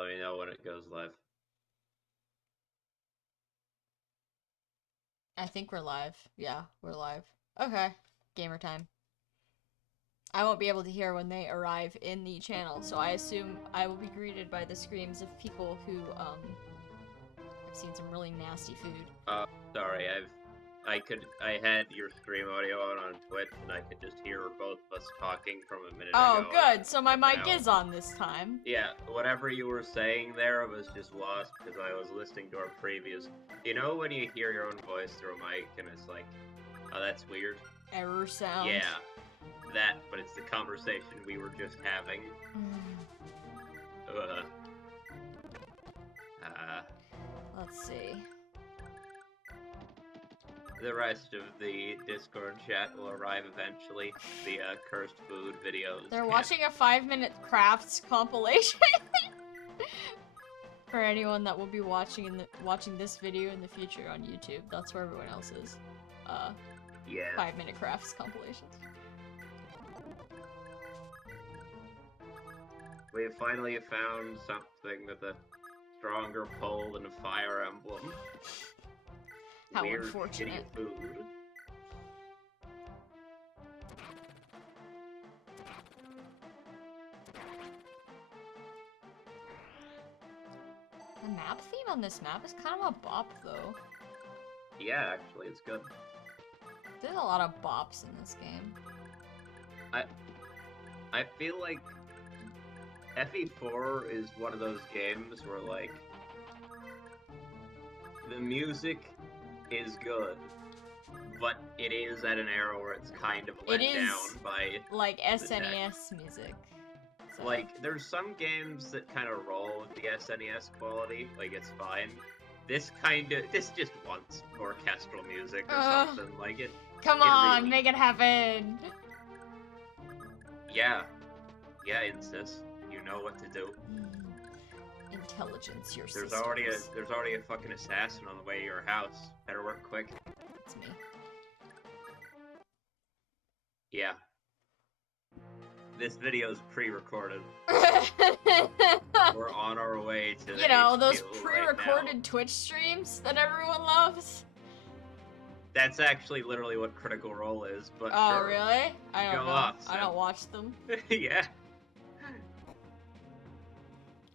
let me know when it goes live. I think we're live. Yeah, we're live. Okay. Gamer time. I won't be able to hear when they arrive in the channel, so I assume I will be greeted by the screams of people who, have seen some really nasty food. Sorry, I had your stream audio on Twitch, and I could just hear both of us talking from a minute ago. Oh, good, so my mic is on this time. Yeah, whatever you were saying there was just lost because I was listening to our previous... You know when you hear your own voice through a mic, and it's like, oh, that's weird? Error sound. Yeah, that, but it's the conversation we were just having. Let's see. The rest of the Discord chat will arrive eventually. The cursed food videos. They're watching a 5-minute crafts compilation. For anyone that will be watching this video in the future on YouTube, that's where everyone else is. Yeah. 5-minute crafts compilations. We finally found something with a stronger pull than a Fire Emblem. How Weird, unfortunate. shitty food. The map theme on this map is kind of a bop, though. Yeah, actually, it's good. There's a lot of bops in this game. I feel like FE4 is one of those games where, like, the music is good, but it is at an era where it's kind of let down by like SNES music. So. Like, there's some games that kind of roll with the SNES quality, like, it's fine. This just wants orchestral music or something, like it. Come on, make it happen! Yeah. Yeah, Insys. You know what to do. Intelligence, your there's already a fucking assassin on the way to your house. Better work quick. It's me. Yeah. This video's pre-recorded. We're on our way to the those HQ pre-recorded right Twitch streams that everyone loves. That's actually literally what Critical Role is, but oh, sure. Really? I don't know. Off, I don't watch them. Yeah.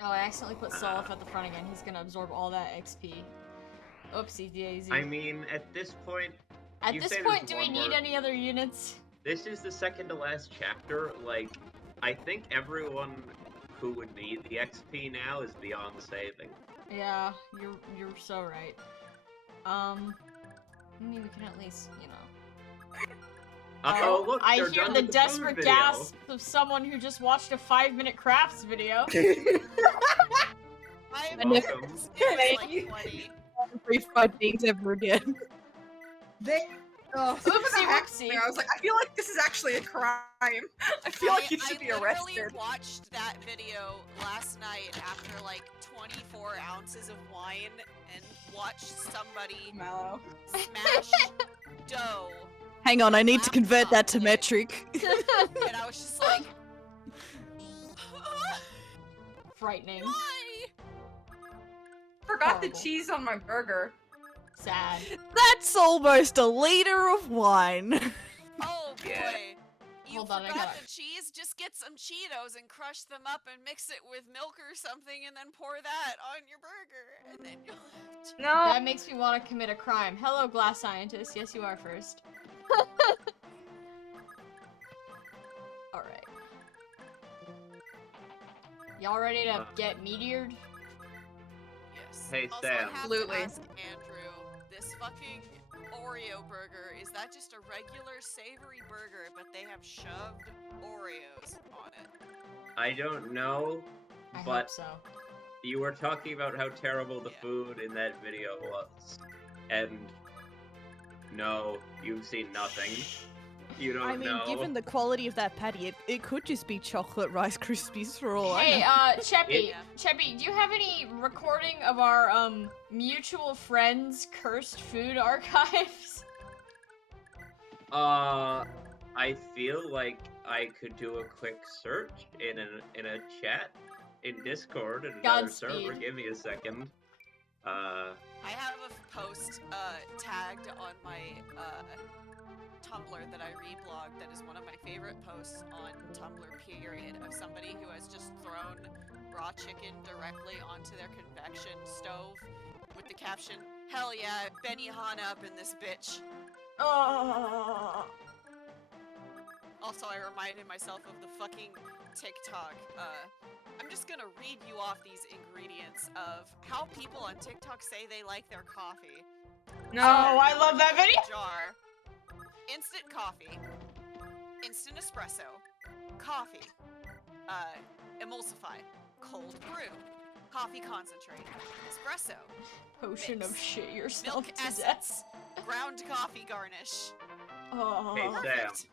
Oh, I accidentally put Solif at the front again. He's gonna absorb all that XP. Oopsie daisy. I mean, at this point... At this point, do we need any other units? This is the second to last chapter. Like, I think everyone who would need the XP now is beyond saving. Yeah, you're so right. I mean, we can at least, you know... Oh, look, I hear the desperate gasp of someone who just watched a 5-minute crafts video. I'm welcome. Thank you. Every fried things ever again. Oopsie whoopsie. I was like, I feel like this is actually a crime. I feel like you should be arrested. I literally watched that video last night after like 24 ounces of wine and watched somebody smash dough. Hang on, I need to convert that to metric. And I was just like... Frightening. Why? Forgot the cheese on my burger. Sad. That's almost a liter of wine. Oh boy. Yeah. You forgot the cheese? Just get some Cheetos and crush them up and mix it with milk or something and then pour that on your burger. And then you'll No. That makes me want to commit a crime. Hello, glass scientist. Yes, you are first. Alright. Y'all ready to get meteored? Yes. Hey, also, Sam. I have to ask Andrew, this fucking Oreo burger, is that just a regular savory burger, but they have shoved Oreos on it? I don't know, I but hope so. you were talking about how terrible the food in that video was, and no, you've seen nothing. You don't know. I mean, given the quality of that patty, it could just be chocolate Rice Krispies for all Hey, I know. Cheppy, do you have any recording of our, mutual friends' cursed food archives? I feel like I could do a quick search in a chat in Discord and another server. Godspeed. Give me a second. I have a post tagged on my Tumblr that I reblogged that is one of my favorite posts on Tumblr, period, of somebody who has just thrown raw chicken directly onto their convection stove with the caption, "Hell yeah, Benihana up in this bitch." Oh. Also, I reminded myself of the fucking TikTok. I'm just gonna read you off these ingredients of how people on TikTok say they like their coffee. No, I love that video. Jar. Instant coffee. Instant espresso. Coffee. Emulsify. Cold brew. Coffee concentrate. Espresso. Potion mix, of shit yourself Milk to death. essence. Ground coffee garnish. Oh. Hey, Sam. Perfect.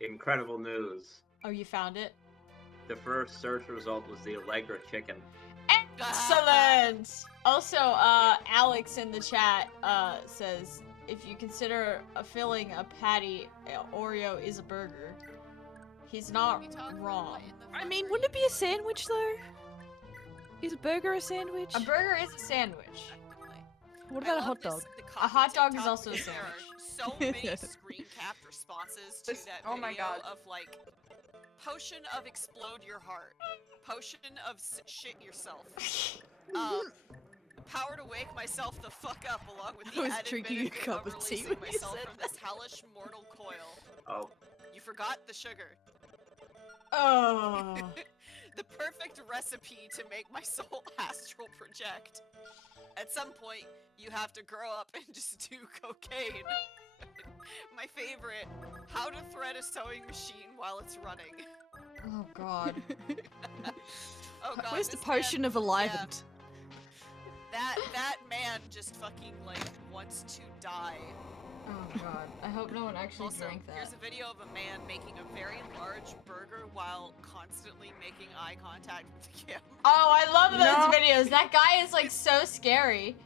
Incredible news. Oh, you found it? The first search result was the Allegra chicken. Excellent! Also, Alex in the chat, says, if you consider filling a patty, Oreo is a burger. He's not wrong. I mean, wouldn't it be a sandwich though? Is a burger a sandwich? A burger is a sandwich. Technically. What I about a love hot this- dog? the A coffee hot dog is TikTok also a because there are so many screen capped responses to This- that oh video my God. of like potion of explode your heart, potion of shit yourself, power to wake myself the fuck up along with the I was added drinking a benefit cup of of tea releasing when you myself said from this hellish mortal coil. Oh, You forgot the sugar. Oh. The perfect recipe to make my soul astral project. At some point, you have to grow up and just do cocaine. My favorite, how to thread a sewing machine while it's running. Oh god. Oh god, Where's the this man- potion of alignment? That man just fucking like wants to die. Oh god. I hope no one actually Also, drank that. here's a video of a man making a very large burger while constantly making eye contact with the camera. Oh, I love those No. videos. That guy is like so scary.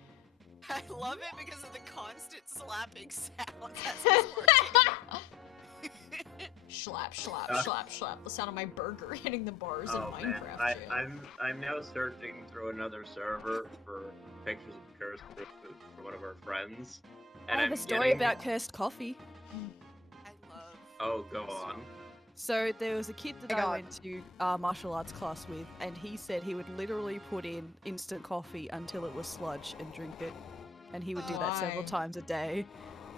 I love it because of the constant slapping sound as he's working. Slap, slap, Uh. slap, slap. The sound of my burger hitting the bars in oh man. Minecraft. shit. I'm now searching through another server for pictures of cursed food for one of our friends. And I have I'm a story getting- about cursed coffee. I love. Oh, go on. So there was a kid that Oh I God. went to martial arts class with, and he said he would literally put in instant coffee until it was sludge and drink it, and he would do that several Why? times a day.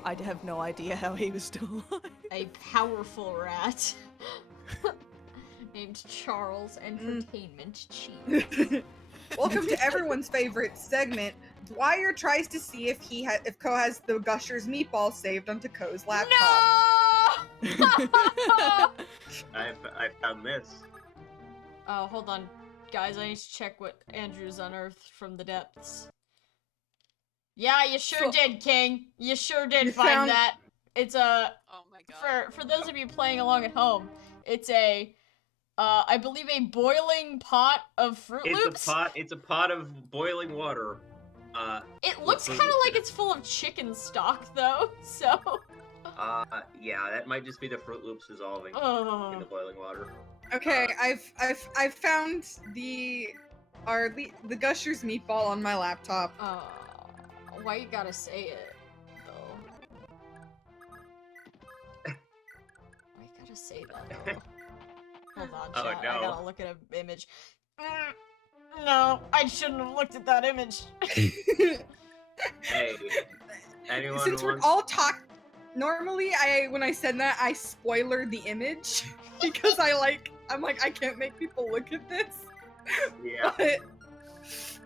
I have no idea how he was still alive. A powerful rat. Named Charles Entertainment Chief. Welcome to everyone's favorite segment. Dwyer tries to see if if Ko has the Gushers meatball saved onto Ko's laptop. No! I found this. Oh, hold on. Guys, I need to check what Andrew's unearthed from the depths. Yeah, you sure did, King. You sure did You find found- that. It's a... Oh my god. For those of you playing along at home, it's a... I believe a boiling pot of Fruit Loops. It's a pot of boiling water. It looks Fruit kind of Loops like in it's full of chicken stock, though, so... Yeah, that might just be the Fruit Loops dissolving in Oh. the boiling water. Okay, I've found the Gushers meatball on my laptop. Why you gotta say it, though? Why you gotta say that, though? Hold on, Oh, chat. I no. gotta look at an image. No, I shouldn't have looked at that image. Hey, anyone Since we're wants- all normally when I send that I spoiler the image because I'm like I can't make people look at this. Yeah. But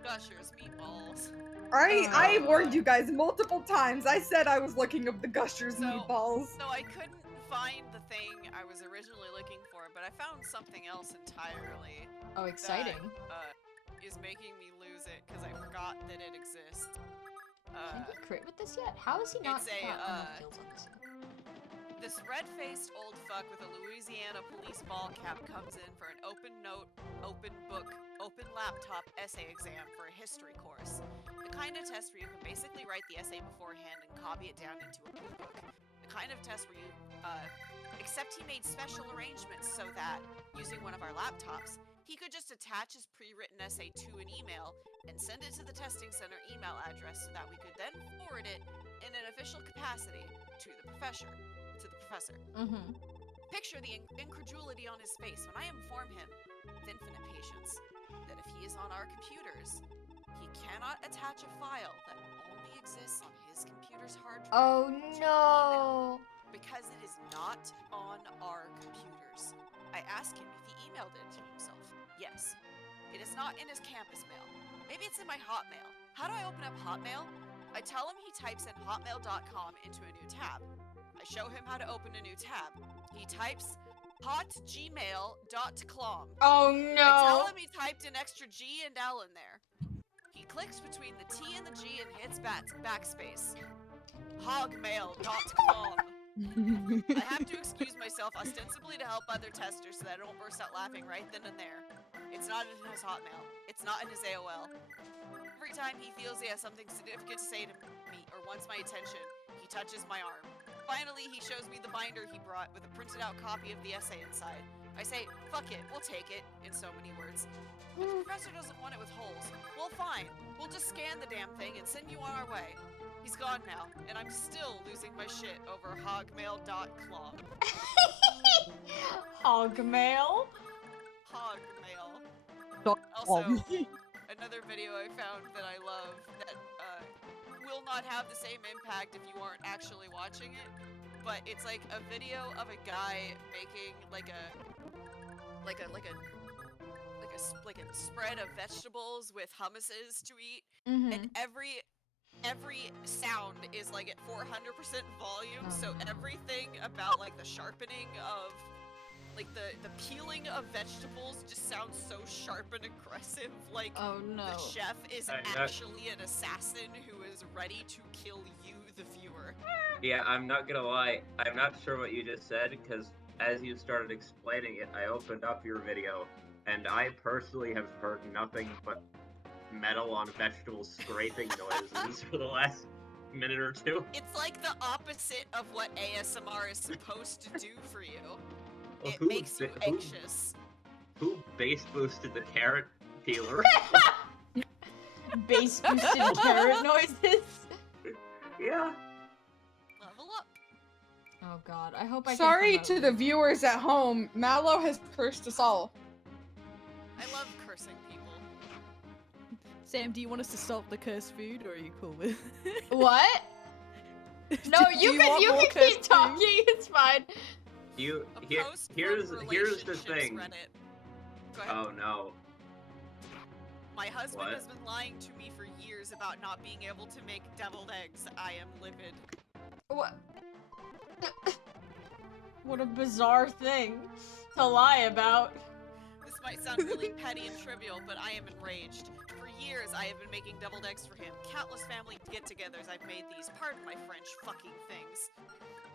Gushers meatballs. I warned you guys multiple times. I said I was looking up the Gushers So- meatballs. So I couldn't find the thing I was originally looking for, but I found something else entirely. Oh, exciting. That, is making me lose it because I forgot that it exists. Can he crit with this yet? How is he not it's a, got enough kills on this? This red-faced old fuck with a Louisiana police ball cap comes in for an open note, open book, open laptop essay exam for a history course. The kind of test where you can basically write the essay beforehand and copy it down into a blue book. The kind of test where you, except he made special arrangements so that, using one of our laptops, He could just attach his pre-written essay to an email and send it to the testing center email address so that we could then forward it in an official capacity to the professor. Mm-hmm. Picture the incredulity on his face when I inform him, with infinite patience, that if he is on our computers, he cannot attach a file that only exists on his computer's hard drive. Oh to no! email, because it is not on our computers. I ask him if he emailed it to himself. Yes. It is not in his campus mail. Maybe it's in my Hotmail. How do I open up Hotmail? I tell him he types in hotmail.com into a new tab. I show him how to open a new tab. He types hotgmail.com. Oh I tell no! him he typed an extra G and L in there. He clicks between the T and the G and hits backspace. Hogmail.com. I have to excuse myself ostensibly to help other testers so that I don't burst out laughing right then and there. It's not in his Hotmail. It's not in his AOL. Every time he feels he has something significant to say to me or wants my attention, he touches my arm. Finally, he shows me the binder he brought with a printed out copy of the essay inside. I say, fuck it, we'll take it, in so many words. But the professor doesn't want it with holes. Well, fine. We'll just scan the damn thing and send you on our way. He's gone now, and I'm still losing my shit over hogmail.com. Hogmail? Hogmail. Dot Also, com. another video I found that I love that will not have the same impact if you aren't actually watching it, but it's like a video of a guy making like a spread of vegetables with hummuses to eat, Mm-hmm. and every sound is like at 400% volume, so everything about like the sharpening of like the peeling of vegetables just sounds so sharp and aggressive, like Oh no. the chef is I- actually an assassin who is ready to kill you, the viewer. Yeah, I'm not gonna lie. I'm not sure what you just said, because as you started explaining it, I opened up your video, and I personally have heard nothing but metal on vegetable scraping noises for the last minute or two. It's like the opposite of what ASMR is supposed to do for you. Well, It makes you anxious. Who bass boosted the carrot peeler? Bass boosted carrot noises? Yeah. Level up. Oh god, I hope I Sorry can to the viewers at home. Mallow has cursed us all. I love cursing people. Sam, do you want us to stop the cursed food, or are you cool with it? What? No, Do you want more can keep cursed food? talking, it's fine. Here's the Post-relationships thing. Reddit. Go ahead. Oh no. My husband What? has been lying to me for years about not being able to make deviled eggs. I am livid. What? What a bizarre thing to lie about. This might sound really petty and trivial, but I am enraged. For years, I have been making deviled eggs for him. Countless family get-togethers I've made these, pardon my French, fucking things.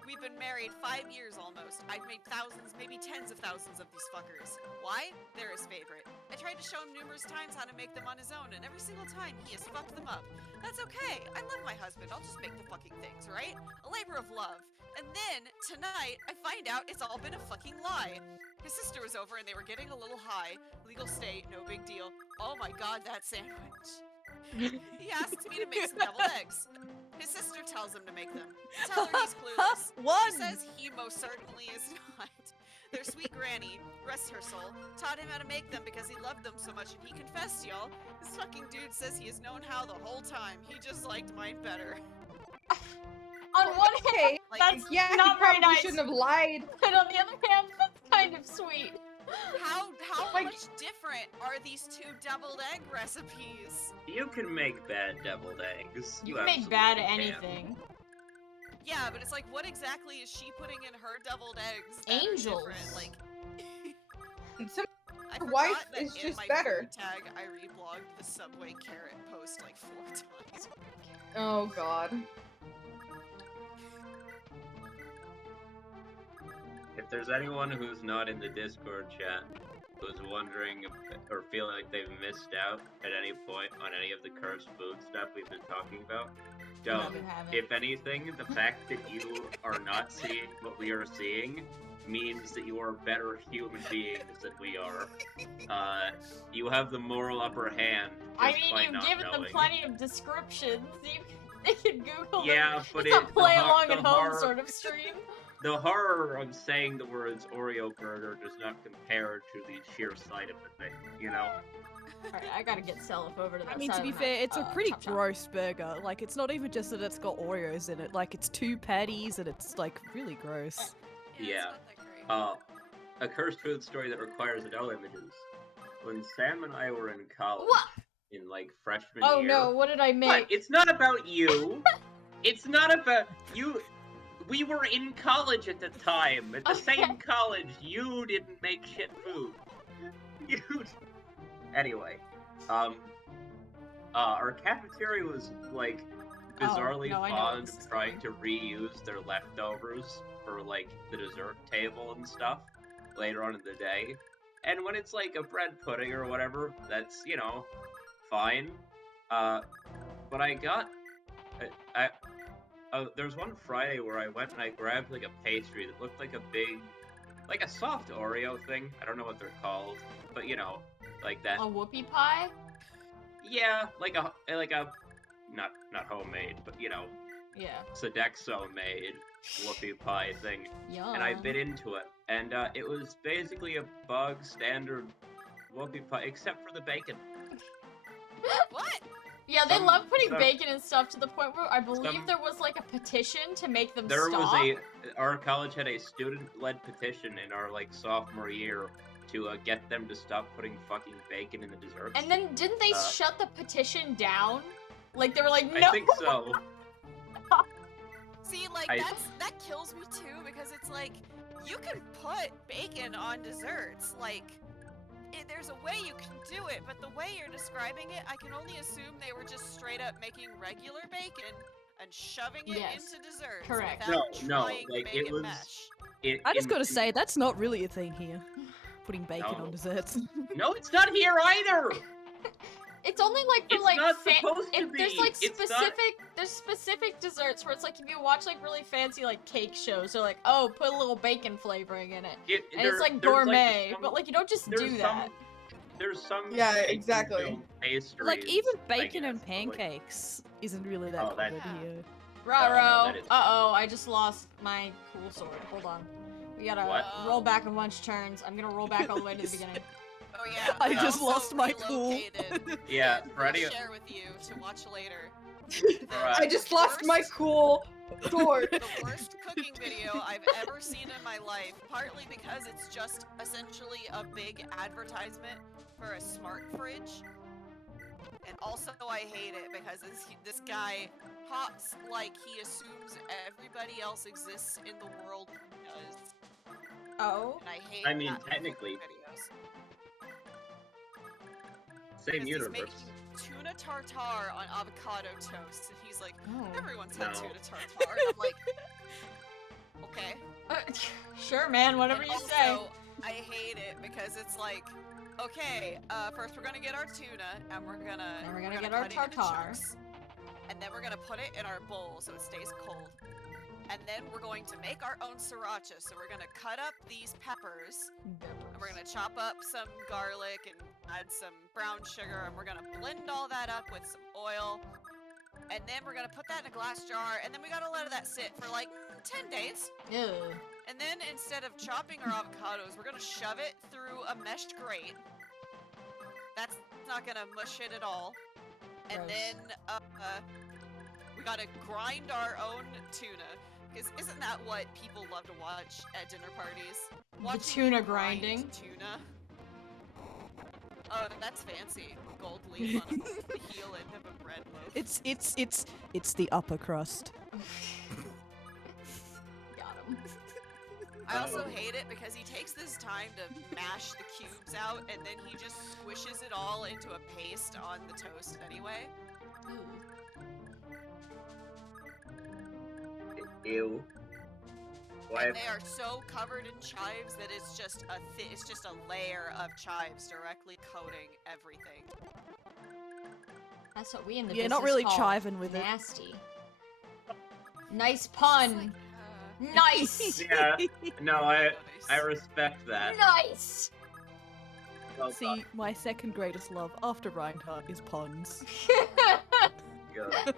We've been married 5 years almost. I've made thousands, maybe tens of thousands of these fuckers. Why? They're his favorite. I tried to show him numerous times how to make them on his own, and every single time he has fucked them up. That's okay. I love my husband. I'll just make the fucking things, right? A labor of love. And then, tonight, I find out it's all been a fucking lie. His sister was over and they were getting a little high. Legal state, no big deal. Oh my god, that sandwich. He asks me to make some deviled eggs. His sister tells him to make them. Tell her he's clueless. One! She says he most certainly is not. Their sweet granny, rest her soul, taught him how to make them because he loved them so much, and he confessed, y'all. This fucking dude says he has known how the whole time. He just liked mine better. On one hand, Like, that's Yeah, not he very probably nice. shouldn't have lied. But on the other hand, that's kind of sweet. How Like- much different are these two deviled egg recipes? You can make bad deviled eggs. You can make bad absolutely can. anything. Yeah, but it's like, what exactly is she putting in her deviled eggs? that are Angels. different? Like, And some- I Her forgot wife that is in just my better. food tag, I reblogged the Subway carrot post like 4 times. Oh god. If there's anyone who's not in the Discord chat who's wondering or feeling like they've missed out at any point on any of the cursed food stuff we've been talking about, don't. No, you haven't. If anything, the fact that you are not seeing what we are seeing means that you are better human beings than we are. You have the moral upper hand. I just mean, by you've not given them knowing. plenty of descriptions. They can Google Yeah, them. but It's a the play ho- along the at home horror- sort of stream. The horror of saying the words Oreo burger does not compare to the sheer sight of the thing, you know? Alright, I gotta get Self over to that I mean, side to of be the fair, map. it's a pretty Chop Chop. gross burger. Like, it's not even just that it's got Oreos in it. Like, it's 2 patties and it's, like, really gross. Yeah. It's not that great. A cursed food story that requires no images. When Sam and I were in college, What? in like freshman Oh year. no, what did I But make? it's not about you. It's not about you. We were in college at the time. At the Okay. same college, you didn't make shit food. You. Anyway, our cafeteria was like bizarrely no, I know where fond this of is trying to reuse their leftovers for like the dessert table and stuff later on in the day. And when it's like a bread pudding or whatever, that's, you know, fine. But I got there was one Friday where I went and I grabbed like a pastry that looked like a big, like a soft Oreo thing. I don't know what they're called, but you know, like that. A whoopie pie? Yeah, like a not homemade, but you know, Yeah. Sodexo made whoopie pie thing. Yum. And I bit into it, and it was basically a bug standard whoopie pie, except for the bacon. What? Yeah, they Some- love putting some- bacon and stuff to the point where I believe some- there was like a petition to make them There stop. was our college had a student-led petition in our like sophomore year to get them to stop putting fucking bacon in the desserts. And then didn't they shut the petition down? Like they were like, no. I think so. See, like, that kills me too, because it's like, you can put bacon on desserts. Like, there's a way you can do it, but the way you're describing it, I can only assume they were just straight up making regular bacon and shoving it Yes. into desserts Correct. without No, trying like, to make it was- mesh. I just gotta say, that's not really a thing here. Putting bacon No. on desserts. No, it's not here either. It's only like for It's like not supposed to there's be. like It's not- there's specific desserts where it's like if you watch like really fancy like cake shows, they're like, oh, put a little bacon flavoring in it. And it's like gourmet, but like you don't just do that. There's some Yeah, bacon exactly. filled pastries, Like, even I bacon and guess, but, like, pancakes isn't really that Oh, that- common here. Ruh-roh. that is- Uh-oh, I just lost my cool sword. Hold on. We gotta What? roll back a bunch of turns. I'm gonna roll back all the way to the beginning. Oh yeah, I just also lost my cool. relocated. Yeah, for I'll any share with you to watch later. I just lost my cool sword. The worst cooking video I've ever seen in my life, partly because it's just essentially a big advertisement for a smart fridge. And also I hate it because this guy hops like he assumes everybody else exists in the world who does. Oh. And I hate I mean, that with technically, cooking videos. same Because universe. he's making tuna tartare on avocado toast, and he's like, Oh. everyone's had No. tuna tartare. And I'm like, okay. Sure, man, whatever And you also, say. I hate it because it's like, okay, first we're gonna get our tuna, and we're gonna get our cut it into tartare. chunks, and then we're gonna put it in our bowl so it stays cold. And then we're going to make our own sriracha. So we're gonna cut up these peppers, and we're gonna chop up some garlic and add some brown sugar, and we're gonna blend all that up with some oil. And then we're gonna put that in a glass jar, and then we gotta let that sit for like 10 days. Ew. And then instead of chopping our avocados, we're gonna shove it through a meshed grate. That's not gonna mush it at all. And Gross. then we gotta grind our own tuna. Because isn't that what people love to watch at dinner parties? Watching tuna you grind grinding. Tuna. Oh, that's fancy. Gold leaf on the heel end of a bread loaf. It's the upper crust. Got him. I also hate it because he takes this time to mash the cubes out and then he just squishes it all into a paste on the toast anyway. Ooh. Ew. Why? And they are so covered in chives that it's just a layer of chives directly coating everything. That's what we in the Yeah, business not really call chiving with it. nasty. Nice It's pun. like, Nice! Yeah, no, I Nice. respect that. Nice! Well done. See, my second greatest love after Reinhardt is puns. Good.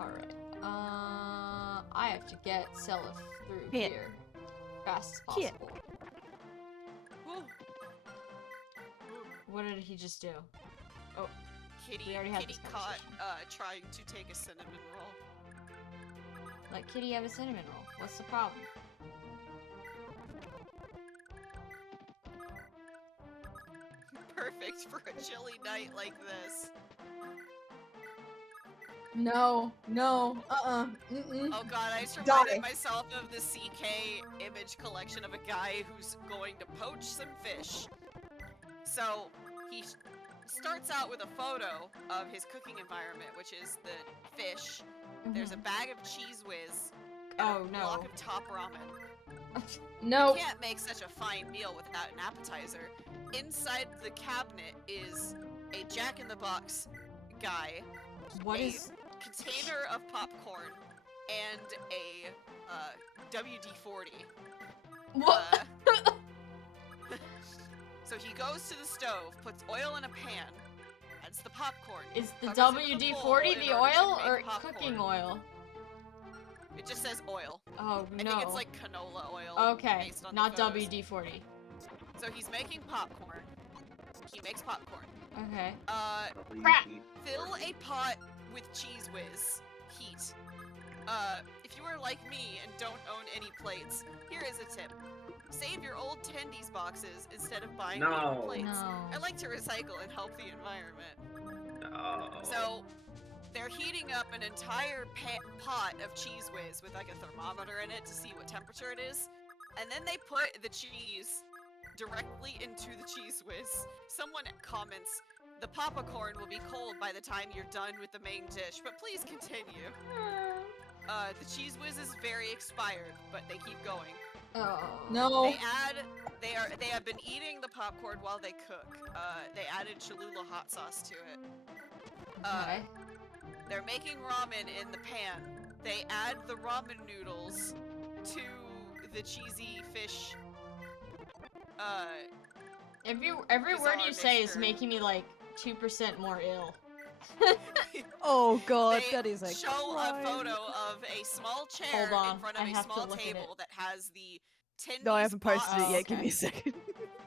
Alright. I have to get Seliph through Here. here. Fast as Here. possible. Woo. What did he just do? Kitty, We already had Kitty this caught conversation. trying to take a cinnamon roll. Let Kitty have a cinnamon roll. What's the problem? Perfect for a chilly night like this. No, mm-mm. Oh god, I just Die. reminded myself of the CK image collection of a guy who's going to poach some fish. So, he starts out with a photo of his cooking environment, which is the fish. There's a bag of Cheese Whiz, and Oh, a no. block of top ramen. No. You can't make such a fine meal without an appetizer. Inside the cabinet is a Jack-in-the-Box guy, What a is... container of popcorn, and a WD-40. What? So he goes to the stove, puts oil in a pan, adds the popcorn. Is the covers it with a bowl WD-40 in the order to oil make or popcorn. cooking oil? It just says oil. Oh, I no. think it's like canola oil. Okay, based on not the photos. WD-40. So he's making popcorn. He makes popcorn. Okay. Crap. Fill a pot with Cheese Whiz. Heat. If you are like me and don't own any plates, here is a tip. Save your old Tendies boxes instead of buying No. paper plates. No. I like to recycle and help the environment. No. So, they're heating up an entire pot of Cheese Whiz with like a thermometer in it to see what temperature it is. And then they put the cheese directly into the Cheese Whiz. Someone comments, the popcorn will be cold by the time you're done with the main dish, but please continue. The Cheese Whiz is very expired, but they keep going. Oh. No. They have been eating the popcorn while they cook. They added Cholula hot sauce to it. Okay. They're making ramen in the pan. They add the ramen noodles to the cheesy fish. Every word bizarre you say is mixture. making me like 2% more ill. Oh god, They that is a show crime. a photo of a small chair Hold on, in front I of a have to small look at it. table that has the Tendies No, I haven't posted box, it yet. Oh, Give me okay. a second.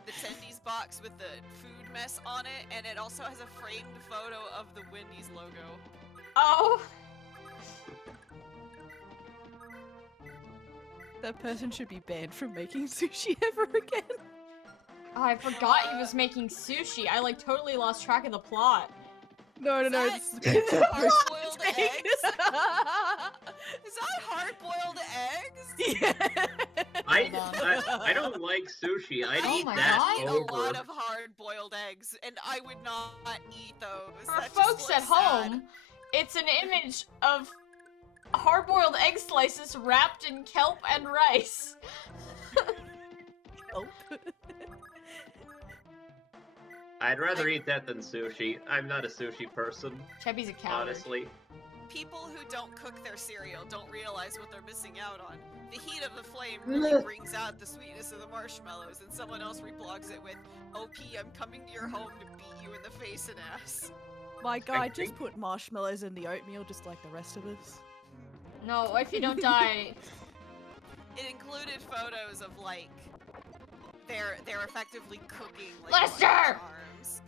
the Tendies box with the food mess on it, and it also has a framed photo of the Wendy's logo. Oh! That person should be banned from making sushi ever again. Oh, I forgot he was making sushi. I like totally lost track of the plot. No, no, no. Is that It's hard-boiled eggs. eggs? Is that hard-boiled eggs? Yeah. I don't like sushi. I'd Oh eat my that God. I eat a lot over. of hard-boiled eggs, and I would not eat those. For That just folks at looks sad. home, it's an image of hard-boiled egg slices wrapped in kelp and rice. Oh. I'd rather eat that than sushi. I'm not a sushi person, Chubby's a coward. honestly. People who don't cook their cereal don't realize what they're missing out on. The heat of the flame really brings out the sweetness of the marshmallows, and someone else reblogs it with, OP, I'm coming to your home to beat you in the face and ass. My guy just think- put marshmallows in the oatmeal just like the rest of us. No, if you don't die. It included photos of, like, they're effectively cooking, like, Lester! Lucky Charms.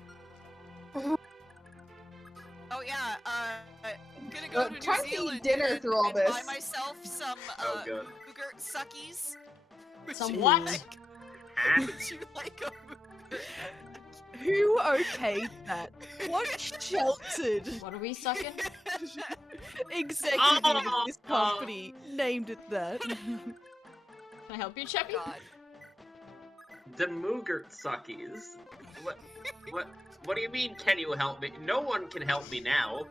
Oh yeah, I'm gonna go to trying New to eat Zealand dinner and, through all and buy this. myself some Oh, good. Mooger suckies. Would Some you what? Like, Ah, would you like a Mooger? Who okayed that? What sheltered What are we sucking? executive of this company named it that? Can I help you, Cheppy? God. the Moogert suckies. What do you mean, can you help me? No one can help me now.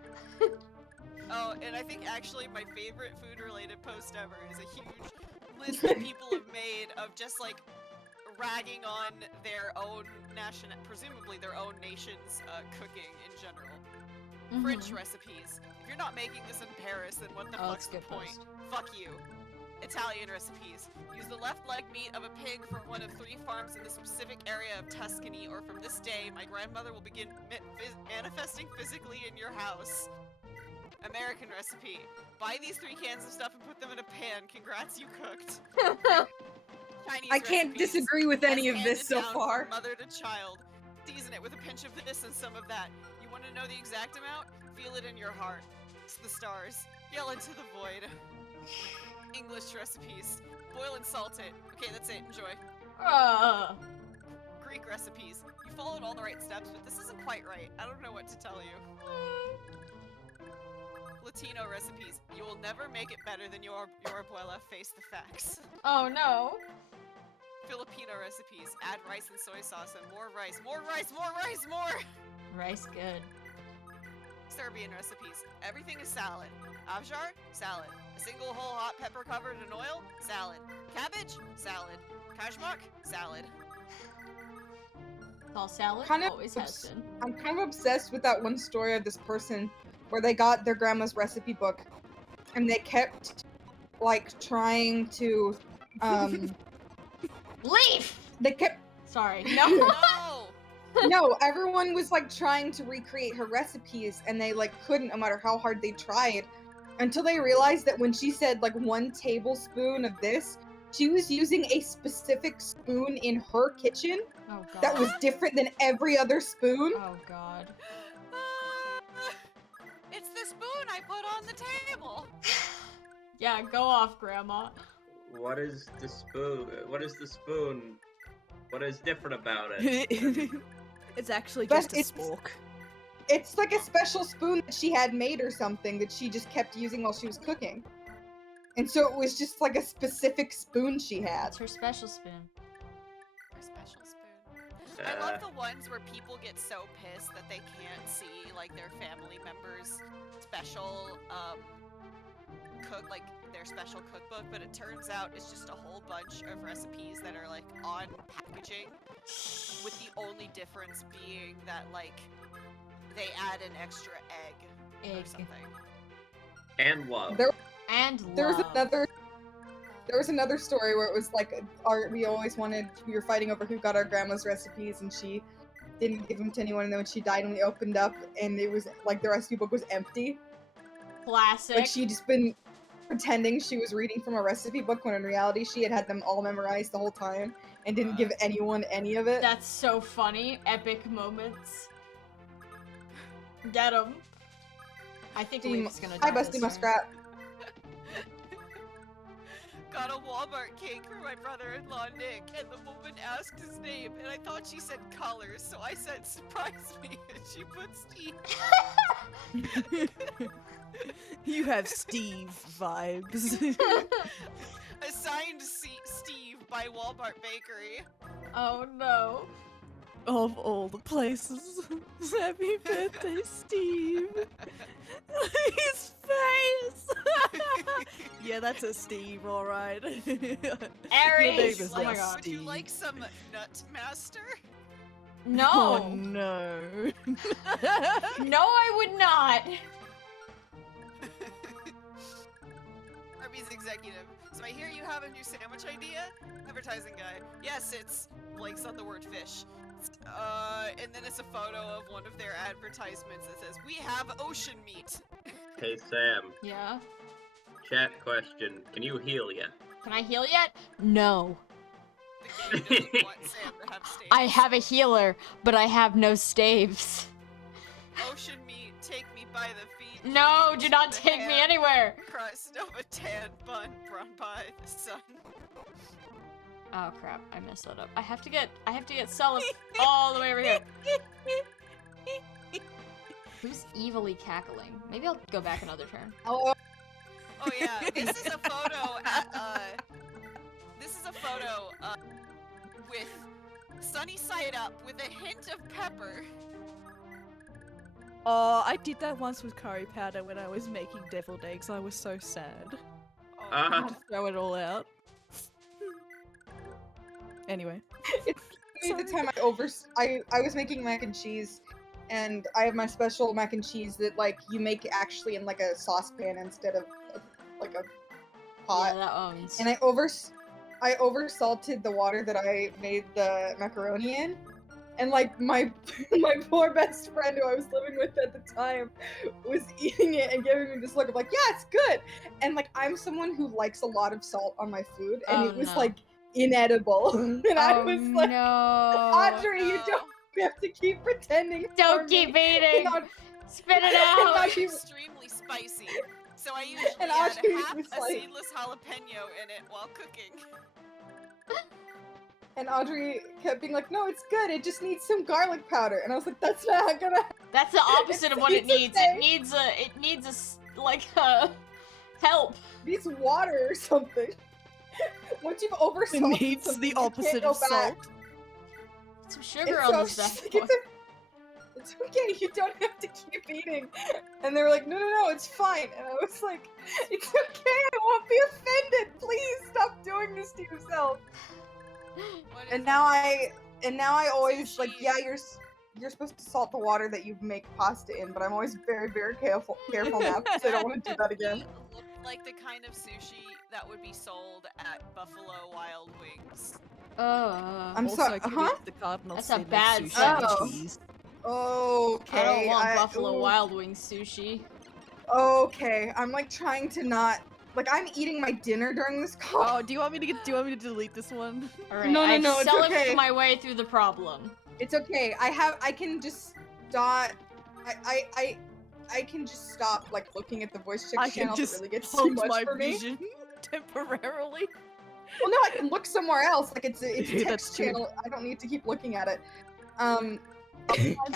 Oh, and I think actually my favorite food-related post ever is a huge list that people have made of just like ragging on their own presumably their own nation's cooking in general. French recipes. If you're not making this in Paris, then what the fuck's the point? Fuck you. Italian recipes. Use the left leg meat of a pig from one of 3 farms in the specific area of Tuscany, or from this day, my grandmother will begin manifesting physically in your house. American recipe. Buy these 3 cans of stuff and put them in a pan. Congrats, you cooked. Chinese I can't recipes. disagree with any As of this so handed down far. from mother to child. Season it with a pinch of this and some of that. You want to know the exact amount? Feel it in your heart. It's the stars. Yell into the void. English recipes. Boil and salt it. Okay, that's it. Enjoy. Greek recipes. You followed all the right steps, but this isn't quite right. I don't know what to tell you. Latino recipes. You will never make it better than your abuela. Face the facts. Oh no. Filipino recipes. Add rice and soy sauce and more rice. More rice, more rice, more! Rice good. Serbian recipes. Everything is salad. Avjar? Salad. A single whole hot pepper covered in oil? Salad. Cabbage? Salad. Kajmak? Salad. All salad? Kind of Always has been. I'm kind of obsessed with that one story of this person where they got their grandma's recipe book and they kept like trying to Leaf! they kept Sorry. No. No! no, everyone was like trying to recreate her recipes and they like couldn't no matter how hard they tried until they realized that when she said like 1 tablespoon of this, she was using a specific spoon in her kitchen Oh god. that was different than every other spoon. Oh god. It's the spoon I put on the table! Yeah, go off, Grandma. What is the spoon? What is the spoon? What is different about it? It's actually But just a it's- spork. It's like a special spoon that she had made or something that she just kept using while she was cooking. And so it was just like a specific spoon she had. That's her special spoon. Our special spoon. I love the ones where people get so pissed that they can't see like their family members' special their special cookbook, but it turns out it's just a whole bunch of recipes that are like on packaging, with the only difference being that like they add an extra egg or something. And love. And There was love. another story where it was like we were fighting over who got our grandma's recipes and she didn't give them to anyone, and then when she died and we opened up and it was like the recipe book was empty. Classic. Like she'd just been pretending she was reading from a recipe book when in reality she had them all memorized the whole time and didn't give anyone any of it. That's so funny. Epic moments. Get him. I think Leaf's gonna die Hi, Busty this Muskrat. Got a Walmart cake for my brother-in-law Nick, and the woman asked his name, and I thought she said colors, so I said surprise me, and she put Steve. You have Steve vibes. Assigned Steve by Walmart Bakery. Oh no. Of all the places. Happy birthday, Steve. His face. Yeah, that's a Steve, alright. Aries! is Oh my not god. Would you Steve. like some Nut Master? No. Oh no. No, I would not. Arby's executive. So I hear you have a new sandwich idea? Advertising guy. Yes, it's blanks on the word fish. And then it's a photo of one of their advertisements that says, "We have ocean meat." Hey Sam, Yeah. chat question. Can you heal yet? Can I heal yet? No. The game doesn't want Sam to have staves. I have a healer, but I have no staves. Ocean meat, take me by the feet. No, do not The take me hand anywhere. Crust of a tan bun run by the sun. Oh crap, I messed that up. I have to get Sully all the way over here. Who's evilly cackling? Maybe I'll go back another turn. Oh, Oh yeah, this is a photo with sunny side up with a hint of pepper. Oh, I did that once with curry powder when I was making deviled eggs. I was so sad. Oh, I had to throw it all out. Anyway. the time I was making mac and cheese, and I have my special mac and cheese that like you make actually in like a saucepan instead of like a pot. Yeah, that owns. And I oversalted the water that I made the macaroni in. And like my poor best friend who I was living with at the time was eating it and giving me this look of like, yeah, it's good. And like I'm someone who likes a lot of salt on my food, and it was like inedible. And I was like, Audrey, you don't have to keep pretending. Don't keep eating. Spit it out. It's extremely spicy, so I usually add Audrey half was a like- seedless jalapeno in it while cooking. And Audrey kept being like, no, it's good. It just needs some garlic powder. And I was like, that's not gonna. That's the opposite of what it needs. It needs like help. It needs water or something. Once you've oversalted It needs something, the you can't opposite go of back. salt. Put some sugar And on so this she's bad like, boy. it's okay, you don't have to keep eating. And they were like, no, it's fine. And I was like, it's okay, I won't be offended. Please stop doing this to yourself. And now I always like, yeah, you're supposed to salt the water that you make pasta in, but I'm always very, very careful now because I don't want to do that again. Look like the kind of sushi that would be sold at Buffalo Wild Wings. I'm Also, sorry, committed the cardinal That's a sin of bad sushi sentence. and cheese. Okay. I don't want Buffalo ooh. Wild Wings sushi. Okay, I'm like trying to not. Like I'm eating my dinner during this call. Oh, do you want me to delete this one? Alright, No, I've it's salvaged okay. my way through the problem. It's okay. I can just stop. I can just stop like looking at the voice check I can channel if it just really gets too hold much my for me. vision temporarily. Well, no, I can look somewhere else. Like it's a Yeah, that's text true. channel. I don't need to keep looking at it. Cast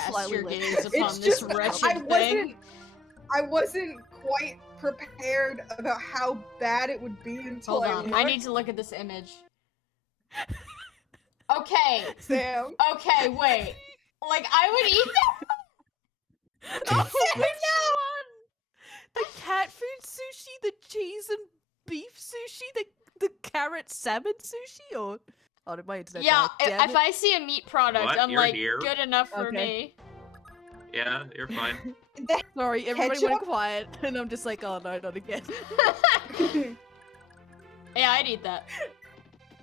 slightly your less. gaze It's upon this just wretched thing. I wasn't quite prepared about how bad it would be until Hold I on, looked. I need to look at this image. Okay, Sam. okay, wait. Like, I would eat that? Oh, which one? The cat food sushi, the cheese and beef sushi, the carrot salmon sushi, or oh, did my internet Yeah, die? Damn if it. I see a meat product, What? I'm You're like, here? good enough for Okay. me. Yeah, you're fine. Sorry, everybody went Ketchup? quiet, and I'm just like, oh no, not again. Yeah, I'd eat that.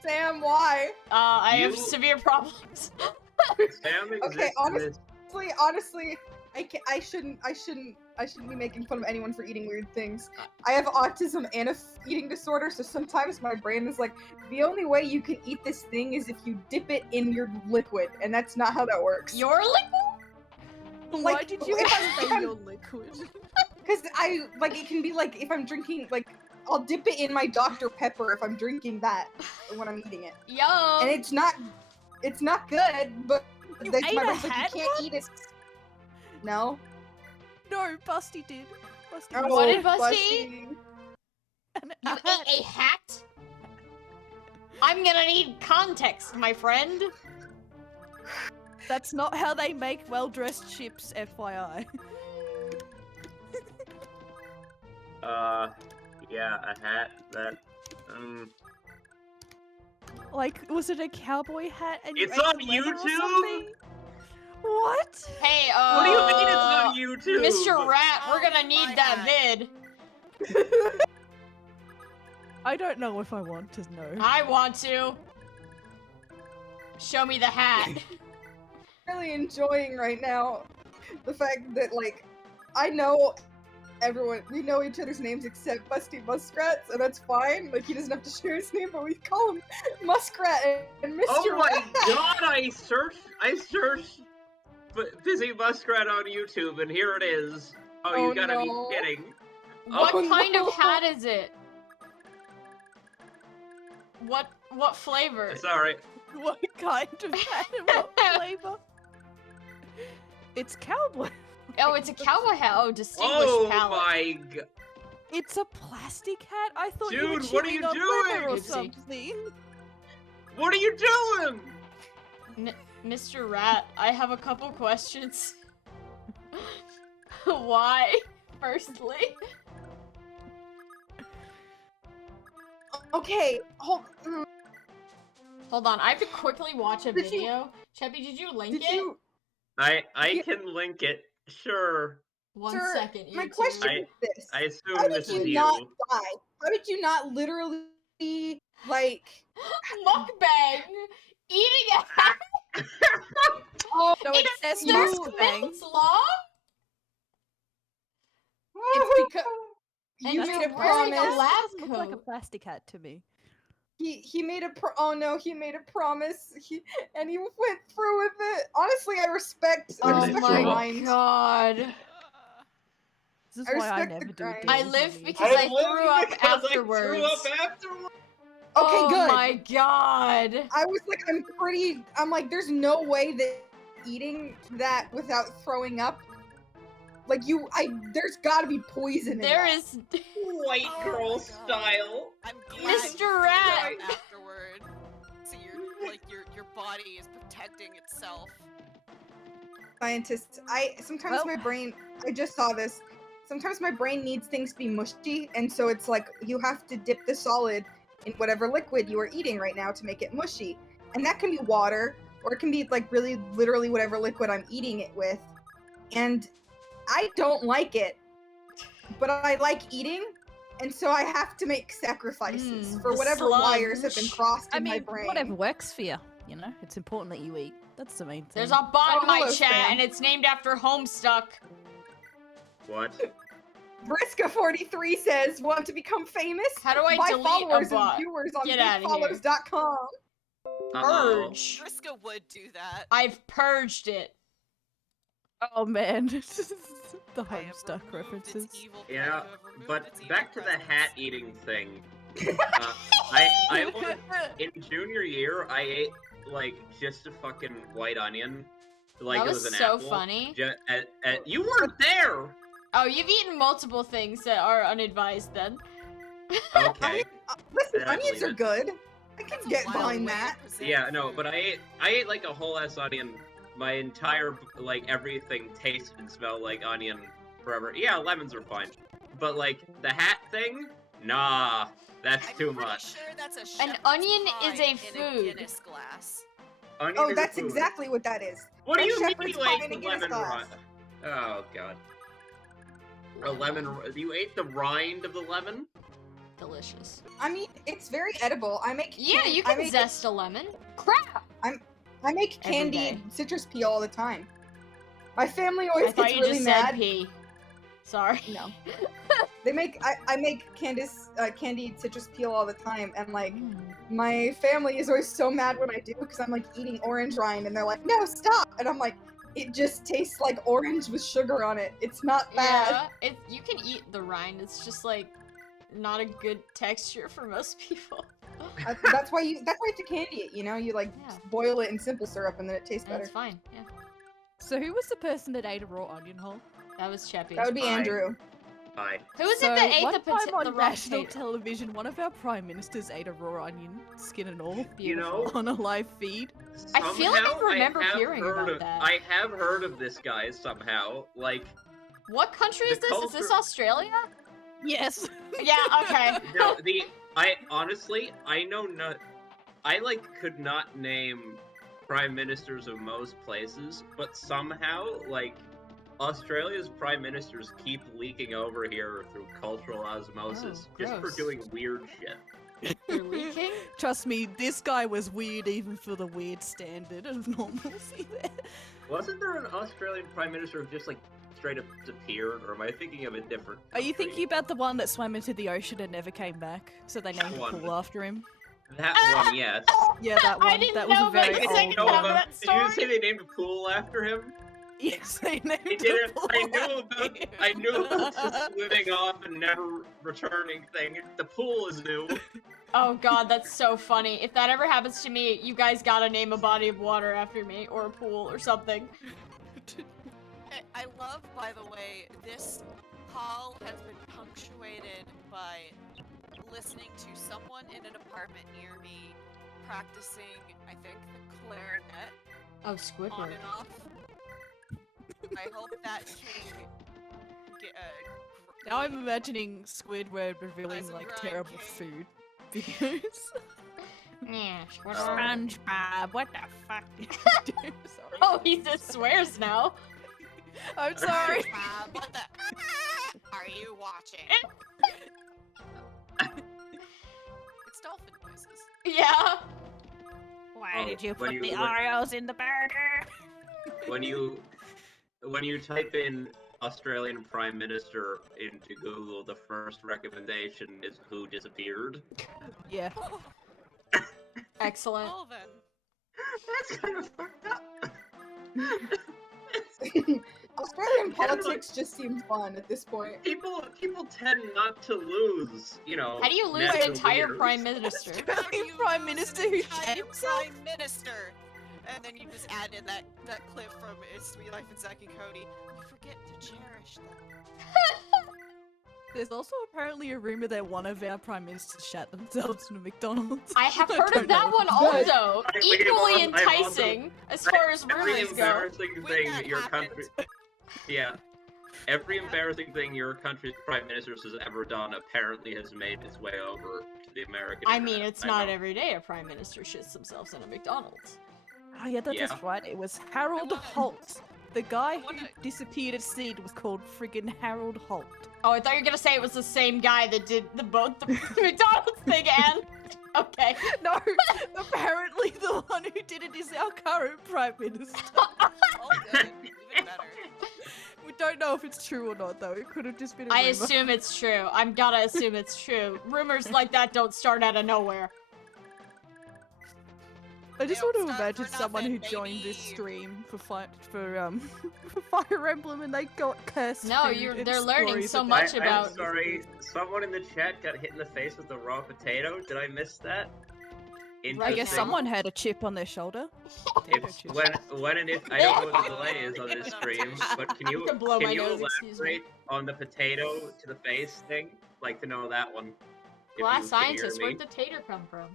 Sam, why? I have You- severe problems. Sam exists Okay, in this- Honestly, I shouldn't be making fun of anyone for eating weird things. I have autism and a eating disorder, so sometimes my brain is like, the only way you can eat this thing is if you dip it in your liquid, and that's not how that works. Your liquid? Why Like, did you if have to I'm- say your liquid? Because it can be like, if I'm drinking, like, I'll dip it in my Dr. Pepper if I'm drinking that when I'm eating it. Yum! And it's not good, but You that's ate my a brain's like, hat you can't eat it. No? No, Busty did. Busty Oh, was What did Busty eat? an You hat. ate a hat? I'm gonna need context, my friend. That's not how they make well-dressed chips, FYI. Yeah, a hat that, Like, was it a cowboy hat? And It's you ate on the leather or YouTube? something? What? Hey, What do you mean it's on YouTube? Mr. Rat, we're gonna Oh need my that God. vid. I don't know if I want to know. I want to. Show me the hat. Really enjoying right now the fact that, like, I know we know each other's names except Busty Muskrat, so that's fine. Like, he doesn't have to share his name, but we call him Muskrat and Mr. Oh my Rat. god, I searched Busy Muskrat on YouTube, and here it is. Oh, Oh, you gotta no. be kidding. What Oh, kind no. of hat is it? What flavor? Sorry. What kind of hat and what flavor? It's cowboy. Oh, it's a cowboy hat. Oh, distinguished Oh palate. my god. It's a plastic hat? I thought you were Dude, what are chewing you on leather doing? or Oopsie. something. What are you doing? Mr. Rat, I have a couple questions. Why? Firstly. Okay, hold. Hold on, I have to quickly watch a Did you- video. Cheppy, did you link Did it? you? I can link it. Sure. One Sir, second, my YouTube. question is this. I How assume did this is you not you. die? How did you not literally, like... Mukbang! Eating a Ah. hat? Oh, So it It's says 30 mukbang. minutes long? it's because... And You you're made a wearing a promise. lab That doesn't look like a coat. plastic hat to me. He made a oh no, he made a promise. And he went through with it. Honestly, I respect Did Oh they the throw my up? grind. god. This is I why I respect the never do grind. deals I on live the because internet. I threw up because I threw afterwards. up afterwards. Okay, Oh good. my god. I was like, I'm like, there's no way that eating that without throwing up. Like there's gotta be poison in There that. is White Oh girl my God. style. I'm glad Mr. you threw Rat. up afterward. So your body is protecting itself. Scientists, sometimes Well- my brain, I just saw this. Sometimes my brain needs things to be mushy, and so it's like you have to dip the solid in whatever liquid you are eating right now to make it mushy. And that can be water, or it can be like really literally whatever liquid I'm eating it with. And I don't like it, but I like eating, and so I have to make sacrifices for the whatever wires have been sludge. crossed I in my mean, brain. whatever works for you. You know, it's important that you eat. That's the main thing. There's a bot Oh, in my hello, chat Sam. and it's named after Homestuck. What? Briska43 says, want to become famous? How do I Buy delete a followers bot? and viewers on Get outta here. bigfollows.com. Uh-oh. Purge. Triska would do that. I've purged it. Oh man, the I have Homestuck removed references. its evil Yeah, I have removed but its evil back to the presence. hat eating thing. I was in junior year. I ate like just a fucking white onion, like That it was was an so apple. funny. You weren't there. Oh, you've eaten multiple things that are unadvised then. Okay. Listen, I onions believe are it. good. I can That's a get wild behind way to that. present Yeah, no, food. but I ate like a whole ass onion. My entire like everything tasted and smelled like onion forever. Yeah, lemons are fine, but like the hat thing, nah, that's I'm too pretty much. sure that's a An shepherd's onion pie is a in food. Guinness glass. Onion Oh, is a that's food. exactly what that is. What do That's you mean shepherd's you pie ate in a the Guinness lemon glass. rind? Oh god. A lemon. You ate the rind of the lemon? Delicious. I mean, it's very edible. I make Yeah, you I can make, zest a lemon. Crap! I make Every candied day. citrus peel all the time. My family I always thought gets you really just mad. said pee. Sorry. No. I make candied citrus peel all the time, and like my family is always so mad when I do because I'm like eating orange rind, and they're like, "No, stop!" And I'm like, "It just tastes like orange with sugar on it. It's not bad." Yeah, you can eat the rind. It's just like not a good texture for most people. That's why you have to candy it. You know, you like Yeah. boil it in simple syrup, and then it tastes better. That's fine. Yeah, So who was the person that ate a raw onion whole? that was Cheppy. That would be Hi. Andrew. Hi. Who was So it that ate one the time on the raw national potato? television, one of our prime ministers ate a raw onion, skin and all, You know, on a live feed. I feel like I somehow remember have hearing heard about of, that. I have heard of this guy somehow. Like, What country is The this? Is this culture- Australia? Yes. Yeah. Okay. no, I honestly, I know not. I like could not name prime ministers of most places, but somehow like Australia's prime ministers keep leaking over here through cultural osmosis Oh, just for gross. doing weird shit. They're leaking? Trust me, this guy was weird even for the weird standard of normalcy there. Wasn't there an Australian prime minister who just like straight up disappeared, or am I thinking of a different? Are you country? thinking about the one that swam into the ocean and never came back? So they named a One. pool after him? That one? Yes. Yeah, that one. I didn't that was know a very about the old second know half one. of about- that Did you story. say they named a pool after him? Yes, they named He a did it. pool I knew after about. him. I knew about the swimming off and never returning thing. The pool is new. Oh god, that's so funny. If that ever happens to me, you guys gotta name a body of water after me, or a pool, or something. I love, by the way, this call has been punctuated by listening to someone in an apartment near me practicing, I think, the clarinet Oh, on Squidward. and off. I hope that king Now I'm imagining Squidward revealing As a like grind terrible king. food videos. Yeah, SpongeBob, what the fuck did you do? Sorry. Oh, he just swears now. I'm sorry. What the are you watching? It's dolphin noises. Yeah. Why did you when put the when- Oreos in the burger? when you type in Australian Prime Minister into Google, the first recommendation is who disappeared. Yeah. Excellent. Well then. That's kind of fucked up. Australian politics just seems fun at this point. People tend not to lose, How do you lose an natural entire leaders. prime minister? Australian Prime Minister who Entire shot himself? Prime Minister. And then you just add in that clip from It's Sweet Life and Zack and Cody. You forget to cherish them. There's also apparently a rumor that one of our prime ministers shat themselves in a McDonald's. I have I heard don't of that know. one also. I've Equally also- enticing as far as Every rumors go. embarrassing When thing that your happened- country, yeah, every embarrassing thing your country's prime minister has ever done apparently has made its way over to the American. I mean, internet. it's I not know. every day a prime minister shits themselves in a McDonald's. Oh yeah, that's Yeah. right. It was Harold I wanna- Holt. The guy I who wanna- disappeared at sea was called friggin' Harold Holt. Oh, I thought you were gonna say it was the same guy that did both the McDonald's thing and. Okay. No, apparently the one who did it is our current prime minister. Oh, good. Even better. We don't know if it's true or not, though. It could have just been a I rumor. assume it's true. I'm gotta assume it's true. Rumors like that don't start out of nowhere. I just They want don't to start imagine for someone who nothing, joined this baby. stream for for Fire Emblem and they got cursed. No, food and they're learning stories so about much it. about- I'm sorry. Someone in the chat got hit in the face with a raw potato. Did I miss that? I guess Interesting. someone had a chip on their shoulder. It's when and if I don't know what the delay is on this stream, but can you To blow my can you nose, excuse me. elaborate on the potato to the face thing? Like to know that one. if Glass you can hear scientist, me. where'd the tater come from?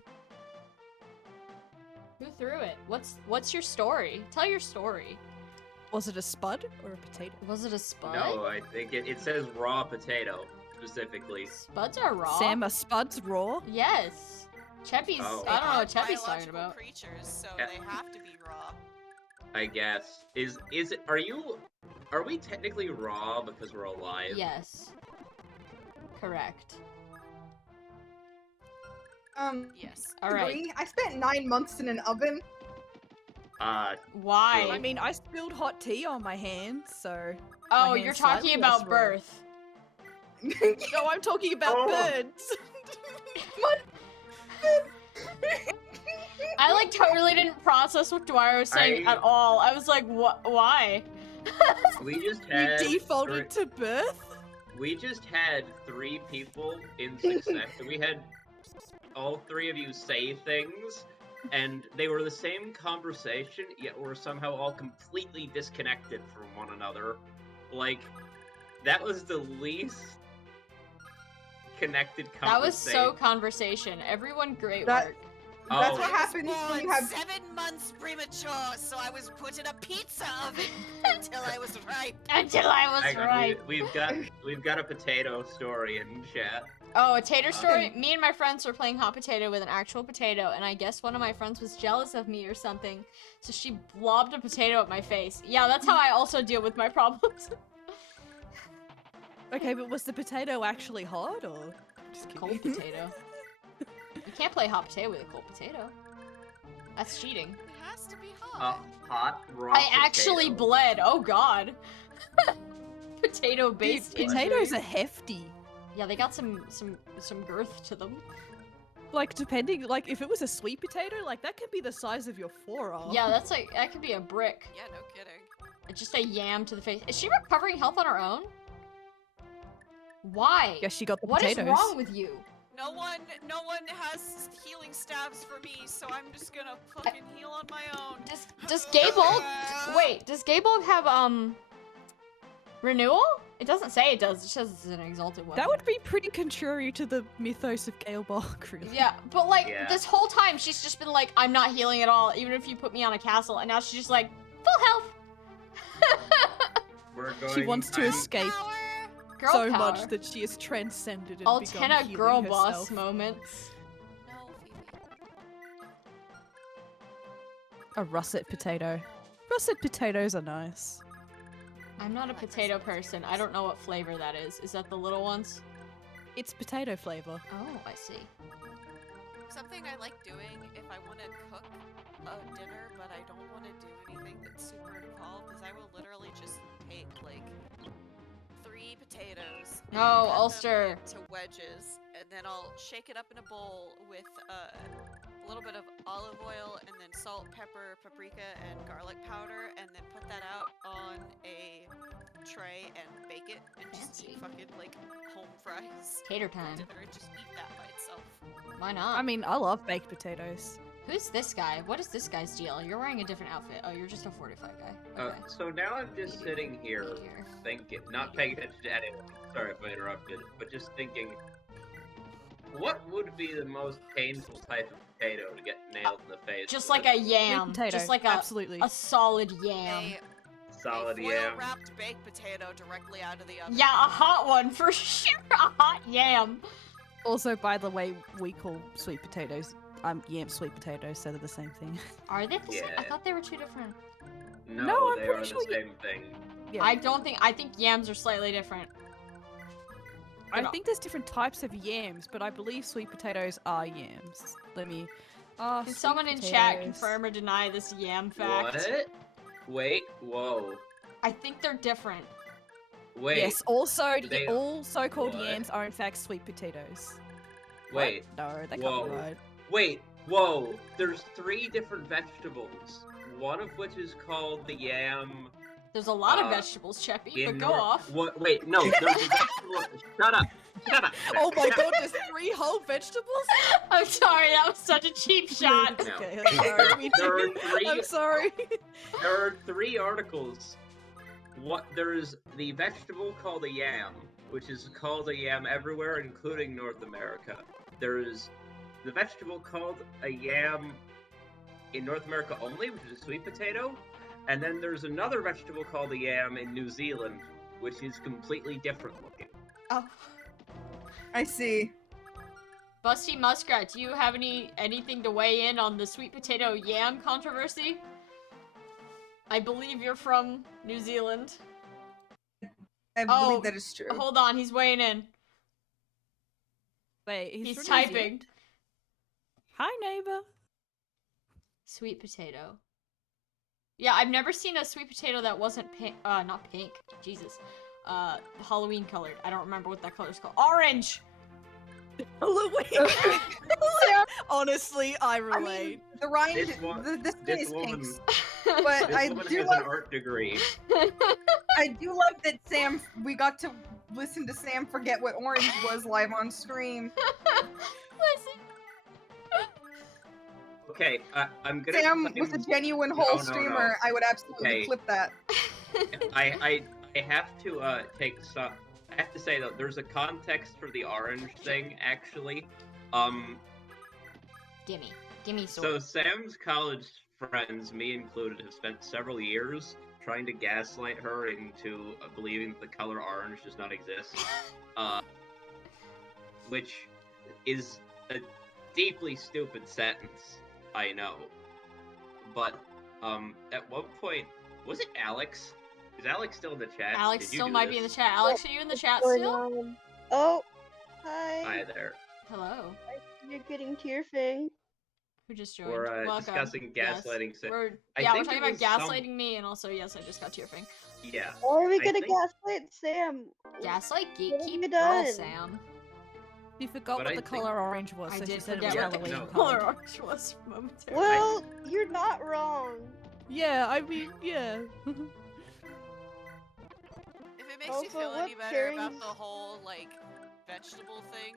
Who threw it? What's your story? Tell your story. Was it a spud or a potato? Was it a spud? No, I think it says raw potato specifically. Spuds are raw. Sam, are spuds raw? Yes. Cheppy's. Oh. I don't know what They are Cheppy's talking biological about. creatures, so Yeah. they have to be raw. I guess. Is it? Are we technically raw because we're alive? Yes. Correct. Yes. All right. Agree. I spent 9 months in an oven. Why? I mean, I spilled hot tea on my hands, so... oh, my you're hand's talking slightly about less raw. birth. No, I'm talking about Oh. birds! I like totally didn't process what Dwyer was saying at all. I was like, what? Why? we just You had defaulted to birth? we just had 3 people in succession. We had all 3 of you say things, and they were the same conversation, yet were somehow all completely disconnected from one another. Like, that was the least connected conversation. That was so conversation. Everyone, great That- work. That's Oh. what happens when you have. 7 months premature, so I was put in a pizza oven until I was ripe. Until I was Hang on, right. we've got a potato story in chat. Oh, a tater story? Me and my friends were playing hot potato with an actual potato, and I guess one of my friends was jealous of me or something, so she blobbed a potato at my face. Yeah, that's how I also deal with my problems. Okay, but was the potato actually hot, or...? Just kidding. Cold potato. You can't play hot potato with a cold potato. That's cheating. It has to be hot. Hot raw. I actually potato. bled. Oh god. Potato-based Dude, potatoes injury. are hefty. Yeah, they got some girth to them. Like, depending, like, if it was a sweet potato, like, that could be the size of your forearm. Yeah, that's like that could be a brick. Yeah, no kidding. Just a yam to the face. Is she recovering health on her own? Why? Guess she got the What is potatoes. wrong with you? No one has healing stabs for me, so I'm just gonna fucking heal on my own. Does Gable wait, does Gable have renewal? It doesn't say it does, it says it's an exalted one. That would be pretty contrary to the mythos of Gale Bark, really. Yeah, but like Yeah. this whole time she's just been like, I'm not healing at all, even if you put me on a castle, and now she's just like, full health. We're going, She wants to I'm- escape Power! Girl so power. much that she has transcended and begun Altena healing girl herself. boss moments. No, Phoebe. A russet potato. Russet potatoes are nice. I'm not a like potato russet person. potatoes. I don't know what flavor that is. Is that the little ones? It's potato flavor. Oh, I see. Something I like doing if I want to cook a dinner, but I don't want to do anything that's super involved, is I will literally just take like 3 potatoes. And No, cut Ulster. them into wedges, and then I'll shake it up in a bowl with a little bit of olive oil, and then salt, pepper, paprika, and garlic powder, and then put that out on a tray and bake it, and just Fancy. eat fucking like home fries. Tater for time. dinner, and just eat that by itself. Why not? I mean, I love baked potatoes. Who's this guy? What is this guy's deal? You're wearing a different outfit. Oh, you're just a 45 guy. Okay. So now I'm just sitting here Here. thinking, not paying attention to anyone. Sorry if I interrupted, but just thinking, what would be the most painful type of potato to get nailed in the face? Just with? like a yam. Potato. Just like Absolutely. a solid yam. Solid a yam. foil-wrapped baked potato directly out of the oven. Yeah, a hot one for sure. A hot yam. Also, by the way, we call sweet potatoes yam sweet potatoes, so they're the same thing. Are they the same? I Yeah. thought they were two different. No, I'm they pretty are sure the same thing. Yeah. I think yams are slightly different. I No. think there's different types of yams, but I believe sweet potatoes are yams. Let me. Can Sweet someone in chat potatoes. confirm or deny this yam fact? What? Wait, whoa. I think they're different. Wait, Yes. Also, they- all so-called what? yams are in fact sweet potatoes. wait, What? No, that can't Whoa. be right. wait, whoa. There's 3 different vegetables. One of which is called the yam. There's a lot of vegetables, Cheppy, but go off. What? Wait, no, there's a vegetable. Shut up. Shut up. Oh my Shut god, up. there's 3 whole vegetables? I'm sorry, that was such a cheap shot. No. Okay, I'm sorry. Me There are too. 3 I'm sorry. There are 3 articles. There's the vegetable called a yam, which is called a yam everywhere, including North America. There's the vegetable called a yam in North America only, which is a sweet potato. And then there's another vegetable called a yam in New Zealand, which is completely different looking. Oh. I see. Busty Muskrat, do you have anything to weigh in on the sweet potato yam controversy? I believe you're from New Zealand. I Oh, believe that is true. Hold on, he's weighing in. Wait, He's from New typing. Zealand? Hi, neighbor. Sweet potato. Yeah, I've never seen a sweet potato that wasn't pink. Not pink. Jesus. Halloween colored. I don't remember what that color's called. Orange! Halloween. Honestly, I I relate. mean, the rind, This one- the skin this is woman- pinks. But This I woman do has love, an art degree. I do love that we got to listen to Sam forget what orange was live on stream. Listen. Okay, I'm gonna. Sam claim- was a genuine whole No. streamer. I would absolutely Okay. clip that. I have to take some. I have to say though, there's a context for the orange thing actually. Gimme So sword. Sam's college friends, me included, have spent several years trying to gaslight her into believing that the color orange does not exist. Which is a deeply stupid sentence, I know. But at one point, was it Alex? Is Alex still in the chat? Alex Did you still do might be in the this? chat. Alex, are you in the chat Going still? on? Oh, hi. Hi there. Hello. You're getting to your thing. Who just joined? We're Welcome. discussing gaslighting. Yes. We're I we're think talking it about was gaslighting me, and also yes, I just got to your thing. Yeah. Why are we I gonna think- gaslight Sam? Gaslight What have gatekeep you girl done? Sam. You forgot But what I the think- color orange was, I so she did said forget it was what the Halloween. No. color orange was momentarily. Well, you're not wrong. Yeah, I mean, yeah. If it makes you Also, feel what any better about carries- the whole like vegetable thing,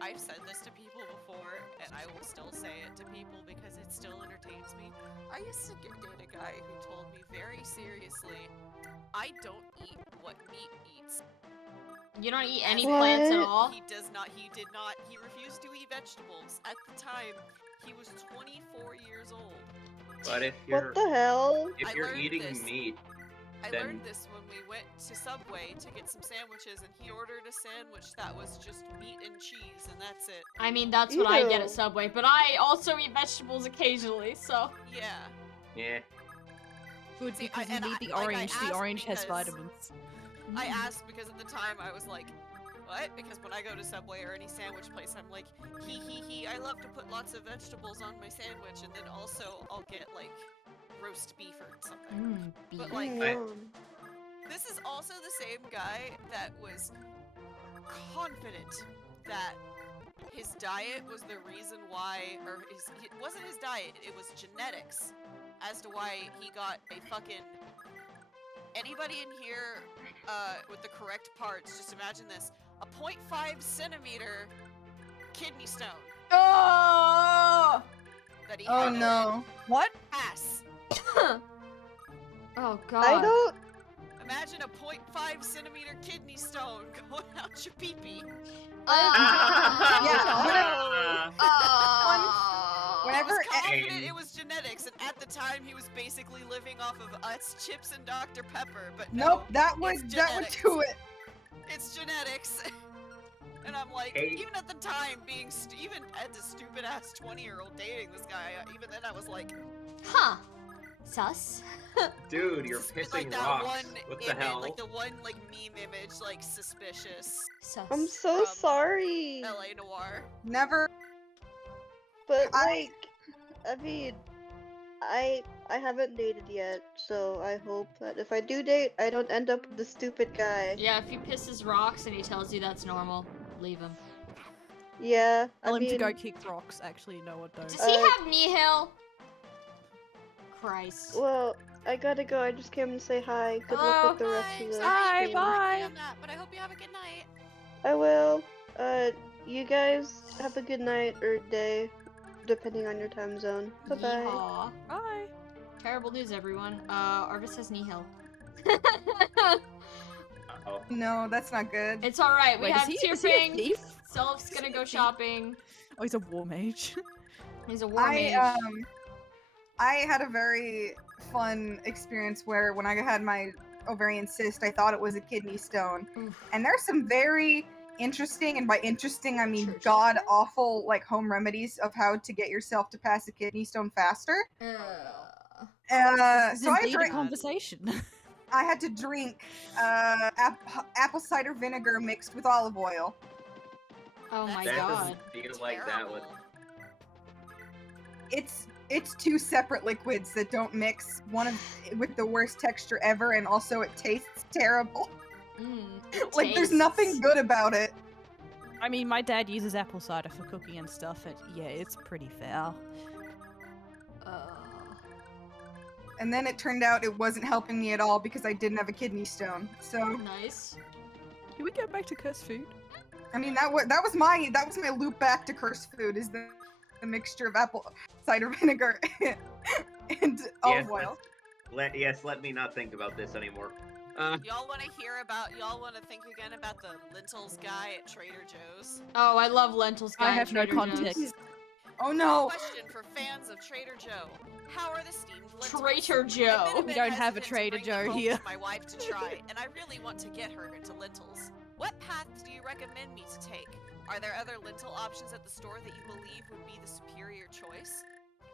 I've said this to people before, and I will still say it to people because it still entertains me. I used to date a guy who told me very seriously, "I don't eat what meat eats." You don't eat any What? plants at all? He does not. He did not. He refused to eat vegetables. At the time, he was 24 years old. But if you're What the hell? if I you're learned eating this. meat, I Then- learned this when we went to Subway to get some sandwiches, and he ordered a sandwich that was just meat and cheese, and that's it. I mean, that's what I get Ew. at Subway, but I also eat vegetables occasionally, so. Yeah. Yeah. Good, See, because you and need I- the like, I orange. The asked orange has because- vitamins. I asked because at the time I was like, what? Because when I go to Subway or any sandwich place, I'm like, he, I love to put lots of vegetables on my sandwich, and then also I'll get, like, roast beef or something. But, like, Yum. this is also the same guy that was confident that his diet was the reason why, or it wasn't his diet, it was genetics as to why he got a fucking... Anybody in here with the correct parts, just imagine this, a 0.5 centimeter kidney stone Oh! that he Oh had no. What? ass. Oh god. I don't. Imagine a 0.5 centimeter kidney stone going out your pee-pee. Whenever He was confident Hey. it was genetics, and at the time he was basically living off of Utz, chips, and Dr. Pepper, but no, nope, that would it's do genetics. it. It's genetics. And I'm like, Hey. even at the time, being even at the stupid ass 20-year-old dating this guy, even then I was like, Huh. Sus. Dude, you're it's pissing like that rocks. one What the image, hell? like the one like meme image, like suspicious. Sus. I'm so From sorry. LA Noir. Never. But I- I mean, I haven't dated yet, so I hope that if I do date, I don't end up with the stupid guy. Yeah, if he pisses rocks and he tells you that's normal, leave him. Yeah, Tell I him mean, to go kick rocks. Actually, no, I don't. Does he have Nihil? Christ. well, I gotta go. I just came to say hi. Good luck with the rest of the Bye, stream. bye. On that, but I hope you have a good night. I will. You guys have a good night or day, depending on your time zone. Bye bye. Yeehaw. Bye. Terrible news, everyone. Arvis has Nihil. Uh-oh. No, that's not good. It's alright, we Wait, have is he a Tearfing. thief? Self's gonna go shopping. Oh, he's a war mage. He's a war mage. I had a very fun experience where when I had my ovarian cyst, I thought it was a kidney stone. Oof. And there's some very interesting, and by interesting I mean Church. god awful, like home remedies of how to get yourself to pass a kidney stone faster. This is So I indeed a drank. conversation. I had to drink apple cider vinegar mixed with olive oil. Oh my That god. doesn't feel like that would. It's two separate liquids that don't mix. One of with the worst texture ever, and also it tastes terrible. Like there's nothing good about it. I mean, my dad uses apple cider for cooking and stuff, and yeah, it's pretty foul. And then it turned out it wasn't helping me at all because I didn't have a kidney stone. So Nice. Can we go back to cursed food? I mean that was my loop back to cursed food is the mixture of apple cider vinegar and olive oil. Let me not think about this anymore. Y'all want to think again about the lentils guy at Trader Joe's? Oh, I love lentils. I guy have at no Trader Joe's. context. Oh no! Question for fans of Trader Joe: how are the steamed lentils? Trader I've Joe. been a We bit don't have a hesitant to Trader bring them Joe home here. for my wife to try, and I really want to get her into lentils. What paths do you recommend me to take? Are there other lentil options at the store that you believe would be the superior choice?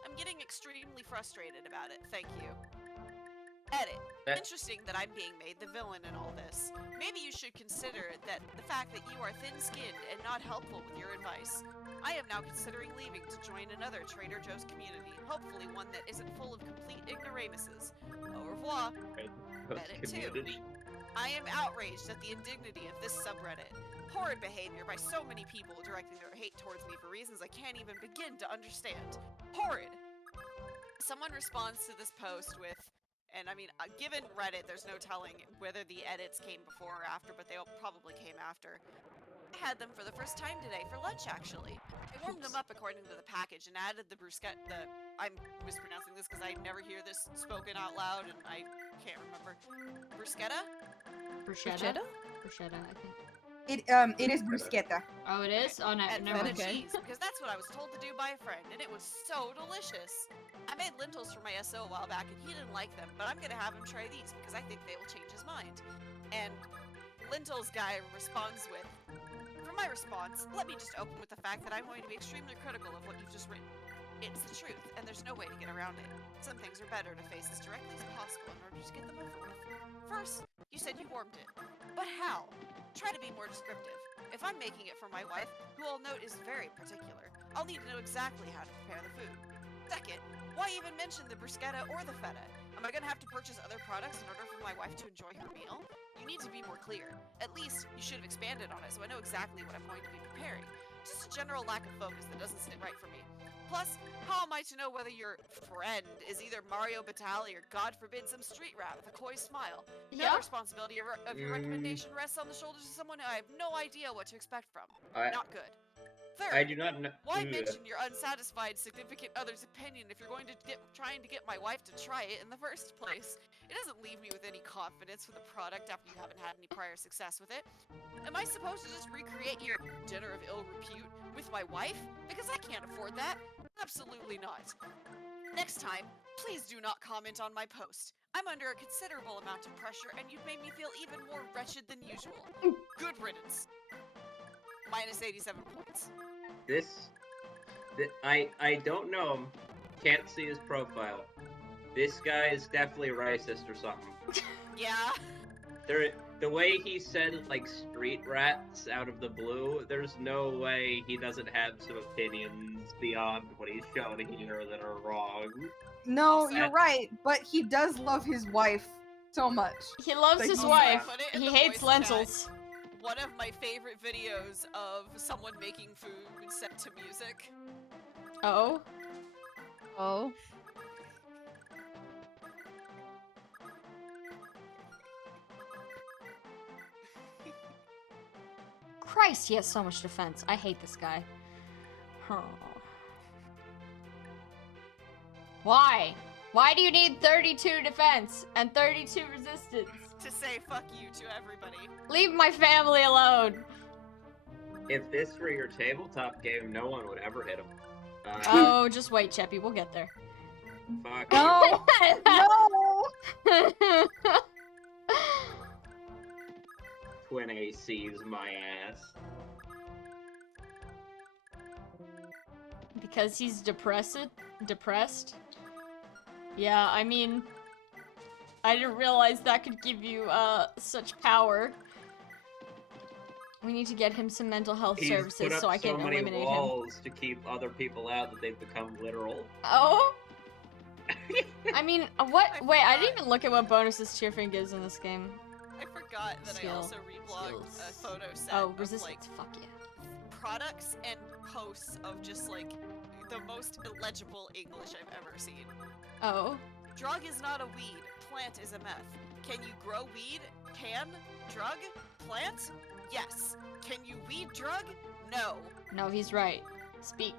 I'm getting extremely frustrated about it. Thank you. Edit. Interesting that I'm being made the villain in all this. Maybe you should consider that the fact that you are thin-skinned and not helpful with your advice. I am now considering leaving to join another Trader Joe's community, hopefully one that isn't full of complete ignoramuses. Au revoir. Edit 2. I am outraged at the indignity of this subreddit. Horrid behavior by so many people directing their hate towards me for reasons I can't even begin to understand. Horrid. Someone responds to this post with, and I mean, given Reddit, there's no telling whether the edits came before or after, but they all probably came after. I had them for the first time today for lunch, actually. I warmed them up according to the package and added the bruschetta. I'm mispronouncing this because I never hear this spoken out loud, and I can't remember. Bruschetta? Bruschetta? Bruschetta, I think. It is bruschetta. Oh, it is? Oh, no, And never feta mind. cheese, because that's what I was told to do by a friend, and it was so delicious. I'm made lentils for my SO a while back and he didn't like them, but I'm gonna have him try these because I think they will change his mind. And lentils guy responds with, for my response, let me just open with the fact that I'm going to be extremely critical of what you've just written. It's the truth, and there's no way to get around it. Some things are better to face as directly as possible in order to get them over with. First, you said you warmed it. But how? Try to be more descriptive. If I'm making it for my wife, who I'll note is very particular, I'll need to know exactly how to prepare the food. Second, why even mention the bruschetta or the feta? Am I gonna have to purchase other products in order for my wife to enjoy her meal? You need to be more clear. At least, you should have expanded on it so I know exactly what I'm going to be preparing. Just a general lack of focus that doesn't sit right for me. Plus, how am I to know whether your friend is either Mario Batali or, God forbid, some street rat with a coy smile? Yeah. The responsibility of your recommendation rests on the shoulders of someone who I have no idea what to expect from. Not good. Third, I do not know. why mention your unsatisfied significant other's opinion if you're going to trying to get my wife to try it in the first place? It doesn't leave me with any confidence for the product after you haven't had any prior success with it. Am I supposed to just recreate your dinner of ill repute with my wife? Because I can't afford that. Absolutely not. Next time, please do not comment on my post. I'm under a considerable amount of pressure and you've made me feel even more wretched than usual. Good riddance. Minus 87 points. I don't know him. Can't see his profile. This guy is definitely racist or something. Yeah. The way he said, like, street rats out of the blue, there's no way he doesn't have some opinions beyond what he's shown here that are wrong. No, you're right, but he does love his wife so much. He loves Like, his also, wife. put it in He the hates voice chat. lentils. One of my favorite videos of someone making food set to music. Oh. Oh. Christ, he has so much defense. I hate this guy. Huh. Why? Why do you need 32 defense and 32 resistance? To say fuck you to everybody. Leave my family alone. If this were your tabletop game, no one would ever hit him. Oh, just wait, Cheppy. We'll get there. Fuck. No! No! Twin AC's my ass. Because he's depressed? Yeah, I mean, I didn't realize that could give you, such power. We need to get him some mental health He's services put up so I can so many eliminate him. walls to keep other people out that they've become literal. Oh? I mean, what? Wait, I didn't forgot. even look at what bonuses Cheerfing gives in this game. I forgot that I Skill. also reblogged a Skills. photo set Oh, of resistance. like Fuck yeah. products and posts of just like the most illegible English I've ever seen. Oh. Drug is not a weed, plant is a meth. Can you grow weed? Can? Drug? Plant? Yes. Can you weed drug? No. No, he's right. Speak.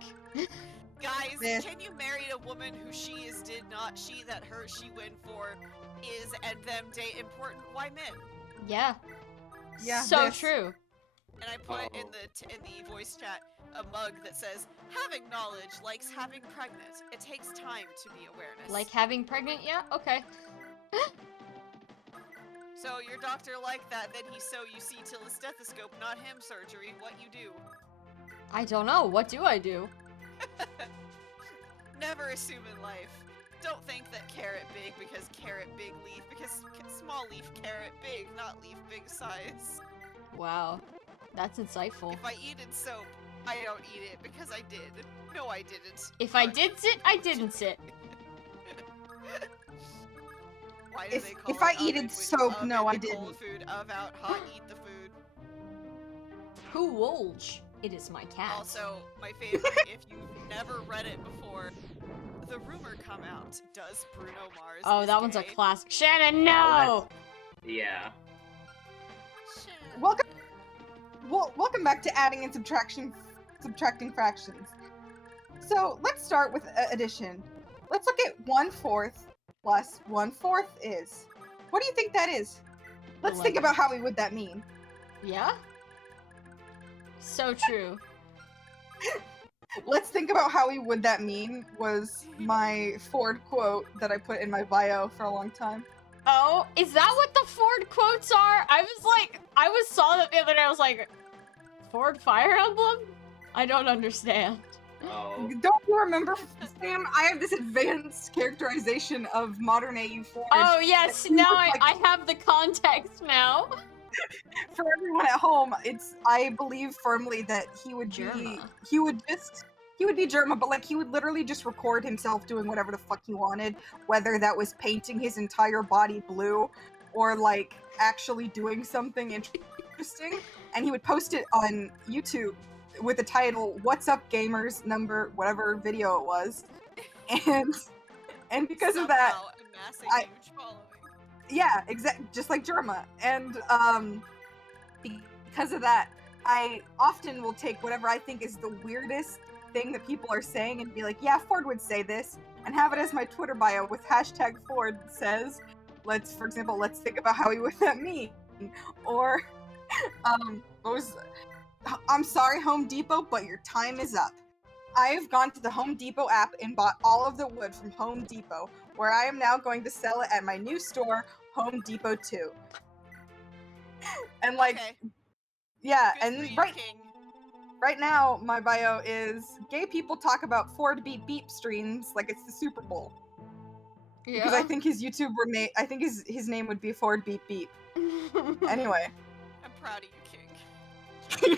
Guys, Meh. can you marry a woman who she is did not, she that her, she win for, is, and them date important? Why men? Yeah. Yeah, So this. true. And I put in the voice chat a mug that says, having knowledge likes having pregnant. It takes time to be awareness. Like having pregnant? Yeah, okay. So your doctor liked that, then he sew you see till a stethoscope, not him surgery. What you do? I don't know. What do I do? Never assume in life. Don't think that carrot big because carrot big leaf, because small leaf carrot big, not leaf big size. Wow. That's insightful. If I eat in soap, I don't eat it because I did. No, I didn't. If I did sit, I didn't sit. Why do they call If I it eat oven it when soap, oven no, I the didn't. Cold food of out hot, eat the food. Who Wolge? It is my cat. Also, my favorite, if you've never read it before, the rumor come out. Does Bruno Mars Oh, is that one's a gay? classic. Shannon, no! Yeah. Shit. Welcome back to adding and subtracting fractions. So let's start with addition. Let's look at 1/4 plus 1/4 is. What do you think that is? Let's think 11. about how would that mean. Yeah? So true. Let's think about how he would that mean was my Ford quote that I put in my bio for a long time. Oh, is that what the Ford quotes are? I saw that the other day. I was like, Ford Fire Emblem? I don't understand. Oh. Don't you remember, Sam? I have this advanced characterization of modern AU Ford. Oh yes, that he now would, I, like, I have the context now. For everyone at home, I believe firmly that he would be Germa. he would be Germa, but like he would literally just record himself doing whatever the fuck he wanted, whether that was painting his entire body blue or like actually doing something interesting, and he would post it on YouTube with the title "What's Up Gamers" number whatever video it was, and because of that, Somehow amassing I- a huge following. yeah, just like Germa, and because of that, I often will take whatever I think is the weirdest thing that people are saying and be like, yeah, Ford would say this, and have it as my Twitter bio with hashtag Ford says, for example, let's think about how he would that mean. Or, I'm sorry, Home Depot, but your time is up. I have gone to the Home Depot app and bought all of the wood from Home Depot, where I am now going to sell it at my new store, Home Depot 2. And like, Okay, yeah, good for and you, right King. Right now, my bio is gay people talk about Ford beep beep streams like it's the Super Bowl. Yeah. Because I think his I think his name would be Ford beep beep. Anyway. I'm proud of you, King.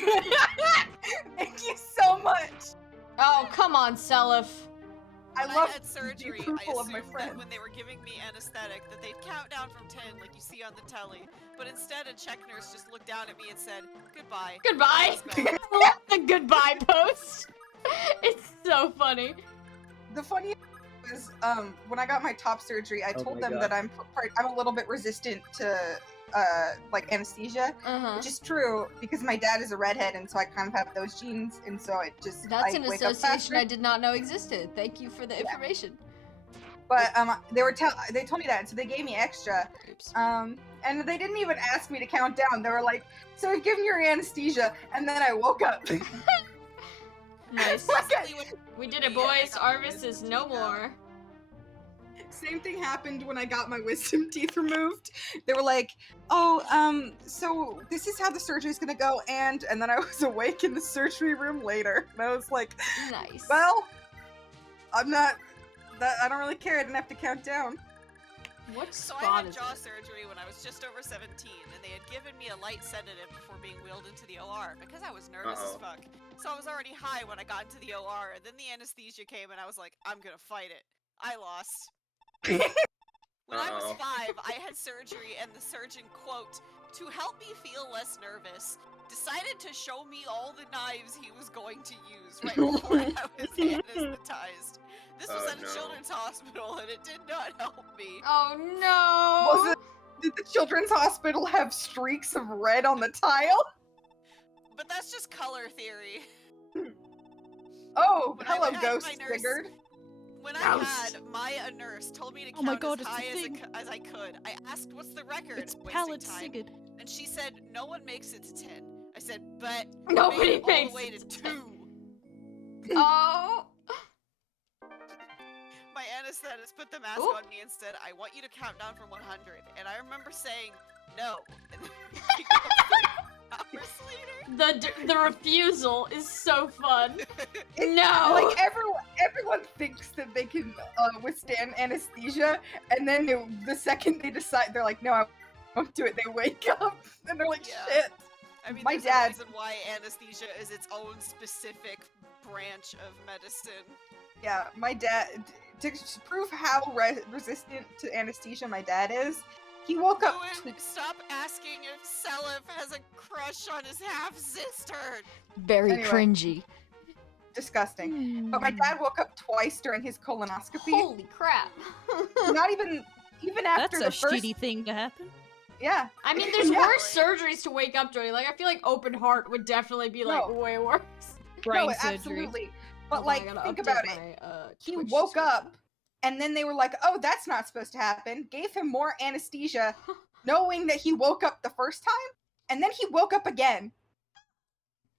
Thank you so much. Oh, come on, Selif. I When love had surgery, the approval I of my assumed friend. that when they were giving me anesthetic that they'd count down from 10 like you see on the telly, but instead a check nurse just looked down at me and said, goodbye. Goodbye. Let's go. I love the goodbye post. It's so funny. The funniest was when I got my top surgery, I Oh told my them God. that I'm a little bit resistant to like anesthesia, Uh-huh. which is true because my dad is a redhead, and so I kind of have those genes, and so it just That's I an wake up association faster. I did not know existed. Thank you for the information. But they told me that, so they gave me extra. Oops. And they didn't even ask me to count down. They were like, "So we've given you your anesthesia," and then I woke up. Nice. Basically what We did it, Yeah, I boys. got my Arvis is wisdom no teeth out. more. Same thing happened when I got my wisdom teeth removed. They were like, "Oh, so this is how the surgery's gonna go," and then I was awake in the surgery room later, and I was like, Nice. "Well, I'm not. I don't really care. I didn't have to count down." What So I spot had is jaw it? surgery when I was just over 17, and they had given me a light sedative before being wheeled into the OR because I was nervous as Uh-oh. fuck. So I was already high when I got into the OR, and then the anesthesia came, and I was like, I'm gonna fight it. I lost. When I was Uh-oh. 5, I had surgery, and the surgeon, quote, to help me feel less nervous, decided to show me all the knives he was going to use right before I was anesthetized. This was Oh, at a no. children's hospital, and it did not help me. Oh no! Did the children's hospital have streaks of red on the tile? But that's just color theory. Oh, When hello, I had Ghost my nurse- Sigurd. When I Gross. had my nurse told me to Oh my count God, as it's a high thing. as I could. I asked, "What's the record?" It's wasting Pallid time. Sigurd. And she said, "No one makes it to 10." I said, "But Nobody made it all makes the way it to to 2." Oh! My anesthetist put the mask Oop. on me and said, "I want you to count down from 100." And I remember saying, "No." And then we got 3 hours later. The refusal is so fun. It- No! Like everyone thinks that they can withstand anesthesia, and then the second they decide, they're like, "No, I won't do it." They wake up and they're like, Yeah. "Shit." I mean, My there's dad- a reason why anesthesia is its own specific branch of medicine. Yeah, my dad, to prove how resistant to anesthesia my dad is, he woke up. Ruin, stop asking if Selif has a crush on his half-sister. Very Anyway. cringy. Disgusting. But my dad woke up twice during his colonoscopy. Holy crap. Not even after That's the a first. shitty thing to happen. Yeah. I mean, there's Yeah. worse surgeries to wake up during. Like, I feel like open heart would definitely be, like, No. way worse. Brain No, surgery. absolutely. But Hold on, I like, gotta think update about it. my, He Twitch woke description. up, and then they were like, "Oh, that's not supposed to happen." Gave him more anesthesia, knowing that he woke up the first time, and then he woke up again.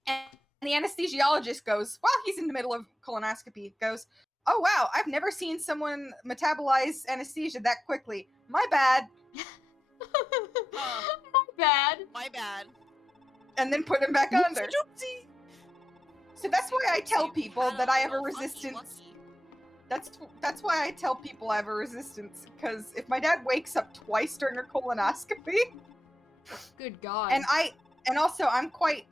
And the anesthesiologist goes, while he's in the middle of colonoscopy, goes, "Oh wow, I've never seen someone metabolize anesthesia that quickly. My bad." Huh. My bad. My bad. And then put him back under. Oopsie-doopsie. So that's why I tell You people had that I have a little fucky resistance. lucky. That's why I tell people I have a resistance, because if my dad wakes up twice during a colonoscopy, Good God. and also I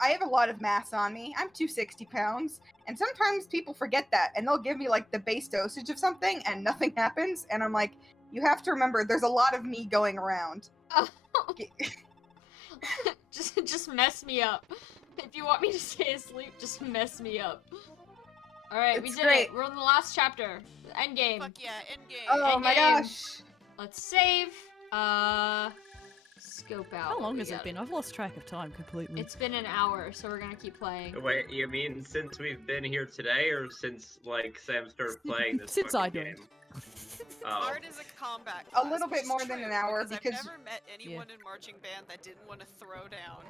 have a lot of mass on me. I'm 260 pounds, and sometimes people forget that, and they'll give me like the base dosage of something, and nothing happens, and I'm like, you have to remember, there's a lot of me going around. just mess me up. If you want me to stay asleep, just mess me up. Alright, we It's did great. it. We're in the last chapter. Endgame. Fuck yeah, Endgame. Oh my Endgame. gosh. Let's save. Scope out. How what long we has it got. been? I've lost track of time completely. It's been an hour, so we're gonna keep playing. Wait, you mean since we've been here today, or since like Sam started playing this Since fucking I joined. game? Oh. Art is a combat A class, little which bit is more than true, an hour, because because- I've never met anyone in marching band that didn't want to throw down.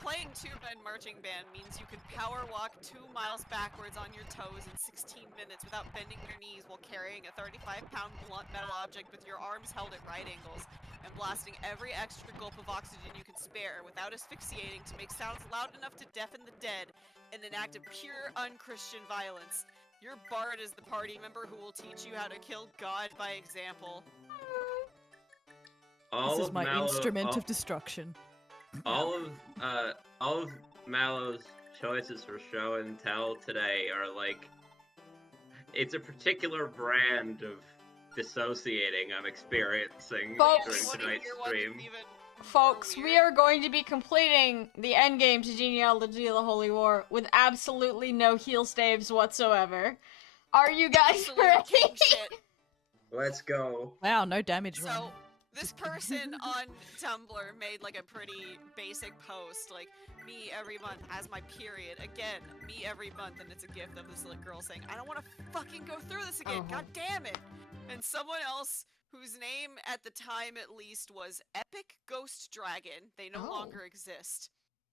Playing tuba in marching band means you can power walk 2 miles backwards on your toes in 16 minutes without bending your knees while carrying a 35-pound blunt metal object with your arms held at right angles and blasting every extra gulp of oxygen you can spare without asphyxiating to make sounds loud enough to deafen the dead in an act of pure unchristian violence. Your bard is the party member who will teach you how to kill God by example. This is my instrument of destruction. All of Mallow's choices for show and tell today are like, it's a particular brand of dissociating I'm experiencing Folks. during Anyone in tonight's here want to stream. even Folks, more we weird? are going to be completing the endgame to Genealogy of the Holy War with absolutely no heal staves whatsoever. Are you guys Absolute ready? king shit. Let's go. Wow, no damage run. So, this person on Tumblr made like a pretty basic post, like, me every month has my period. Again, me every month, and it's a gift of this little girl saying, I don't want to fucking go through this again, Oh. god damn it! And someone else, whose name at the time at least was Epic Ghost Dragon, they no Oh. longer exist.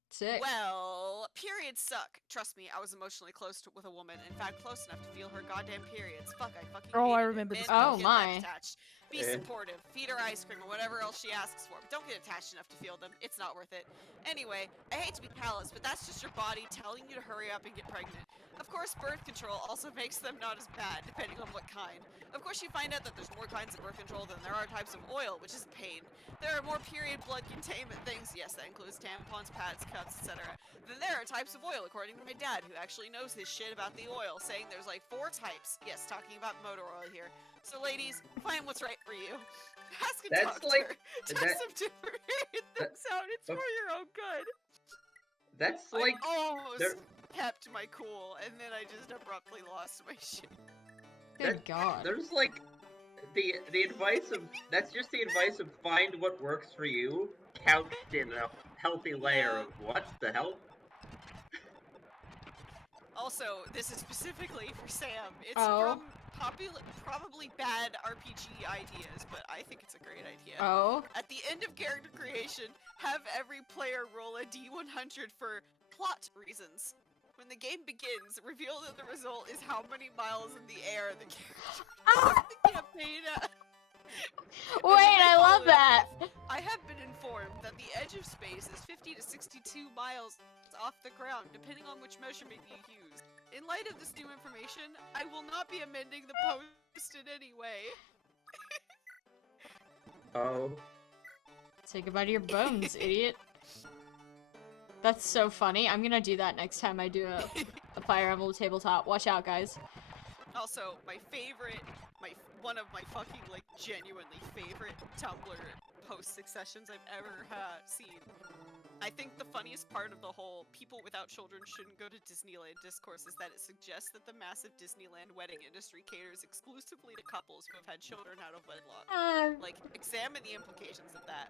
Sick. Well, periods suck. Trust me, I was emotionally close with a woman. In fact, close enough to feel her goddamn periods. Fuck, I fucking Oh, I hated it. remember Men this don't post. get Oh, that my. attached. Be Eh. supportive. Feed her ice cream or whatever else she asks for. But don't get attached enough to feel them. It's not worth it. Anyway, I hate to be callous, but that's just your body telling you to hurry up and get pregnant. Of course, birth control also makes them not as bad, depending on what kind. Of course, you find out that there's more kinds of birth control than there are types of oil, which is a pain. There are more period blood containment things, yes, that includes tampons, pads, cups, etc. Then there are types of oil, according to my dad, who actually knows his shit about the oil, saying there's like 4 types. Yes, talking about motor oil here. So ladies, find what's right for you. Ask a That's doctor. like- Test that- some different things out. It's for your own good. That's like, I almost there- kept my cool, and then I just abruptly lost my shit. Good God. there's like, the advice of, that's just the advice of find what works for you, couched in a healthy layer of what the hell? Also, this is specifically for Sam. It's Oh. from probably bad RPG ideas, but I think it's a great idea. Oh. At the end of character creation, have every player roll a D100 for plot reasons. When the game begins, reveal that the result is how many miles in the air the character the campaign at. Wait, I love that. I have been informed that the edge of space is 50 to 62 miles off the ground, depending on which measurement you use. In light of this new information, I will not be amending the post in any way. Oh. Say goodbye to your bones, idiot. That's so funny. I'm gonna do that next time I do a Fire Emblem tabletop. Watch out, guys. Also, one of my fucking, like, genuinely favorite Tumblr post successions I've ever seen. I think the funniest part of the whole people without children shouldn't go to Disneyland discourse is that it suggests that the massive Disneyland wedding industry caters exclusively to couples who have had children out of wedlock. Like, examine the implications of that.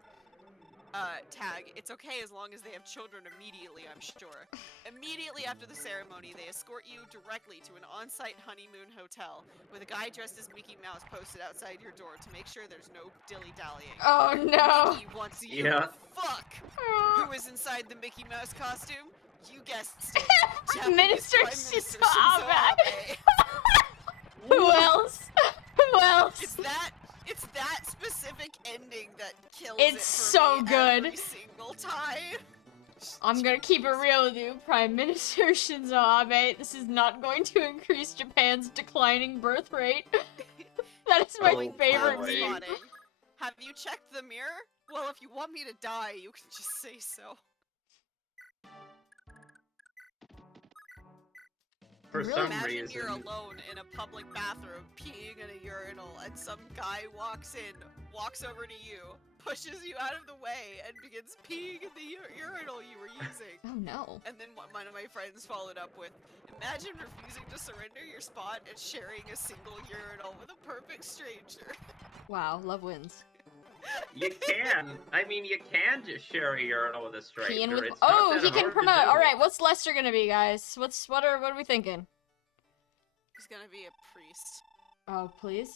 Tag, it's okay as long as they have children immediately, I'm sure. Immediately after the ceremony, they escort you directly to an on-site honeymoon hotel with a guy dressed as Mickey Mouse posted outside your door to make sure there's no dilly-dallying. Oh no. Mickey wants you Yeah. to fuck! Who is inside the Mickey Mouse costume? You guessed it. Prime Minister Japanese Prime Minister Shinzo Shinzo Abe. Abe. Who else? Who else? It's that specific ending that kills It's it for so me good. every single time. I'm gonna keep it real with you, Prime Minister Shinzo Abe. This is not going to increase Japan's declining birth rate. That is my Oh, favorite boy. meme. Spotting. Have you checked the mirror? Well, if you want me to die, you can just say so. For Really? some Imagine reason, you're alone in a public bathroom, peeing in a urinal, and some guy walks over to you, pushes you out of the way, and begins peeing in the urinal you were using. Oh no. And then one of my friends followed up with, imagine refusing to surrender your spot and sharing a single urinal with a perfect stranger. Wow, love wins. you can. I mean, you can just share a urinal with a stranger. Peeing with. It's not Oh, that he can hard to promote. do. All right, what's Lester gonna be, guys? What are we thinking? He's gonna be a priest. Oh, please.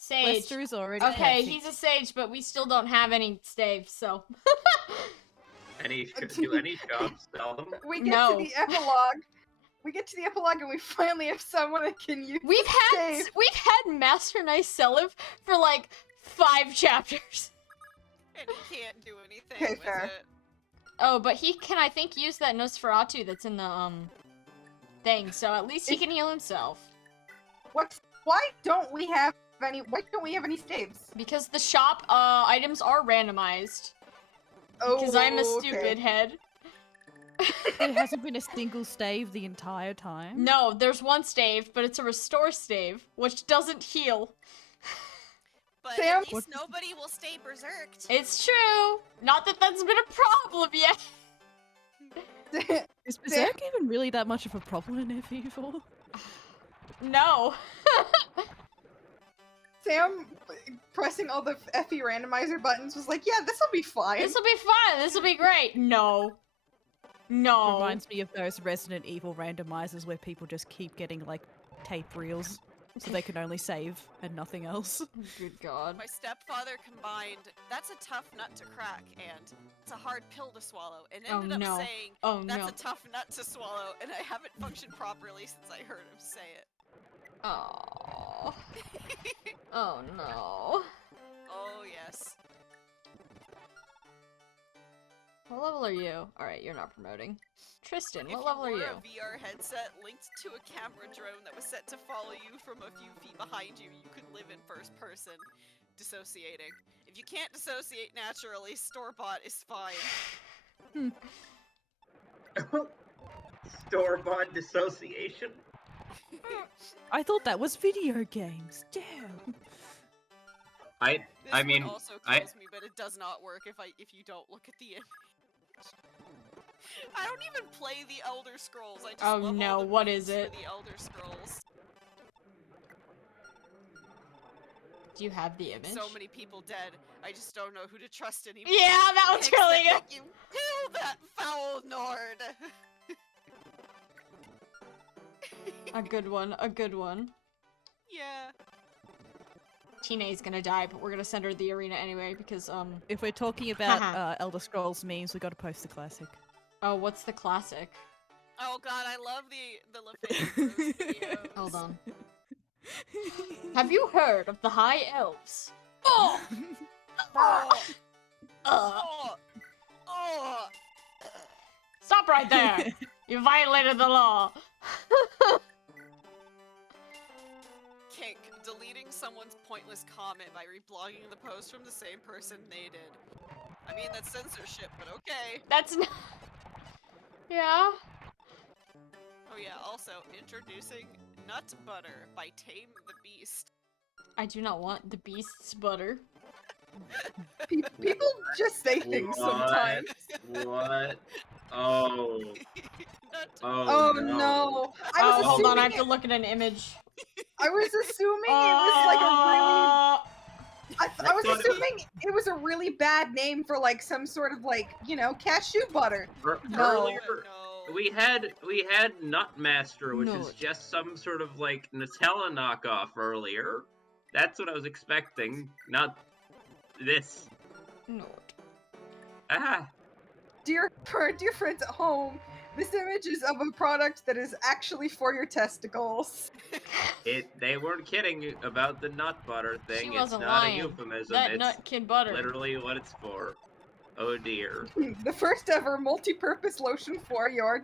Sage. Lester is already Okay, perfect. he's a sage, but we still don't have any staves, so. Do any shops sell them? We get No. to the epilogue. We get to the epilogue and we finally have someone that can use We've had Master Nice Celev for like 5 chapters. And he can't do anything Okay, with fair. it. Oh, but he can, I think, use that Nosferatu that's in the thing, so at least he can heal himself. Why don't we have any staves? Because the shop items are randomized. Oh, Because I'm a okay. stupid head. There hasn't been a single stave the entire time. No, there's one stave, but it's a restore stave, which doesn't heal. But Sam? at least nobody will stay berserked. It's true. Not that that's been a problem yet. Is Berserk even really that much of a problem in FE4? No. Sam pressing all the FE randomizer buttons was like, yeah, this'll be fine. This'll be fun. This'll be great. No. No. Reminds me of those Resident Evil randomizers where people just keep getting like tape reels so they can only save and nothing else. Good God. My stepfather combined, that's a tough nut to crack, and it's a hard pill to swallow, and Oh, ended no. up saying, Oh that's no. a tough nut to swallow, and I haven't functioned properly since I heard him say it. Oh. Oh no. Oh, yes. What level are you? Alright, you're not promoting. Tristan, If what level are wore you? a VR headset linked to a camera drone that was set to follow you from a few feet behind you, you could live in first person, dissociating. If you can't dissociate naturally, store-bought is fine. Store-bought dissociation? I thought that was video games. Damn. I This mean, one also I- kills me, but it does not work if you don't look at the image. I don't even play the Elder Scrolls. I just Oh, love no, all the what memes is it? For the Elder Scrolls. Do you have the image? So many people dead. I just don't know who to trust anymore. Yeah, that one's Pics really that good. make you kill that foul Nord. A good one, a good one. Yeah. Tina's gonna die, but we're gonna send her to the arena anyway because, If we're talking about Elder Scrolls memes, we gotta post the classic. oh, what's the classic? Oh god, I love the LaFayette videos. Hold on. Have you heard of the High Elves? Oh! Oh, Uh, oh, oh. stop right there! You violated the law! Kink, deleting someone's pointless comment by reblogging the post from the same person they did. I mean, that's censorship, but okay. That's not... Yeah? Oh yeah, also, introducing Nut Butter by Tame the Beast. I do not want the beast's butter. People just say things sometimes. What? Oh. Nut Oh no! I Oh, was hold on, I have assuming to look at an image. I was assuming it was like a really. Uh, I was assuming it was a really bad name for like some sort of like cashew butter. No. Earlier, no. we had Nutmaster, which is Nut. just some sort of like Nutella knockoff earlier. That's what I was expecting, not this. No. Ah, Dear friends at home, This image is of a product that is actually for your testicles. They weren't kidding about the nut butter thing. She It's wasn't not lying. a euphemism. That It's nut can butter. literally what it's for. Oh dear. The first ever multi-purpose lotion for your ...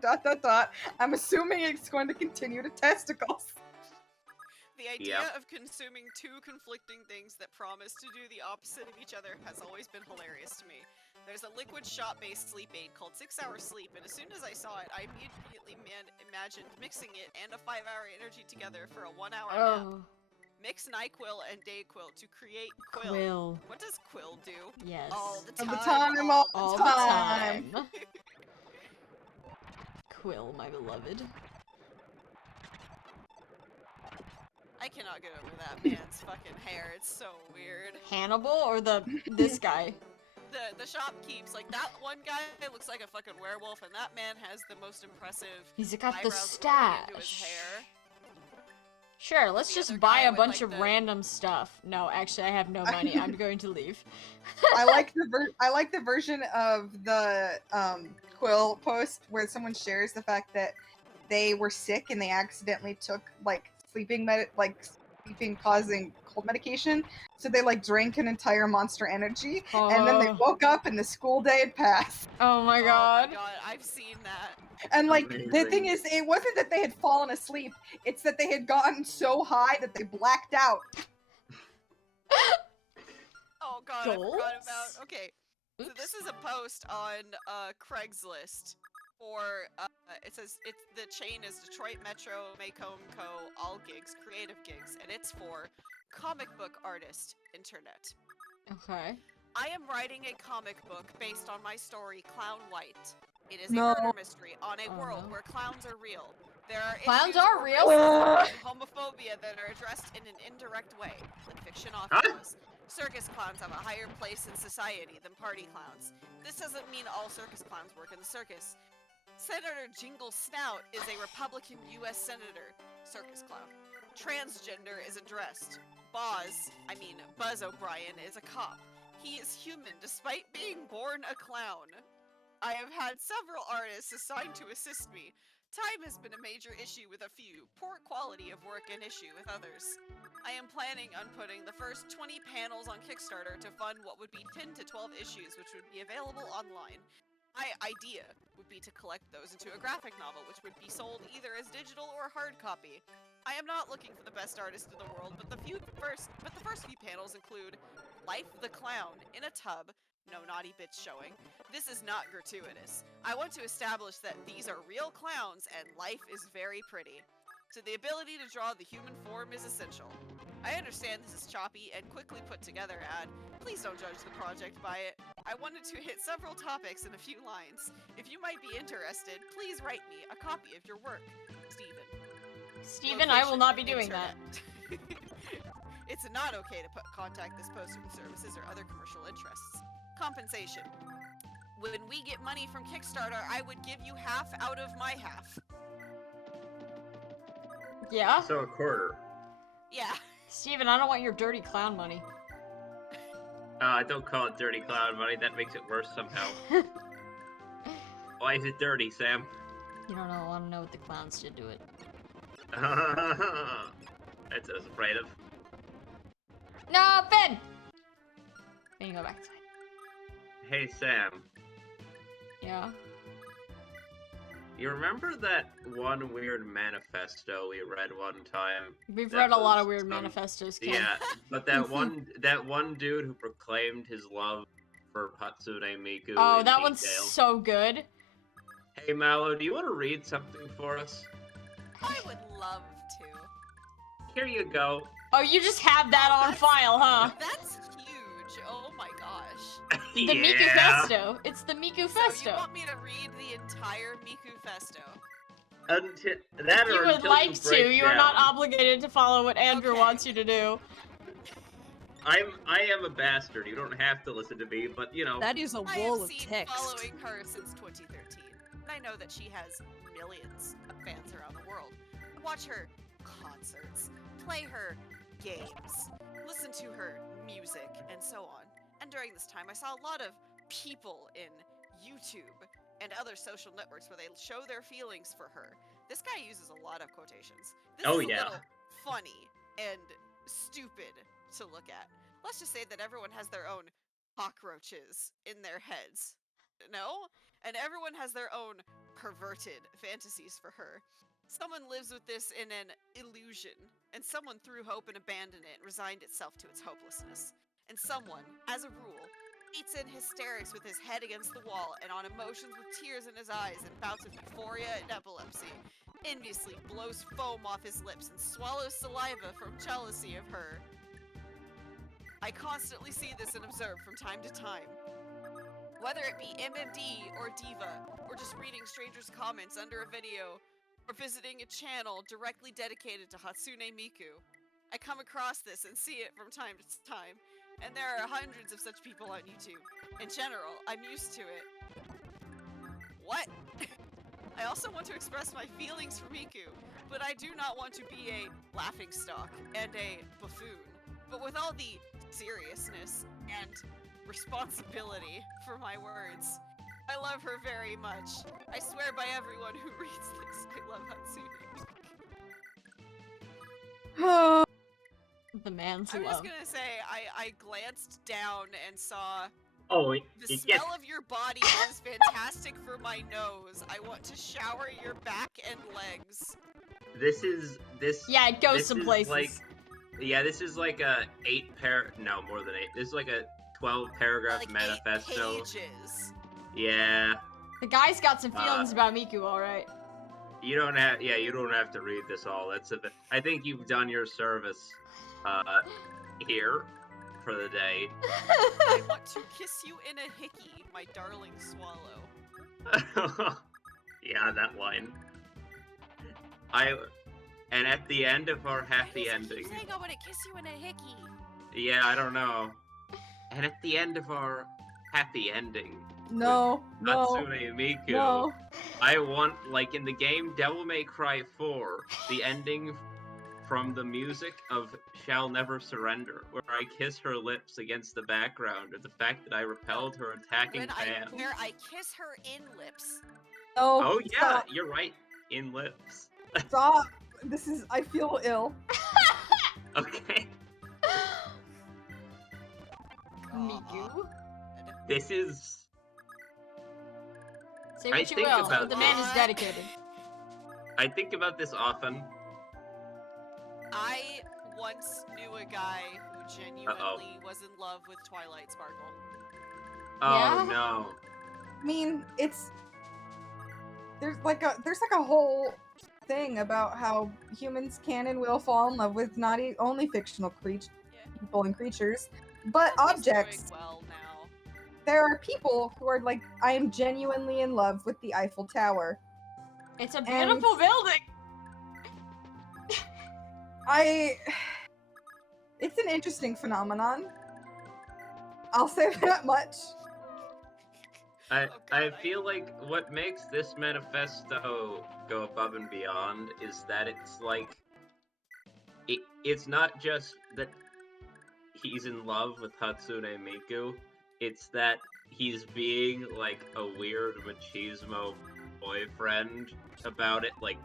I'm assuming it's going to continue to testicles. The idea Yep. of consuming two conflicting things that promise to do the opposite of each other has always been hilarious to me. There's a liquid shot-based sleep aid called 6 Hour Sleep, and as soon as I saw it, I immediately imagined mixing it and a 5-hour energy together for a 1-hour nap. Oh, Mix NyQuil and DayQuil to create Quill. Quill. What does Quill do? Yes. All the All time. the time, all All the the time. time. Quill, my beloved. I cannot get over that man's fucking hair. It's so weird. Hannibal or this guy? The shopkeeps, like that one guy looks like a fucking werewolf, and that man has the most impressive He's got the eyebrows growing into his stash. hair. Sure, let's The just other buy guy a with, bunch like, of the- random stuff. No, actually, I have no money. I'm going to leave. I like the version of the Quill post where someone shares the fact that they were sick and they accidentally took like sleeping causing cold medication, so they like drank an entire Monster Energy, and then they Oh. woke up and the school day had passed. Oh my god. Oh my god, I've seen that. And like the Amazing. thing is, it wasn't that they had fallen asleep; it's that they had gotten so high that they blacked out. Oh god, I forgot Goals? about. Okay, so Oops. this is a post on Craigslist for. It says the chain is Detroit Metro, Macomb Co. All gigs, creative gigs, and it's for comic book artist internet. Okay. I am writing a comic book based on my story Clown White. It is No. a murder mystery on a Oh, world no. where clowns are real. There are Clowns issues are of real? racism and homophobia that are addressed in an indirect way, like fiction often Huh? does. Circus clowns have a higher place in society than party clowns. This doesn't mean all circus clowns work in the circus. Senator Jingle Snout is a Republican U.S. Senator. Circus clown. Transgender is addressed. Buzz O'Brien is a cop. He is human despite being born a clown. I have had several artists assigned to assist me. Time has been a major issue with a few, poor quality of work an issue with others. I am planning on putting the first 20 panels on Kickstarter to fund what would be 10 to 12 issues which would be available online. My idea would be to collect those into a graphic novel which would be sold either as digital or hard copy. I am not looking for the best artist in the world, but the first few panels include Life the Clown in a tub. No naughty bits showing. This is not gratuitous. I want to establish that these are real clowns and life is very pretty. So the ability to draw the human form is essential. I understand this is choppy and quickly put together ad. Please don't judge the project by it. I wanted to hit several topics in a few lines. If you might be interested, please write me a copy of your work. Steven. Steven, I will Location, not be doing that. internet. It's not okay to contact this poster with services or other commercial interests. Compensation. When we get money from Kickstarter, I would give you half out of my half. Yeah? So a quarter. Yeah. Steven, I don't want your dirty clown money. Don't call it dirty clown money. That makes it worse somehow. Why is it dirty, Sam? You don't know, I want to know what the clowns did to it. That's I was afraid of. No, Ben! Ben, you go back inside. Hey, Sam. Yeah? You remember that one weird manifesto we read one time? We've That read a lot of was weird some- manifestos, Ken. Yeah, but that one dude who proclaimed his love for Hatsune Miku. Oh, in that one's detail. so good. Hey, Mallow, do you want to read something for us? I would love to. Here you go. Oh, you just have that Oh, on that's- file, huh? That's huge. Oh my gosh. The Yeah. Miku Festo. It's the Miku So you Festo. want me to read the entire Miku Festo? Until that, You or would until like to. break You are not down. obligated to follow what Andrew Okay. wants you to do. I am a bastard. You don't have to listen to me, but you know. That is a I wall have of seen text. following her since 2013, and I know that she has millions of fans around the world. Watch her concerts, play her games, listen to her music, and so on. And during this time, I saw a lot of people in YouTube and other social networks where they show their feelings for her. This guy uses a lot of quotations. This Oh, is a yeah. little funny and stupid to look at. Let's just say that everyone has their own cockroaches in their heads. No? And everyone has their own perverted fantasies for her. Someone lives with this in an illusion, and someone threw hope and abandoned it and resigned itself to its hopelessness. And someone, as a rule, beats in hysterics with his head against the wall and on emotions with tears in his eyes and bouts of euphoria and epilepsy, enviously blows foam off his lips and swallows saliva from jealousy of her. I constantly see this and observe from time to time. Whether it be MMD or Diva, or just reading strangers' comments under a video, or visiting a channel directly dedicated to Hatsune Miku, I come across this and see it from time to time, and there are hundreds of such people on YouTube. In general, I'm used to it. What? I also want to express my feelings for Miku, but I do not want to be a laughingstock and a buffoon. But with all the seriousness and responsibility for my words, I love her very much. I swear by everyone who reads this, I love Hatsune Miku. The man's I'm love. just gonna say, I glanced down and saw Oh, the smell of your body is fantastic for my nose. I want to shower your back and legs. this is this. Yeah, it goes this some is places. Like, yeah, this is like a no, more than 8. This is like a 12 paragraph Like manifesto. 8 pages. Yeah. The guy's got some feelings about Miku, alright. You don't have to read this all. That's a bit. I think you've done your service here for the day. I want to kiss you in a hickey, my darling swallow. Yeah, that line. And at the end of our happy ending. Keep saying I want to kiss you in a hickey. Yeah, I don't know. And at the end of our happy ending. No, no, Hatsune Miku. no. I want, like in the game Devil May Cry 4, the ending from the music of Shall Never Surrender, where I kiss her lips against the background of the fact that I repelled her attacking fans. Where I kiss her in lips. No. Oh yeah, Stop. you're right. In lips. Stop. This is. I feel ill. Okay. Miku? This is... Say I what you think will, about the man is this. dedicated. I think about this often. I once knew a guy who genuinely was in love with Twilight Sparkle. Oh Yeah? no. I mean, it's there's like a whole thing about how humans can and will fall in love with not only fictional people and creatures, but He's objects. doing well now. There are people who are like, I am genuinely in love with the Eiffel Tower. It's a beautiful building! It's an interesting phenomenon. I'll say that much. I feel like what makes this manifesto go above and beyond is that it's like it's not just that he's in love with Hatsune Miku, it's that he's being like a weird machismo boyfriend about it, like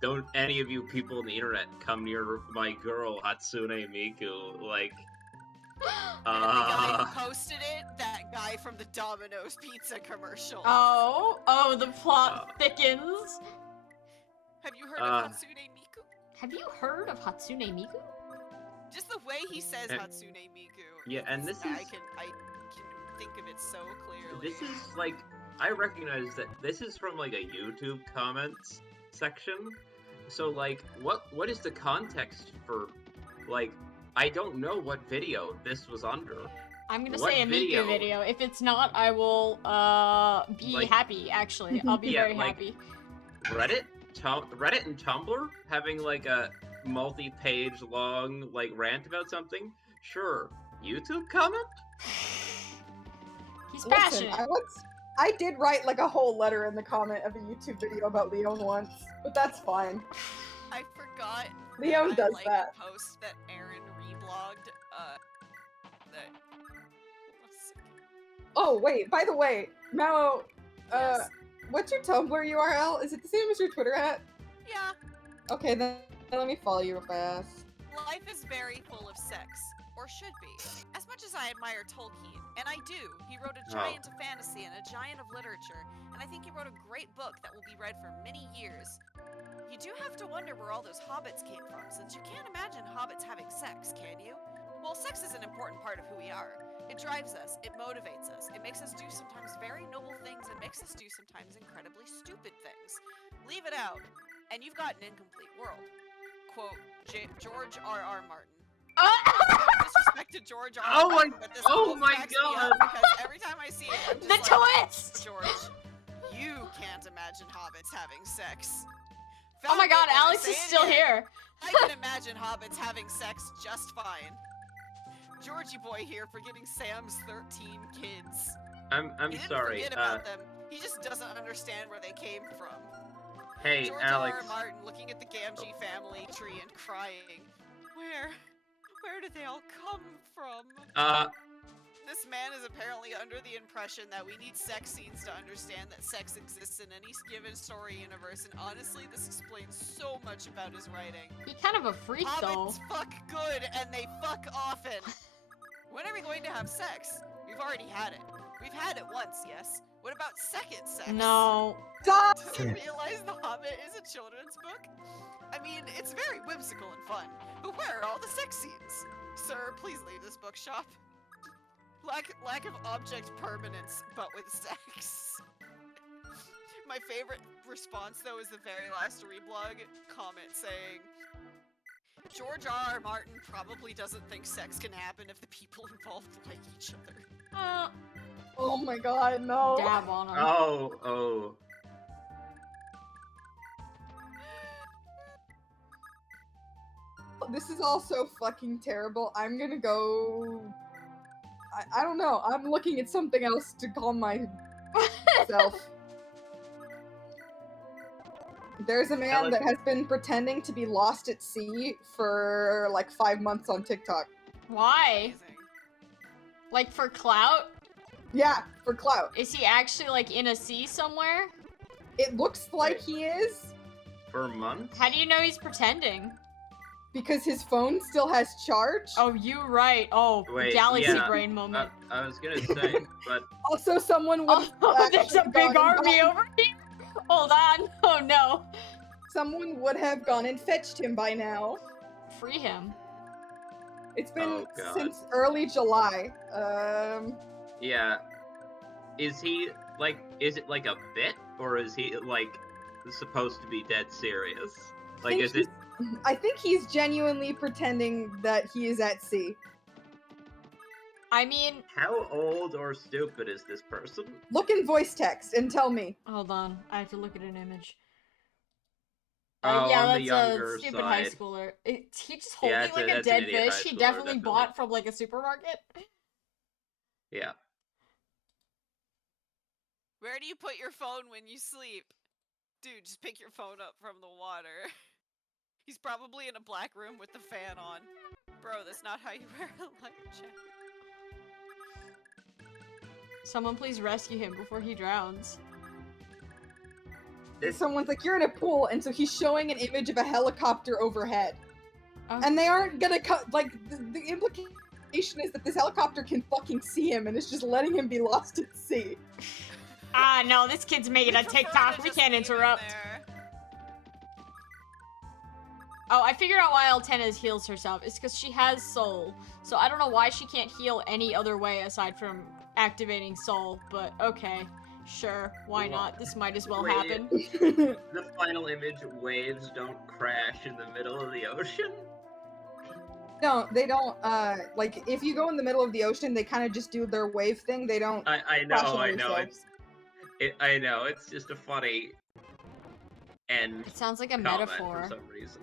don't any of you people on the internet come near my girl Hatsune Miku, like And the guy who posted it, that guy from the Domino's pizza commercial. Oh, the plot thickens. Have you heard of Hatsune Miku? Have you heard of Hatsune Miku? Just the way he says Hatsune Miku. Yeah, and this I is... can think of it so clearly. This is like, I recognize that this is from like a YouTube comments section. So like, what is the context for, like, I don't know what video this was under. I'm gonna What say a video? Miku video. If it's not, I will be Like- happy. Actually, I'll be Yeah, very like- happy. Reddit and Tumblr having like a multi-page long like rant about something. Sure, YouTube comment. He's Listen, passionate. I did write like a whole letter in the comment of a YouTube video about Leon once, but that's fine. I forgot. Leon that does I liked that. A post that Aaron reblogged. That. Oh wait, by the way, Mallow, Yes. what's your Tumblr URL? Is it the same as your Twitter at? Yeah. Okay, then let me follow you real fast. Life is very full of sex, or should be. As much as I admire Tolkien, and I do, he wrote a giant of fantasy and a giant of literature, and I think he wrote a great book that will be read for many years. You do have to wonder where all those hobbits came from, since you can't imagine hobbits having sex, can you? Well, sex is an important part of who we are. It drives us, it motivates us, it makes us do sometimes very noble things, and makes us do sometimes incredibly stupid things. Leave it out, and you've got an incomplete world. Quote, George R.R. Martin. No disrespect to George R.R. Oh my- Martin, but this oh quote my cracks me God. up because every time I see it, I'm just The like, twist! George, you can't imagine hobbits having sex. Oh my Found god, it, and I Alex say is it still again. here. I can imagine hobbits having sex just fine. Georgie boy here forgetting Sam's 13 kids. I'm He didn't sorry. forget about them. He just doesn't understand where they came from. Hey, George Alex. R.R. Martin looking at the Gamgee family tree and crying. Where did they all come from? This man is apparently under the impression that we need sex scenes to understand that sex exists in any given story universe, and honestly, this explains so much about his writing. He kind of a freak though. Hobbits fuck good, and they fuck often. When are we going to have sex? We've already had it. We've had it once, yes. What about second sex? No. Stop! Does he realize The Hobbit is a children's book? I mean, it's very whimsical and fun, but where are all the sex scenes? Sir, please leave this bookshop. Lack of object permanence, but with sex. My favorite response, though, is the very last reblog comment saying, George R.R. Martin probably doesn't think sex can happen if the people involved like each other. Oh my god, no. Dab on him. Oh. This is all so fucking terrible. I'm gonna go... I don't know. I'm looking at something else to calm myself. There's a man that has been pretending to be lost at sea for like 5 months on TikTok. Why? Amazing. Like for clout? Yeah, for clout. Is he actually like in a sea somewhere? It looks like he is, For months? How do you know he's pretending? because his phone still has charge. Oh, you right. Oh, Wait, galaxy yeah, brain moment. I was gonna say, but Also, someone would Oh, there's a actually big gone and army gotten- over here. Hold on. Oh no. Someone would have gone and fetched him by now. Free him. It's been Oh, God. since early July. yeah. Is he, like, is it like a bit? Or is he, like, supposed to be dead serious? Like, is it... I think he's genuinely pretending that he is at sea. I mean, How old or stupid is this person? Look in voice text and tell me. hold on. I have to look at an image. Oh, yeah, on the that's younger a stupid high side. schooler. He just holding that's like a an dead idiot fish. high He schooler, definitely definitely. bought from like a supermarket. Yeah. Where do you put your phone when you sleep? Dude, just pick your phone up from the water. He's probably in a black room with the fan on. Bro, that's not how you wear a life jacket. Someone please rescue him before he drowns. Someone's like, you're in a pool, and so he's showing an image of a helicopter overhead. Oh. And they aren't gonna cut, like, the implication is that this helicopter can fucking see him and is just letting him be lost at sea. Ah, no, this kid's making a We'd prefer TikTok. to We just can't leave him interrupt. there. Oh, I figured out why Altenna heals herself. It's because she has soul. So I don't know why she can't heal any other way aside from activating soul, but okay. Sure, why not? This might as well Wait. happen. The final image, waves don't crash in the middle of the ocean? No, they don't, like, if you go in the middle of the ocean, they kind of just do their wave thing. They don't I crash know, over I know. themselves. I know, it's just a funny end It sounds like a comment metaphor. for some reason.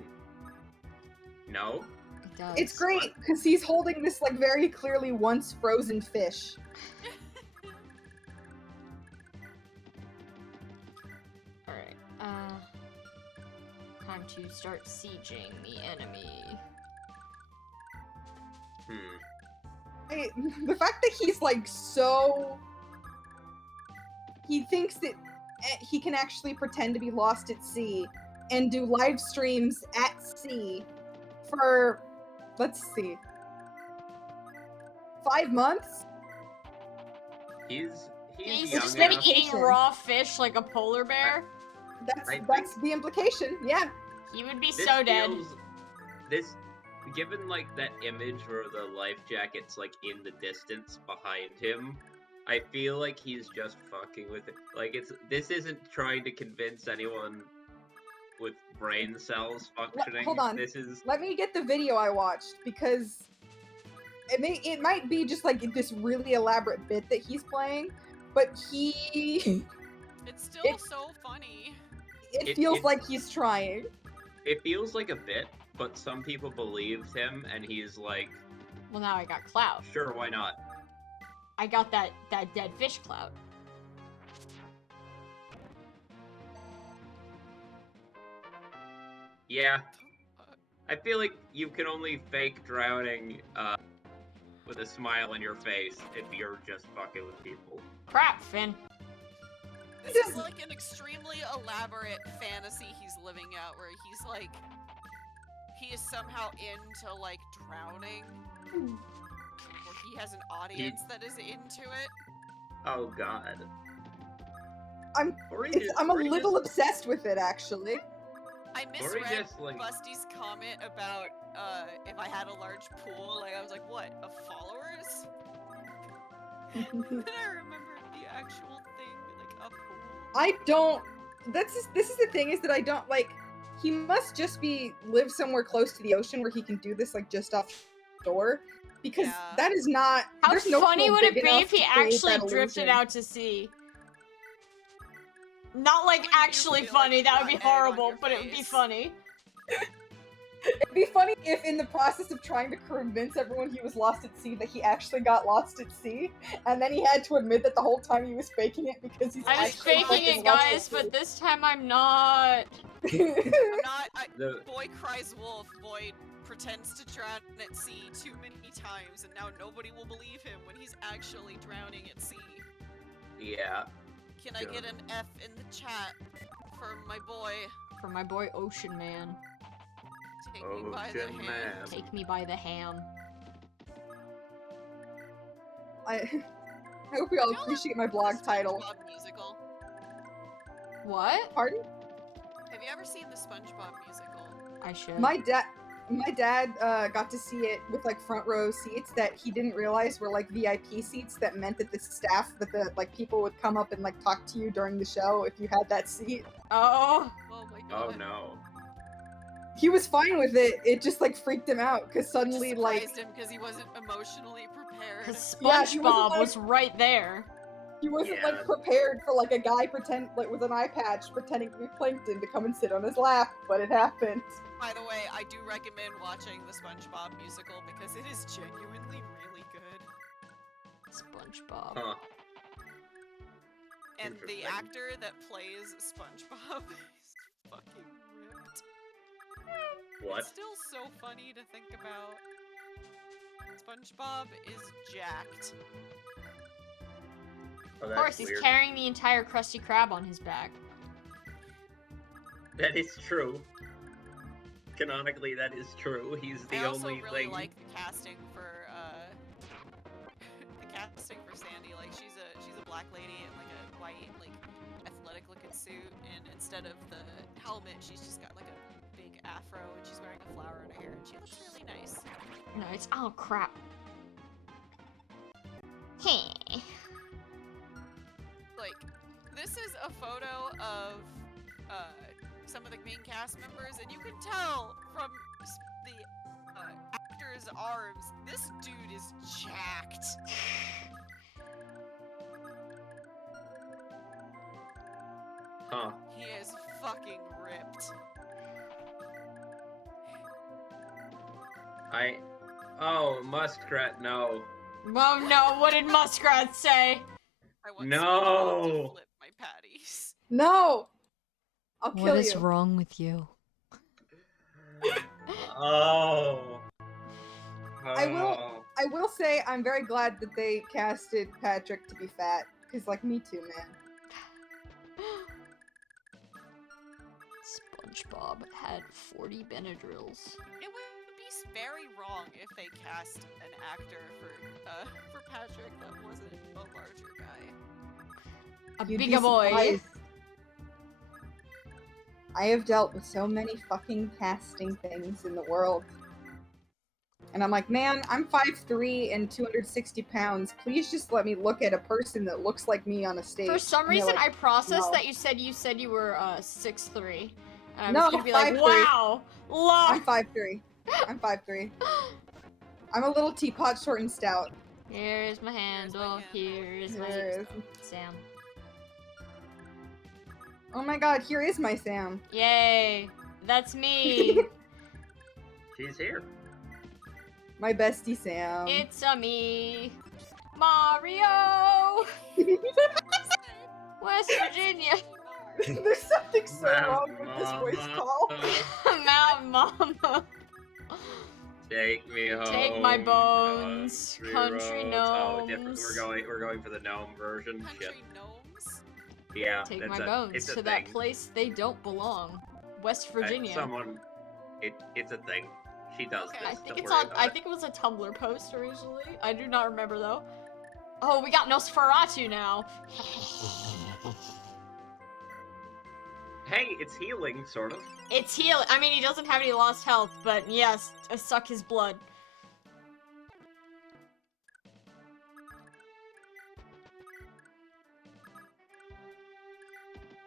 No? It does. It's great, because he's holding this, like, very clearly once frozen fish. Alright, time to start sieging the enemy. Hmm. The fact that he's, like, so he thinks that he can actually pretend to be lost at sea and do live streams at sea for, let's see, 5 months? He's He's young just been enough. eating raw fish like a polar bear. That's the implication, yeah. He would be This so dead. This, given like that image where the life jacket's like in the distance behind him, I feel like he's just fucking with it. Like this isn't trying to convince anyone with brain cells functioning. Hold on. This is. Let me get the video I watched, because it might be just like this really elaborate bit that he's playing, but It's still so funny. It feels like he's trying. It feels like a bit, but some people believed him, and he's like, Well, now I got clout. sure, why not? I got that dead fish clout. Yeah. I feel like you can only fake drowning with a smile on your face if you're just fucking with people. Crap, Finn. This is like an extremely elaborate fantasy he's living out, where he's like, he is somehow into like drowning, or he has an audience that is into it. Oh god. I'm a little obsessed with it, actually. I misread Busty's comment about if I had a large pool. Like I was like, what? Of followers? Then I remembered the actual thing, like a pool. I don't. This is the thing, is that I don't like. He must just live somewhere close to the ocean where he can do this like just offshore, because that is not. How there's no funny pool would it big be enough if he to create actually that drifted illusion. out to sea? Not like actually funny, that would be horrible, but it would be funny. It'd be funny if in the process of trying to convince everyone he was lost at sea that he actually got lost at sea, and then he had to admit that the whole time he was faking it because he's I was actually faking fucking it, lost at guys, sea. but this time I'm not. Boy cries wolf, boy pretends to drown at sea too many times, and now nobody will believe him when he's actually drowning at sea. Yeah. Can I get an F in the chat for my boy? For my boy Ocean Man. Take me by the hand. Take me by the ham. I hope we all appreciate my blog title. SpongeBob musical. What? Pardon? Have you ever seen the SpongeBob musical? I should. My dad got to see it with like front row seats that he didn't realize were like VIP seats. That meant that the people would come up and like talk to you during the show if you had that seat. Oh. Oh my god. Oh no. He was fine with it. It just like freaked him out because suddenly it like surprised him because he wasn't emotionally prepared. Because Yeah, SpongeBob was right there. he wasn't like prepared for like a guy with an eye patch pretending to be Plankton to come and sit on his lap, but it happened. By the way, I do recommend watching the SpongeBob musical because it is genuinely really good. SpongeBob. Huh. And the actor that plays SpongeBob is fucking ripped. What? It's still so funny to think about. SpongeBob is jacked. Oh, Of that's course, he's weird. carrying the entire Krusty Krab on his back. That is true. Canonically, that is true. He's the I also only really thing. like the casting for Sandy. Like she's a black lady in like a white like athletic looking suit, and instead of the helmet, she's just got like a big afro, and she's wearing a flower in her hair, and she looks really nice. No, it's oh crap. Hey. Like, this is a photo of some of the main cast members, and you can tell from the actor's arms, this dude is jacked. Huh. He is fucking ripped. Oh, Muskrat, no. Oh no, what did Muskrat say? I want No. SpongeBob to flip my patties. No! I'll kill What is you. wrong with you? Oh. I will say I'm very glad that they casted Patrick to be fat, because like me too, man. SpongeBob had 40 Benadryls. It would be very wrong if they cast an actor for Patrick that wasn't a larger guy. A You'd be bigger boy. surprised. I have dealt with so many fucking casting things in the world. And I'm like, man, I'm 5'3" and 260 pounds. Please just let me look at a person that looks like me on a stage. For some And they're reason, like, I processed no. that you said you were 6'3". And I No, was gonna be like, 5'3". wow, I'm look. 5'3". I'm 5'3". I'm a little teapot, short and stout. Here's my handle. Here's my Here is- Sam. Oh my god, here is my Sam. Yay, that's me. She's here. My bestie Sam. It's a me, Mario, West Virginia. There's something so wrong with this voice Mama. call. Mountain Mama. Take me home. Take my bones, country roads. Oh, different. gnomes. We're going for the gnome version. Shit. Country gnomes? Yeah. Take it's my a, bones it's a to that thing. place they don't belong, West Virginia. It's a thing. She does Okay. this. I think Don't it's worry on. about I it. think it was a Tumblr post originally. I do not remember though. Oh, we got Nosferatu now. Hey, it's healing, sort of. It's healing. I mean, he doesn't have any lost health, but yes, suck his blood.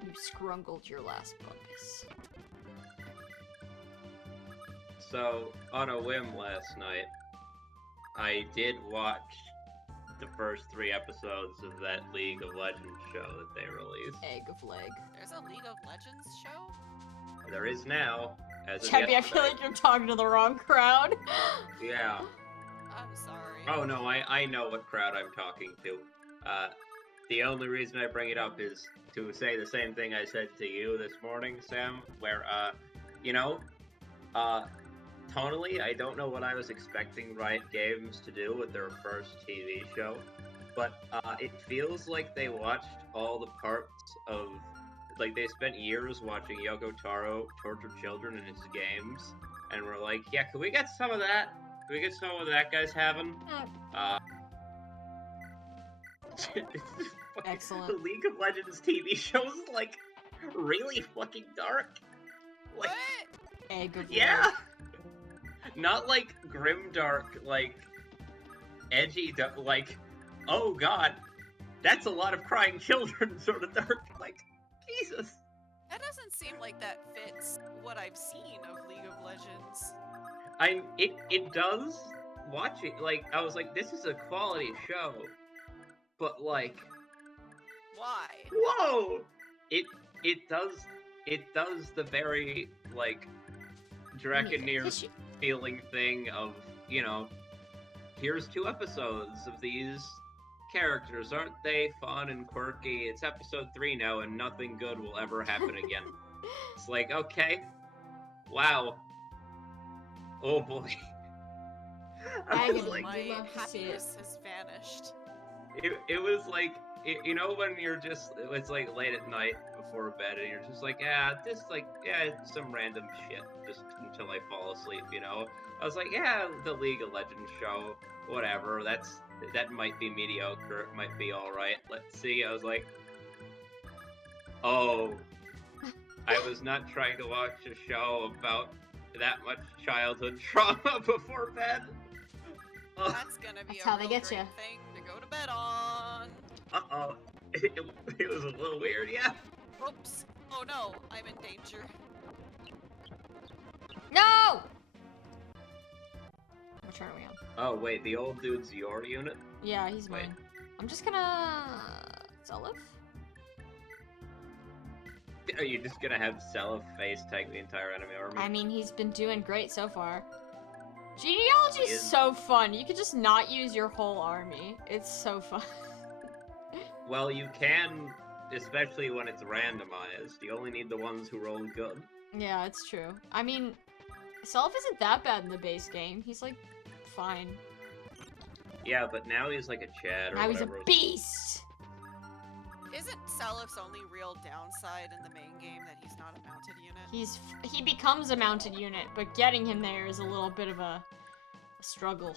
You scrungled your last fungus. So, on a whim last night, I did watch the first 3 episodes of that League of Legends show that they released. Egg of leg. There's a League of Legends show? There is now, as of Chappie, I feel yesterday. like you're talking to the wrong crowd. Yeah. I'm sorry. Oh no, I know what crowd I'm talking to. The only reason I bring it up is to say the same thing I said to you this morning, Sam, where, tonally, I don't know what I was expecting Riot Games to do with their first TV show, but, it feels like they watched all the parts of, like, they spent years watching Yoko Taro torture children in his games, and were like, yeah, can we get some of that? Can we get some of what that guy's having? Excellent. The League of Legends TV show is, like, really fucking dark. Like, What? Egg of yeah! leg. Not, like, grim dark, like, edgy, like, oh god, that's a lot of crying children sort of dark. Like, Jesus. That doesn't seem like that fits what I've seen of League of Legends. It does. Watch it, like, I was like, this is a quality show. But, like, Why? whoa! It does the very, like, Draconeer Tissue. feeling thing of, you know, here's 2 episodes of these characters, aren't they fun and quirky? It's episode 3 now and nothing good will ever happen again. It's like, okay, wow. Oh boy. I was Agony. like, I do My love to see it. happiness has vanished. it was like, you know when you're just, it's like late at night before bed and you're just like, some random shit just until I fall asleep, you know? I was like, yeah, the League of Legends show, whatever, that might be mediocre, it might be alright, let's see. I was like, oh, I was not trying to watch a show about that much childhood trauma before bed. Ugh. That's gonna be That's a how they real get great ya. thing to go to bed on. Uh-oh. It was a little weird, yeah. Oops. Oh no, I'm in danger. No! Which one are we on? Oh, wait, the old dude's your unit? Yeah, he's Wait. mine. I'm just gonna... Zelif? Are you just gonna have Seliph face tank the entire enemy army? I mean, he's been doing great so far. Genealogy He is is. so fun. You could just not use your whole army. It's so fun. Well, you can, especially when it's randomized. You only need the ones who roll good. Yeah, it's true. I mean, Self isn't that bad in the base game. He's like, fine. Yeah, but now he's like a Chad or Now he's a whatever. beast! Isn't Salif's only real downside in the main game that he's not a mounted unit? He becomes a mounted unit, but getting him there is a little bit of a struggle.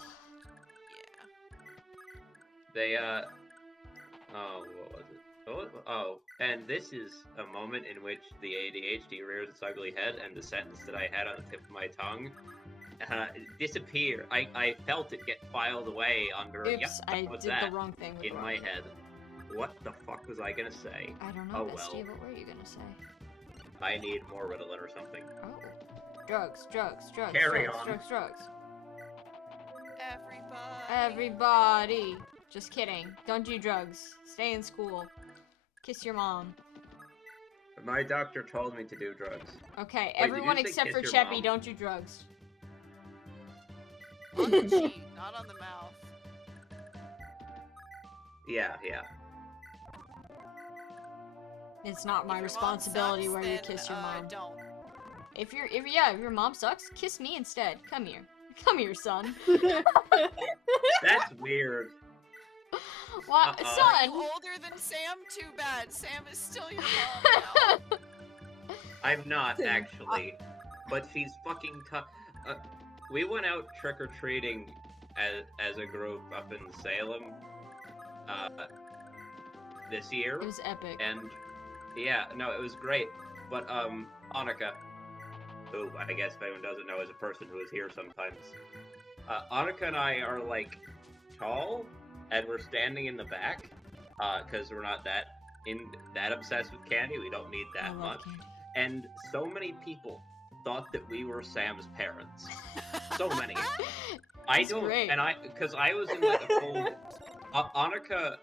Yeah. They, oh, what was it? Oh, and this is a moment in which the ADHD rears its ugly head, and the sentence that I had on the tip of my tongue disappear. I felt it get filed away under. Oops, Yep, I what's did that? the wrong thing with In the my wrong head. What the fuck was I gonna say? I don't know, Oh, Bestie, well. what were you gonna say? I need more Ritalin or something. Oh. Drugs, drugs, drugs, Carry drugs, on. drugs, drugs. Everybody. Everybody! Just kidding. Don't do drugs. Stay in school. Kiss your mom. My doctor told me to do drugs. Okay, Wait, did everyone you say except for kiss your Cheppy, mom? don't do drugs. On the cheek, not on the mouth. Yeah. It's not my If your mom responsibility sucks, where you then, kiss your mom. Don't. If your mom sucks, kiss me instead. Come here. Come here, son. That's weird. What? Uh-oh. Son! You older than Sam? Too bad. Sam is still your mom now. I'm not, actually. But she's fucking tough. We went out trick-or-treating as a group up in Salem this year. It was epic. And, yeah, no, it was great. But, Annika, who I guess if anyone doesn't know is a person who is here sometimes. Annika and I are, like, tall, and we're standing in the back, because we're not that obsessed with candy. We don't need I that love much. candy. And so many people thought that we were Sam's parents. So many. I That's don't, great. because I was in like a full. Annika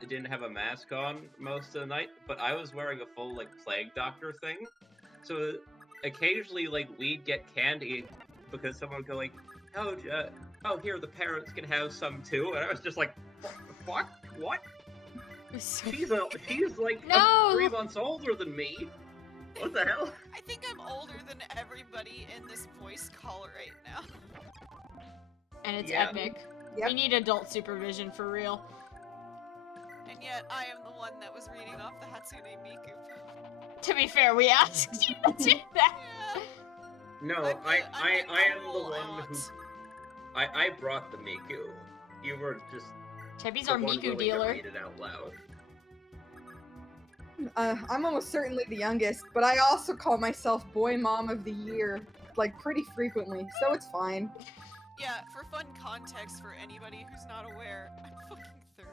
didn't have a mask on most of the night, but I was wearing a full like plague doctor thing. So occasionally, like we'd get candy because someone would go like, "Oh, here the parents can have some too," and I was just like, "Fuck, what? She's like No! 3 months older than me. What the hell?" I think I'm older than everybody in this voice call right now. And it's Yeah. epic. Yep. We need adult supervision for real. And yet, I am the one that was reading off the Hatsune Miku. To be fair, we asked you to do that. Yeah. No, I'm I am the cool one who aunt. I brought the Miku. You were just Cheppy's the our one Miku willing to dealer. read it out loud. I'm almost certainly the youngest, but I also call myself Boy Mom of the Year, like, pretty frequently, so it's fine. Yeah, for fun context for anybody who's not aware, I'm fucking 30.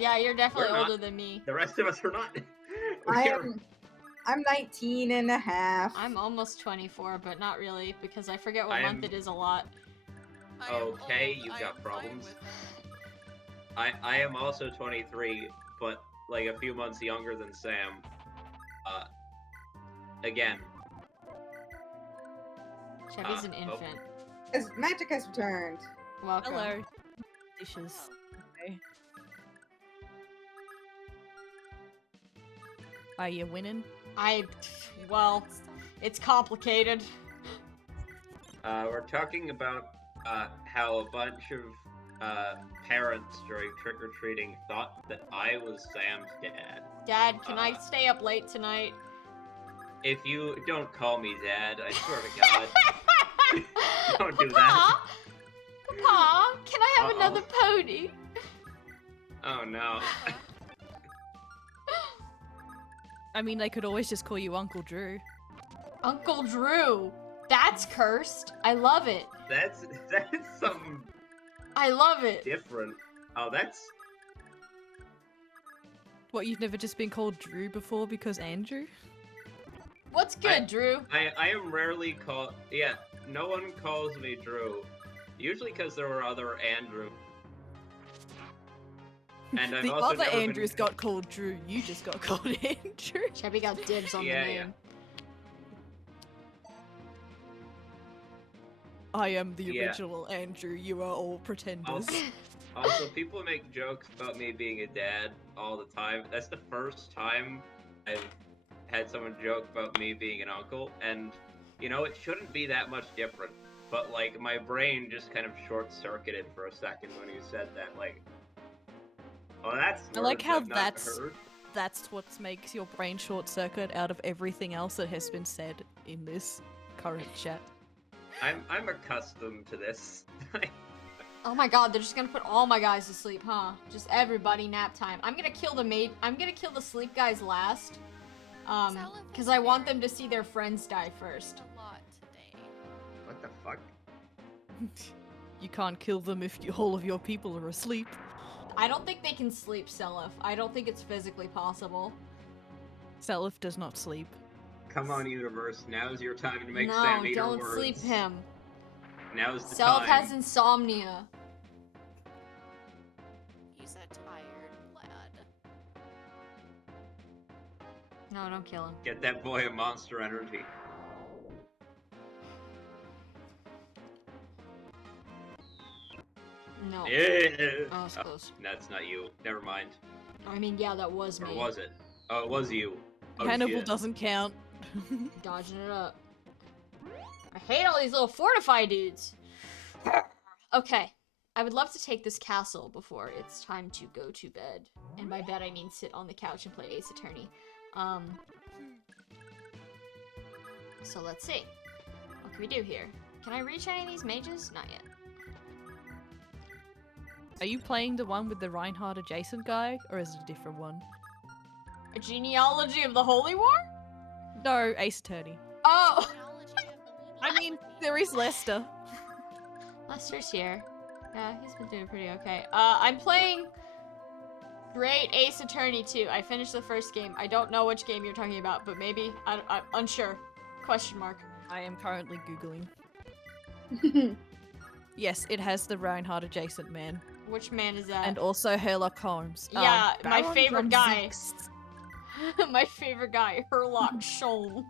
Yeah, you're definitely We're not. older than me. The rest of us are not. We're- I'm 19 and a half. I'm almost 24, but not really, because I forget what I month am- it is a lot. I am Okay, old, you've I got am fine problems. with it. I am also 23, but like a few months younger than Sam. Again, Cheppy's an oh. infant. As magic has returned. Welcome. Hello. Dishes. Okay. Are you winning? Well, it's complicated. we're talking about how a bunch of parents during trick-or-treating thought that I was Sam's dad. Dad, can I stay up late tonight? If you don't call me Dad, I swear to God. Don't do that. Papa? Papa, can I have Uh-oh. another pony? Oh no. I mean, I could always just call you Uncle Drew. Uncle Drew. That's cursed. I love it. That's something I love it. different. Oh, that's What, you've never just been called Drew before because Andrew? What's good, Drew? I am rarely called. Yeah, no one calls me Drew. Usually because there were other Andrew. And I've The also other never Andrews been... got called Drew, you just got called Andrew. Cheppy got dibs on Yeah, the yeah. name. I am the Yeah. original Andrew, you are all pretenders. Also, people make jokes about me being a dad all the time. That's the first time I've had someone joke about me being an uncle, and you know, it shouldn't be that much different. But like, my brain just kind of short-circuited for a second when you said that. Like, Well, that's I like words how I've not that's- heard. That's what makes your brain short circuit out of everything else that has been said in this current chat. I'm accustomed to this. Oh my god, they're just gonna put all my guys to sleep, huh? Just everybody nap time. I'm gonna kill the sleep guys last. Because I want them to see their friends die first. A lot today. What the fuck? You can't kill them if all of your people are asleep. I don't think they can sleep, Selif. I don't think it's physically possible. Selif does not sleep. Come on, universe. Now's your time to make No, Sam eat her don't words. sleep him. Now's the Selif time. has insomnia. He's a tired lad. No, don't kill him. Get that boy a monster energy. No. Yeah. Oh, it's close. That's not you. Never mind. I mean, yeah, that was me. Or was it? Oh, it was you. Oh, Hannibal shit. doesn't count. Dodging it up. I hate all these little fortified dudes. Okay. I would love to take this castle before it's time to go to bed. And by bed, I mean sit on the couch and play Ace Attorney. So let's see. What can we do here? Can I reach any of these mages? Not yet. Are you playing the one with the Reinhardt adjacent guy, or is it a different one? A genealogy of the Holy War? No, Ace Attorney. Oh! I mean, there is Lester. Lester's here. Yeah, he's been doing pretty okay. I'm playing Great Ace Attorney 2. I finished the first game. I don't know which game you're talking about, but maybe. I'm unsure. Question mark. I am currently Googling. Yes, it has the Reinhardt adjacent man. Which man is that? And also Sherlock Holmes. Yeah, my Baron favorite von guy. Zieks. My favorite guy, Herlock Sholmes.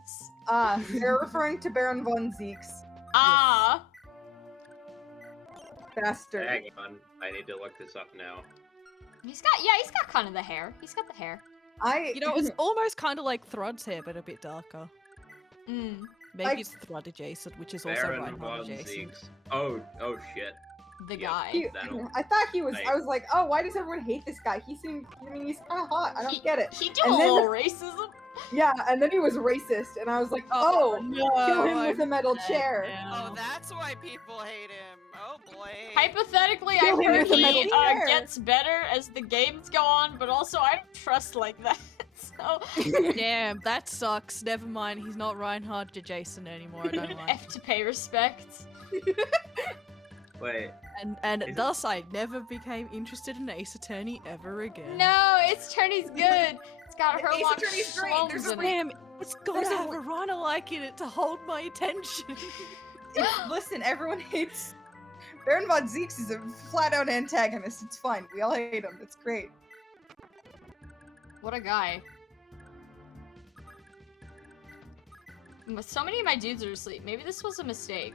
They're referring to Baron von Zieks. Ah! Bastard. Hang on. I need to look this up now. He's got kind of the hair. He's got the hair. You know, it's almost kind of like Thrud's hair, but a bit darker. Mm. Maybe it's Thrud adjacent, which is also Baron Reinhardt von adjacent. Zieks. Oh shit. The Yep. guy. I thought he was. Nice. I was like, oh, why does everyone hate this guy? He seemed. I mean, he's kind of hot. I don't get it. He do And a then little racism. Yeah, and then he was racist, and I was like, Oh, oh, no, kill him with a I'm metal dead chair. now. Oh, that's why people hate him. Oh boy. Hypothetically, Kill I him heard with a metal he chair. gets better as the games go on, but also I don't trust like that. So Damn, that sucks. Never mind, he's not Reinhardt adjacent anymore. I don't like. F to pay respect. Wait. And Is it- thus I never became interested in Ace Attorney ever again. No, Ace Attorney's good. It's got Ace Herlock Attorney's great. There's Sholmes a in it. Damn, it's gotta There's a have a Rhino like in it to hold my attention. Listen, everyone hates. Baron von Zieks is a flat-out antagonist. It's fine. We all hate him. It's great. What a guy. So many of my dudes are asleep. Maybe this was a mistake.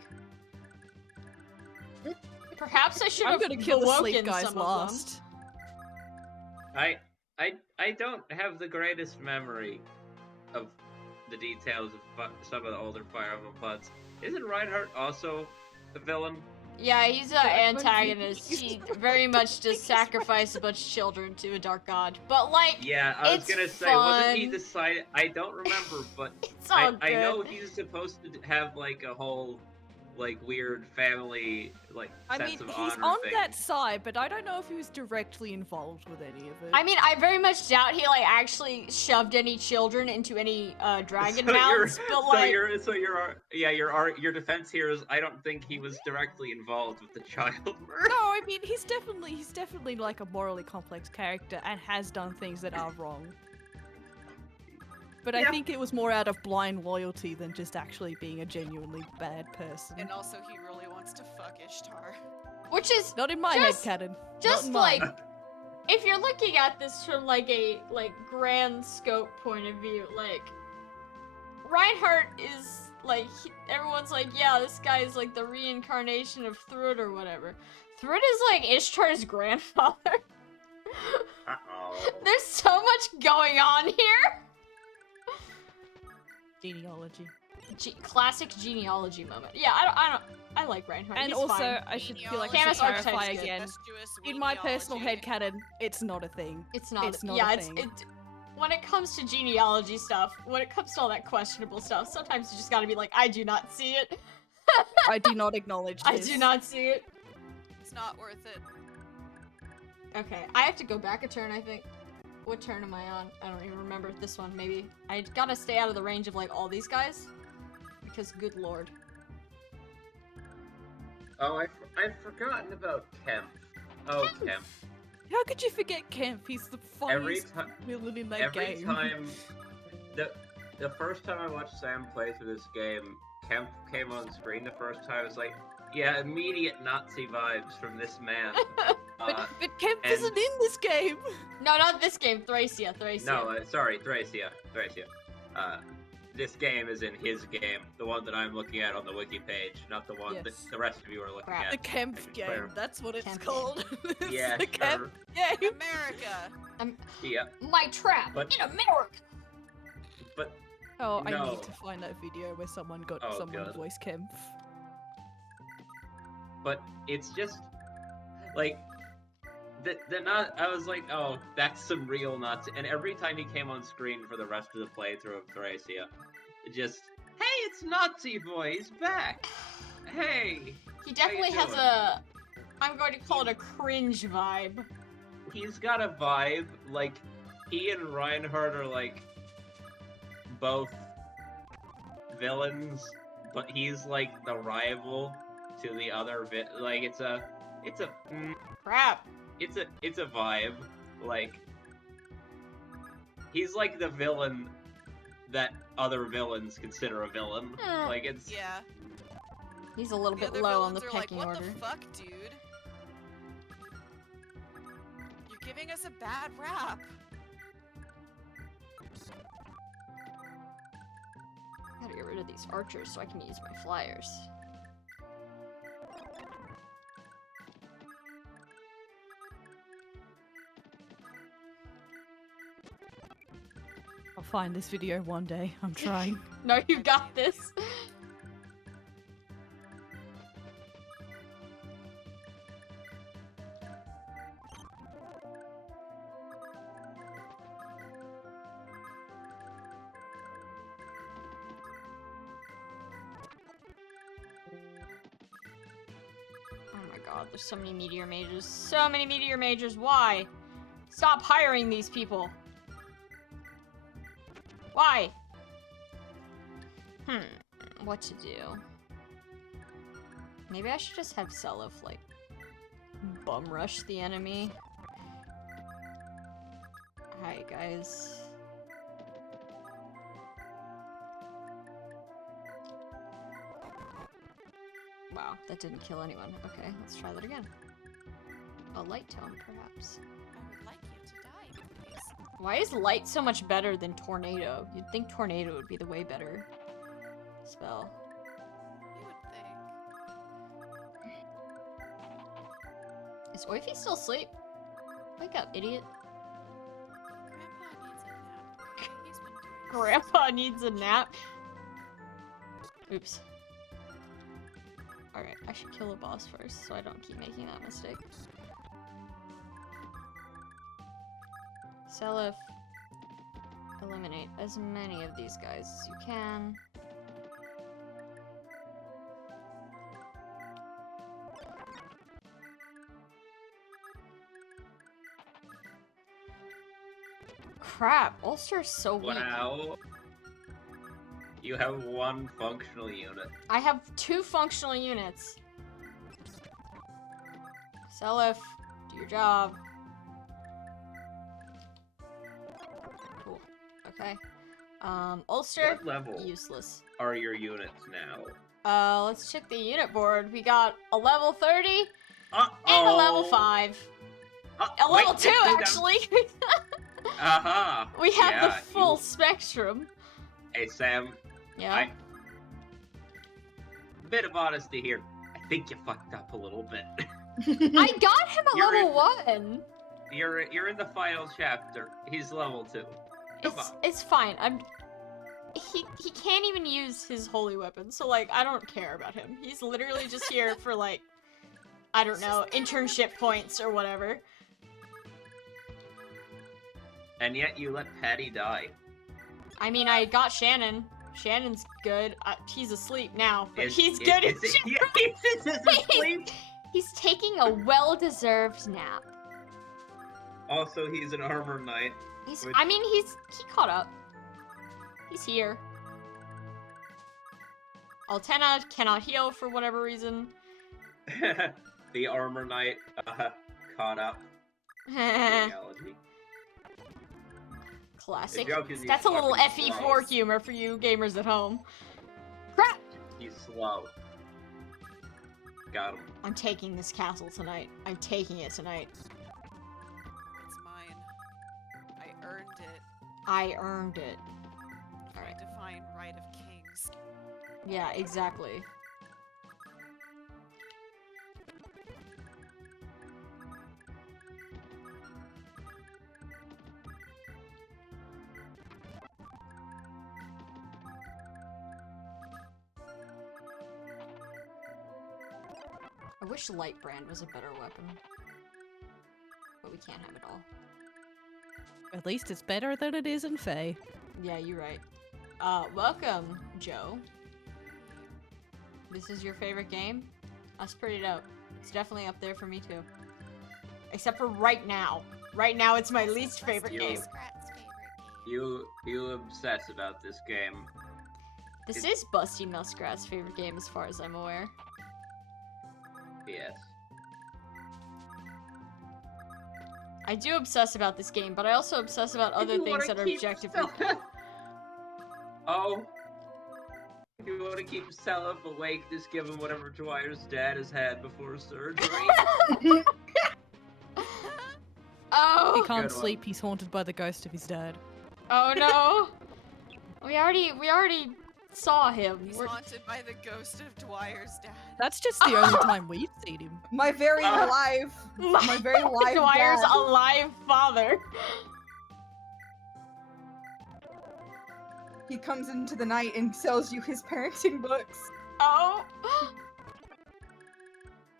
Perhaps I should I'm have gonna kill the awoken sleep guys some of last. I don't have the greatest memory of the details of some of the older Fire Emblem plots. Isn't Reinhardt also a villain? them. Yeah, he's an Yeah, but antagonist. He very much does sacrifice a bunch of children to a dark god. But like, Yeah, I was It's gonna say, wasn't he fun. decided? I don't remember, but it's all I good. know he's supposed to have like a whole like weird family like I sense mean, of he's honor on thing. that side, but I don't know if he was directly involved with any of it. I mean, I very much doubt he like actually shoved any children into any dragon So you're- mounts. But like, your defense here is I don't think he was directly involved with the child murder. No, I mean he's definitely like a morally complex character and has done things that are wrong. But I Yeah. think it was more out of blind loyalty than just actually being a genuinely bad person. And also, he really wants to fuck Ishtar. which is Not in my Just- head canon. just Not in mine. like, if you're looking at this from like a grand scope point of view, like Reinhardt is like everyone's like, yeah, this guy is like the reincarnation of Thrud or whatever. Thrud is like Ishtar's grandfather. Uh-oh. There's so much going on here. Genealogy. classic genealogy moment. Yeah, I like Reinhardt. And He's also, fine. I should feel like Camus I should clarify archetype's good. again. Incestuous In my personal genealogy. headcanon, it's not a thing. It's not. It's not yeah, a it's thing. when it comes to genealogy stuff, when it comes to all that questionable stuff, sometimes you just gotta be like, I do not see it. I do not acknowledge I this. do not see it. It's not worth it. Okay, I have to go back a turn, I think. What turn am I on? I don't even remember this one, maybe. I gotta stay out of the range of, like, all these guys. Because, good lord. Oh, I've forgotten about Kemp. Oh, Kemp. How could you forget Kemp? He's the Every funniest time, villain in that every game. time, the first time I watched Sam play through this game, Kemp came on screen the first time. I was like, yeah, immediate Nazi vibes from this man. But Kemp and- isn't in this game! No, not this game. Thracia. No, sorry, Thracia. This game is in his game, the one that I'm looking at on the wiki page, not the one that Yes. the rest of you are looking Crap. The at. Kemp I game, declare. that's what it's Kemp called. It's Yeah, the Kemp sure. game. America. Yeah, My trap But- in America. but Oh, I No. need to find that video where someone got Oh, someone God. voice Kemp. it's just like the not. I was like, oh, that's some real Nazi. And every time he came on screen for the rest of the playthrough of Thracia, it just, hey, it's Nazi boy, he's back. Hey, He definitely has doing? a, I'm going to call it a cringe vibe. he's got a vibe like he and Reinhardt are like both villains, but he's like the rival to the other like it's a Crap. it's a vibe. Like he's like the villain that other villains consider a villain. Hmm. Like it's Yeah. He's a little The bit other low on villains the are pecking like, what order. the fuck, dude? You're giving us a bad rap. Gotta get rid of these archers so I can use my flyers. I'll find this video one day. I'm trying. No, you got this. Oh my god, there's so many meteor mages. So many meteor mages. Why? Stop hiring these people. Why? What to do? Maybe I should just have Seliph, like, bum rush the enemy. Hi, guys. Wow, that didn't kill anyone. Okay, let's try that again. A light tome, perhaps. I would like you to die, please. Why is light so much better than tornado? You'd think tornado would be the way better spell. You would think. Is Oify still asleep? Wake up, idiot. Grandpa needs a nap. Okay? He's been doing Grandpa needs a nap. Oops. Alright, I should kill a boss first so I don't keep making that mistake. Seliph. Eliminate as many of these guys as you can. Crap, Ulster's so weak. wow. You have one functional unit. I have 2 functional units. Seliph, do your job. Cool. Okay. Ulster, What level useless. are your units now? Let's check the unit board. We got a level 30 Uh-oh. and a level 5. A level 2, actually! Uh-huh. We have Yeah, the full spectrum. Hey, Sam. Yeah. Bit of honesty here. I think you fucked up a little bit. I got him a You're level 1! You're in the final chapter. He's level 2. Come on. It's fine. he can't even use his holy weapon, so like I don't care about him. He's literally just here for like, I don't know, internship points or whatever. And yet you let Patty die. I mean, I got Shannon. Shannon's good. He's asleep now, but he's good. He's asleep. He's taking a well-deserved nap. Also, he's an armor knight. I mean, he caught up. He's here. Altena cannot heal for whatever reason. The armor knight caught up. Genealogy. Classic. The joke is That's a he's little fucking FE4 slow. humor for you gamers at home. Crap! He's slow. Got him. I'm taking this castle tonight. I'm taking it tonight. It's mine. I earned it. I earned it. My divine right of kings. Yeah, exactly. I wish Lightbrand was a better weapon. But we can't have it all. At least it's better than it is in Fae. Yeah, you're right. Welcome, Joe. This is your favorite game? That's pretty dope. It's definitely up there for me too. Except for right now. Right now it's my least favorite game. You obsess about this game. This is Busty Muskrat's favorite game as far as I'm aware. Yes. I do obsess about this game, but I also obsess about other things that are objectively. Oh. If you want to keep Seliph awake, just give him whatever Dwyer's dad has had before surgery. Oh! He can't Good one. sleep, he's haunted by the ghost of his dad. Oh no! We already saw him. He's haunted by the ghost of Dwyer's dad. That's just the only time we've seen him. My very alive, my very live Dwyer's dad. alive father. He comes into the night and sells you his parenting books. Oh!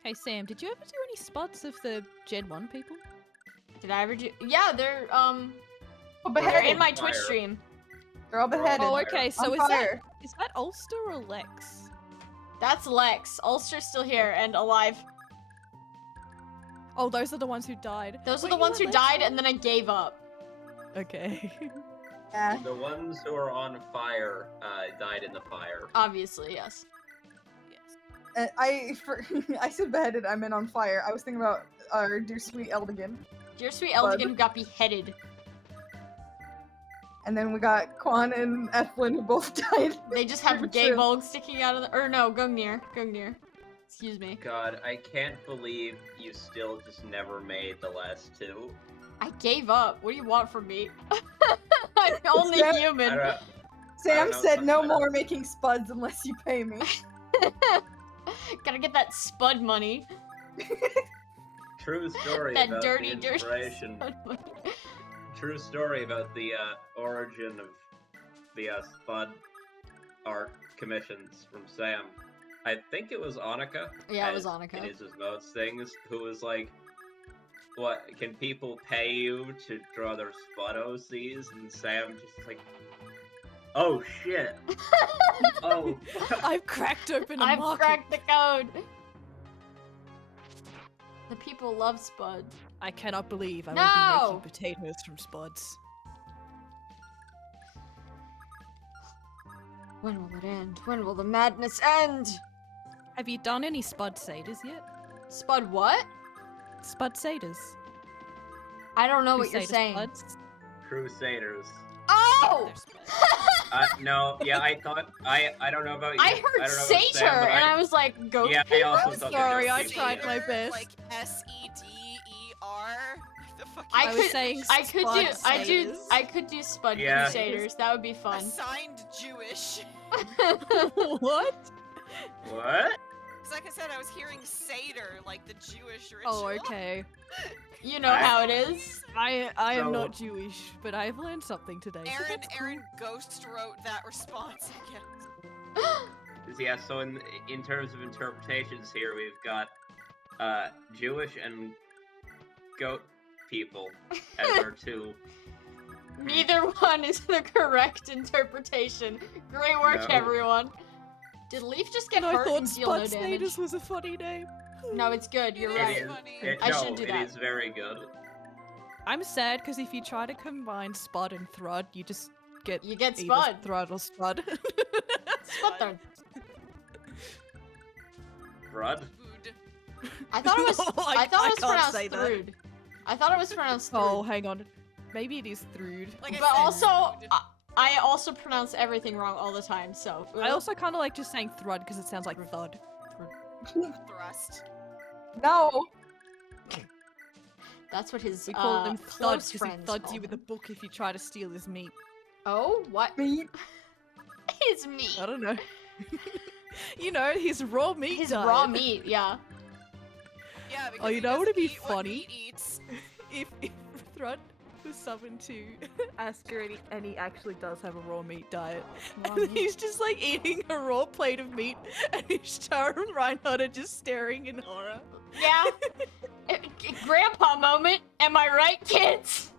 Hey Sam, did you ever do any spots of the Gen 1 people? Did I ever do? Yeah, they're Oh, they're beheaded. in my Twitch Fire. stream. They're all beheaded. Oh, okay, so On is fire. that Ulster or Lex? That's Lex. Ulster's still here and alive. Oh, those are the ones who died. Those are Wait, the you ones were who Lex died, one? and then I gave up. Okay. Yeah. The ones who are on fire died in the fire. Obviously, yes. Yes. I said beheaded. I meant on fire. I was thinking about our dear sweet Eldigan. Dear sweet Bud. Eldigan who got beheaded. And then we got Quan and Ethlyn who both died. They just have True, gay true. bulbs sticking out of the— or no, Gungnir. Excuse me. God, I can't believe you still just never made the last two. I gave up. What do you want from me? I'm only Sam- human. I don't, Sam know, said no something- more making spuds unless you pay me. Gotta get that spud money. True story That about dirty, the dirty inspiration. spud money. True story about the origin of the Spud art commissions from Sam. I think it was Annika. Yeah, it was as Annika. In his notes things, who was like, "What can people pay you to draw their Spud OCs?" And Sam just like, "Oh shit! Oh, I've cracked open a I've market. cracked the code. The people love Spud. I cannot believe I No! will be making potatoes from spuds. When will it end? When will the madness end? Have you done any spud satyrs yet? Spud what? Spud satyrs. I don't know what you're Crusader saying. spuds? Crusaders." Oh! There's Spud. No, yeah, I thought I don't know about you. I don't heard know about satyr, Sam, but and I was like, go. Yeah, I also I'm thought sorry, that I was tried Satyr. my best. Like SEDER. The fuck I I could, was saying I could spud do, satyrs. I could do Spud Yeah. Crusaders. That would be fun. Assigned Jewish. What? What? Because like I said, I was hearing Seder, like the Jewish ritual. Oh, okay. You know how it is. I am So- not Jewish, but I've learned something today. so that's cool. Aaron ghost wrote that response again. Yeah, so in terms of interpretations here, we've got Jewish and goat people as our two. Neither one is the correct interpretation. Great work, No. everyone. Did Leaf just get And I hurt thought and deal no Spud damage? Snaders was a funny name. No, it's good. You're It right. is. It is. funny. I No, should do it that. is very good. I'm sad because if you try to combine Spud and Thrud, you just get You get either Spud. Thrud or Spud. Spud third. Brud? Food. I thought it was. No, I thought it was can't pronounced say that. Thrud. I thought it was pronounced Oh, Thrud. hang on. Maybe it is Thrud. Like I But said, also, food. I also pronounce everything wrong all the time. So. I also kind of like just saying Thrud because it sounds like thud. Thrust. No. That's what his We call him Thud close because he friends thuds call you with a him. book if you try to steal his meat. Oh, what? Meat. His meat. I don't know. You know, his raw meat His diet. raw meat. Yeah. Yeah, because Oh, you he know what'd doesn't be eat what funny? meat eats. If Thrud was summoned to Asker and he actually does have a raw meat diet, Raw and meat. he's just like eating a raw plate of meat, and Ishtar and Reinhardt are just staring in horror. Yeah. Grandpa moment. Am I right, kids?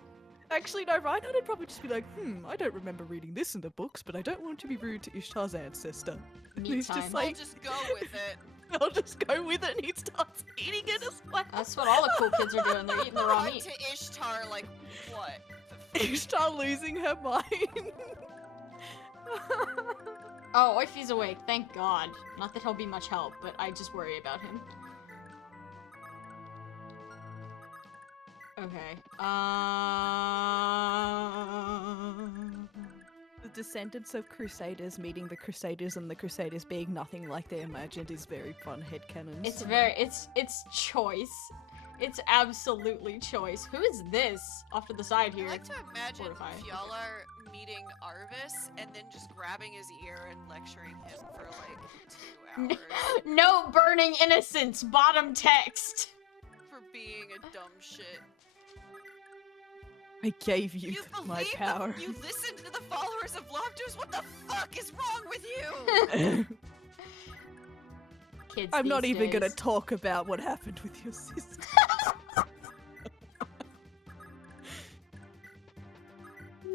Actually, no, Reinhardt would probably just be like, I don't remember reading this in the books, but I don't want to be rude to Ishtar's ancestor. And Meat he's time. just I'll like, just go with it. I'll just go with it, and he starts eating it as well. That's what all the cool kids are doing. They're eating the raw Cut meat. to Ishtar, like, what? The f- Ishtar losing her mind. Oh, Oify's awake. Thank God. Not that he'll be much help, but I just worry about him. Okay. The descendants of Crusaders meeting the Crusaders and the Crusaders being nothing like they imagined is very fun headcanon. It's very. It's choice. It's absolutely choice. Who is this off to the side I here? like to imagine Fortify. Fjalar meeting Arvis and then just grabbing his ear and lecturing him for like 2 hours No burning innocence. Bottom text. for being a dumb shit. I gave you, You my believe power. You listen to the followers of Loftus? What the fuck is wrong with you? Kids. I'm not these even gonna days. talk about what happened with your sister.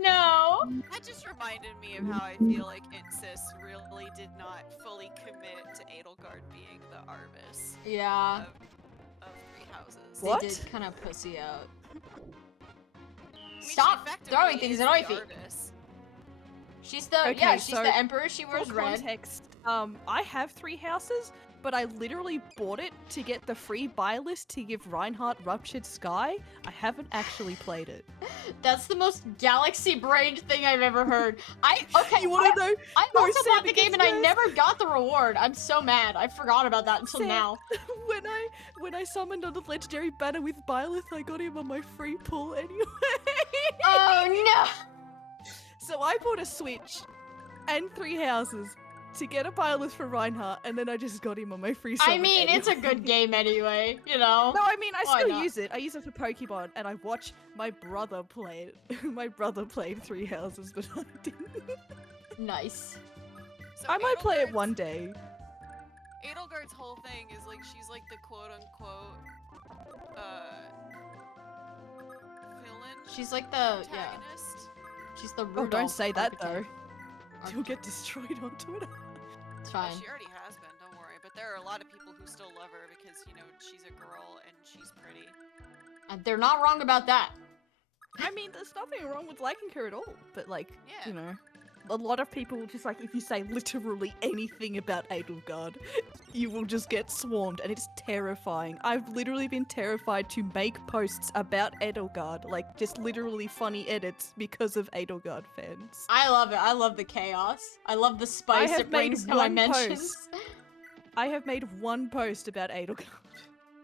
No. That just reminded me of how I feel like Insis really did not fully commit to Edelgard being the Arvis Yeah. of Three Houses. What? They did kind of pussy out. I mean, she Stop effectively throwing things is at the Oify. Arvis. She's the Okay, yeah. She's so the emperor. She For wears red. context, I have 3 houses, but I literally bought it to get the free buy list to give Reinhardt Ruptured Sky. I haven't actually played it. That's the most galaxy-brained thing I've ever heard. Okay. You wanna know? I No, also Sam, bought the game and because I never got the reward. I'm so mad. I forgot about that until Sam, now. when I summoned on the legendary banner with Byleth, I got him on my free pull anyway. Oh no! So I bought a Switch and 3 houses to get a Byleth for Reinhardt, and then I just got him on my free summon I mean, it's a anyway. good game anyway. You know. No, I mean, I Why still not? use it. I use it for Pokemon, and I watch my brother play it. My brother played 3 houses, but I didn't. Nice. So I might play it Edelgard's- one day. Edelgard's whole thing is like she's like the quote unquote villain She's like the yeah. antagonist. She's the Oh, Rudolph don't say that though. archetype. You'll get destroyed on Twitter. It's Well, fine. she already has been, don't worry. But there are a lot of people who still love her because, you know, she's a girl and she's pretty. And they're not wrong about that. I mean, there's nothing wrong with liking her at all, but like, Yeah. you know, a lot of people just like if you say literally anything about Edelgard, you will just get swarmed, and it's terrifying. I've literally been terrified to make posts about Edelgard, like just literally funny edits because of Edelgard fans. I love it. I love the chaos. I love the spice have it brings made to my one mentions. post. I have made one post about Edelgard.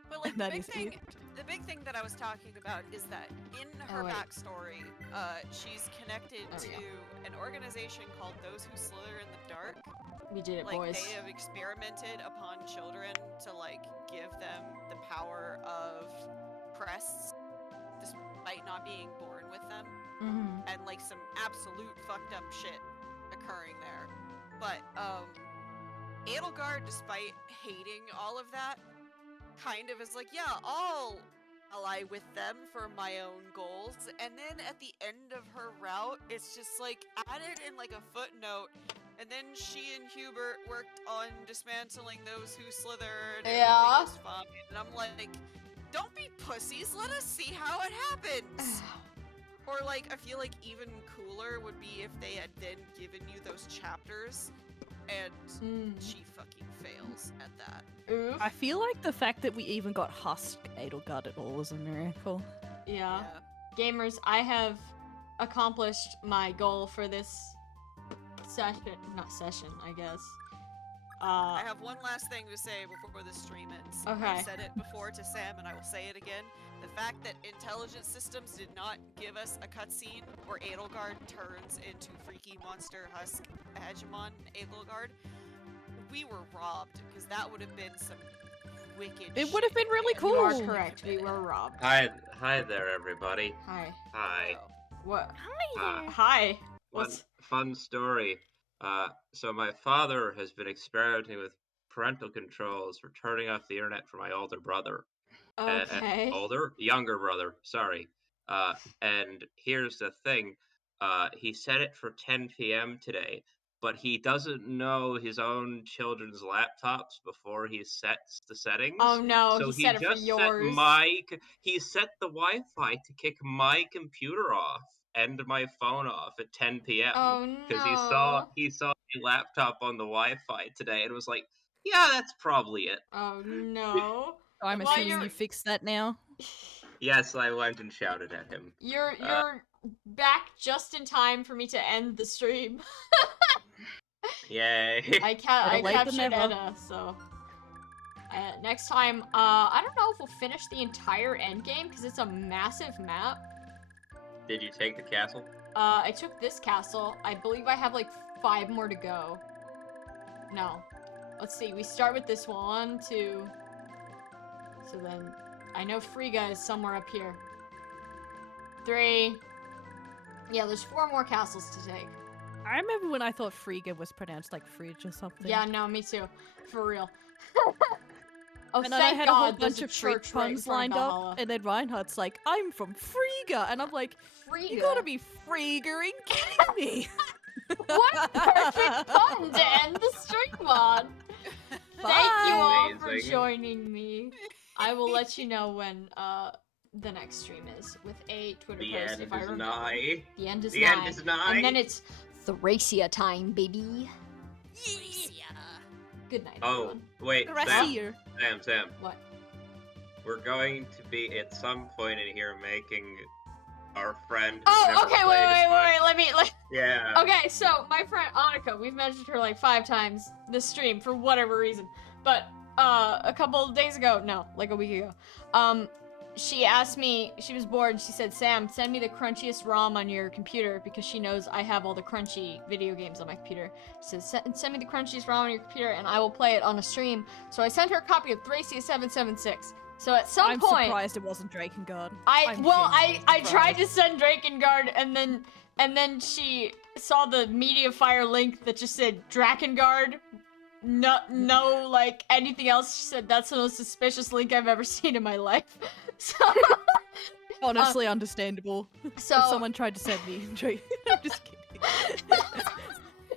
But like And that the is big thing, it. the the big thing that I was talking about is that in her backstory, she's connected to an organization called Those Who Slither in the Dark. We did it, like, boys. They have experimented upon children to, like, give them the power of crests, despite not being born with them. And, like, some absolute fucked up shit occurring there. But, Edelgard, despite hating all of that, kind of is like, yeah, I'll ally with them for my own goals. And then at the end of her route, it's just, like, added in, like, a footnote. And then she and Hubert worked on dismantling Those Who Slithered, and everything was fine. And I'm like, don't be pussies, let us see how it happens! Or, like, I feel like even cooler would be if they had then given you those chapters, and she fucking fails at that. Oof. I feel like the fact that we even got Husk Edelgard at all is a miracle. Yeah. Gamers, I have accomplished my goal for this session, I guess. I have one last thing to say before the stream ends. Okay. I've said it before to Sam, and I will say it again. The fact that Intelligent Systems did not give us a cutscene where Edelgard turns into Freaky Monster Husk Hegemon Edelgard, we were robbed, because that would have been some wicked It would have been really cool. You are correct, we were robbed. Hi there, everybody. Hi. Hi. What? Hi. Hi. One What's... fun story. So my father has been experimenting with parental controls for turning off the internet for my older brother. Okay. Younger brother, sorry. And here's the thing. He set it for 10 p.m. today, but he doesn't know his own children's laptops before he sets the settings. Oh no, so he set it for yours. He set the Wi-Fi to kick my computer off and my phone off at 10 p.m. Oh no. Because he saw the laptop on the Wi-Fi today and was like, yeah, that's probably it. Oh no. I'm assuming you fixed that now? Yes, I went and shouted at him. You're back just in time for me to end the stream. Yay. I captured Edda, so... next time, I don't know if we'll finish the entire endgame, because it's a massive map. Did you take the castle? I took this castle. I believe I have, like, 5 more to go. No. Let's see, we start with this one, 2... So then, I know Frigga is somewhere up here. 3... Yeah, there's 4 more castles to take. I remember when I thought Frigga was pronounced like fridge or something. Yeah, no, me too. For real. Oh, and thank I had God, a whole there's bunch of church freak right in puns front lined of up, Valhalla. and then Reinhardt's like, I'm from Frigga! And I'm like, Frigga? You gotta be Friggering kidding me! What perfect pun to end the stream on! Thank you all for joining me. I will let you know when the next stream is with a Twitter post if I remember. The end is nigh. And then it's Thracia time, baby. Thracia. Good night, Oh, everyone. wait, Sam. What? We're going to be at some point in here making our friend. Oh, okay, wait, let me. Yeah. Okay, so my friend Annika, we've mentioned her like 5 times this stream for whatever reason, but a couple of days ago, no, like a week ago, she asked me, she was bored, she said, Sam, send me the crunchiest ROM on your computer, because she knows I have all the crunchy video games on my computer. She says, send me the crunchiest ROM on your computer, and I will play it on a stream. So I sent her a copy of Thracia 776. So at some point... I'm surprised it wasn't Drakengard. I tried to send Drakengard, and then she saw the Mediafire link that just said Drakengard. No, like, anything else. She said, that's the most suspicious link I've ever seen in my life. So... Honestly, understandable. So... If someone tried to send me I'm just kidding.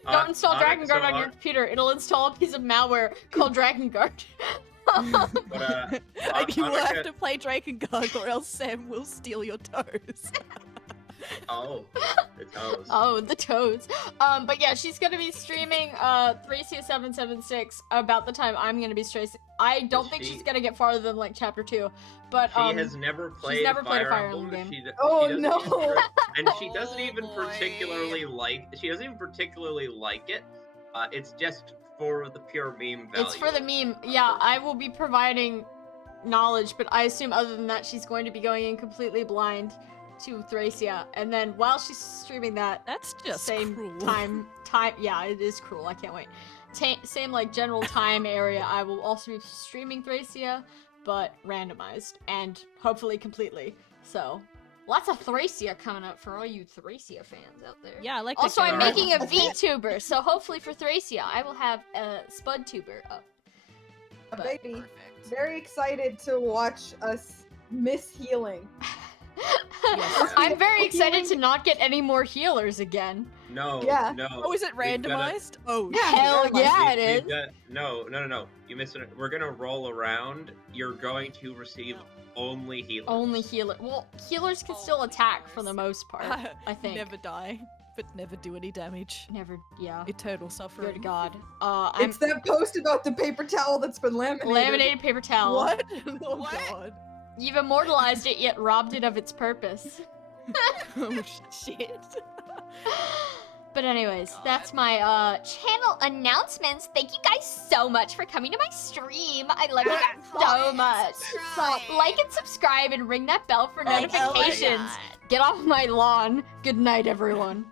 Don't install Drakengard on your computer. It'll install a piece of malware called Drakengard. You will have to play Drakengard, or else Sam will steal your toes. Oh, the toes. Oh, the toes. But yeah, she's gonna be streaming Thracia 776 about the time I'm gonna be streaming. I don't think she's gonna get farther than like chapter 2, but she has never played. She's never played a Fire Emblem game. And she doesn't even particularly like. She doesn't even particularly like it. It's just for the pure meme value. It's for the meme. Yeah, I will be providing knowledge, but I assume other than that, she's going to be going in completely blind to Thracia, and then while she's streaming that, That's just same cruel. time, yeah, it is cruel. I can't wait. Same like general time area. I will also be streaming Thracia, but randomized and hopefully completely. So lots of Thracia coming up for all you Thracia fans out there. Yeah, I like Also, that. I'm making a VTuber, so hopefully for Thracia, I will have a SpudTuber up. A But- baby. Perfect. Very excited to watch us miss healing. I'm very excited to not get any more healers again. No, Yeah. no. Oh, is it We've gotta- randomized? Oh, Yeah. Hell yeah, it is. We've got- no. You missed it. We're gonna roll around. You're going to receive only healers. Only healer. Well, healers can still attack for the most part. I think. Never die, but never do any damage. Never. Yeah. Eternal suffering. Good God. I'm It's that post about the paper towel that's been laminated. laminated paper towel. What? Oh What? god. You've immortalized it, yet robbed it of its purpose. Oh shit. But anyways, God. that's my channel announcements. Thank you guys so much for coming to my stream. I love you guys so much. Like and subscribe and ring that bell for Oh my notifications. God. Get off my lawn. Good night, everyone.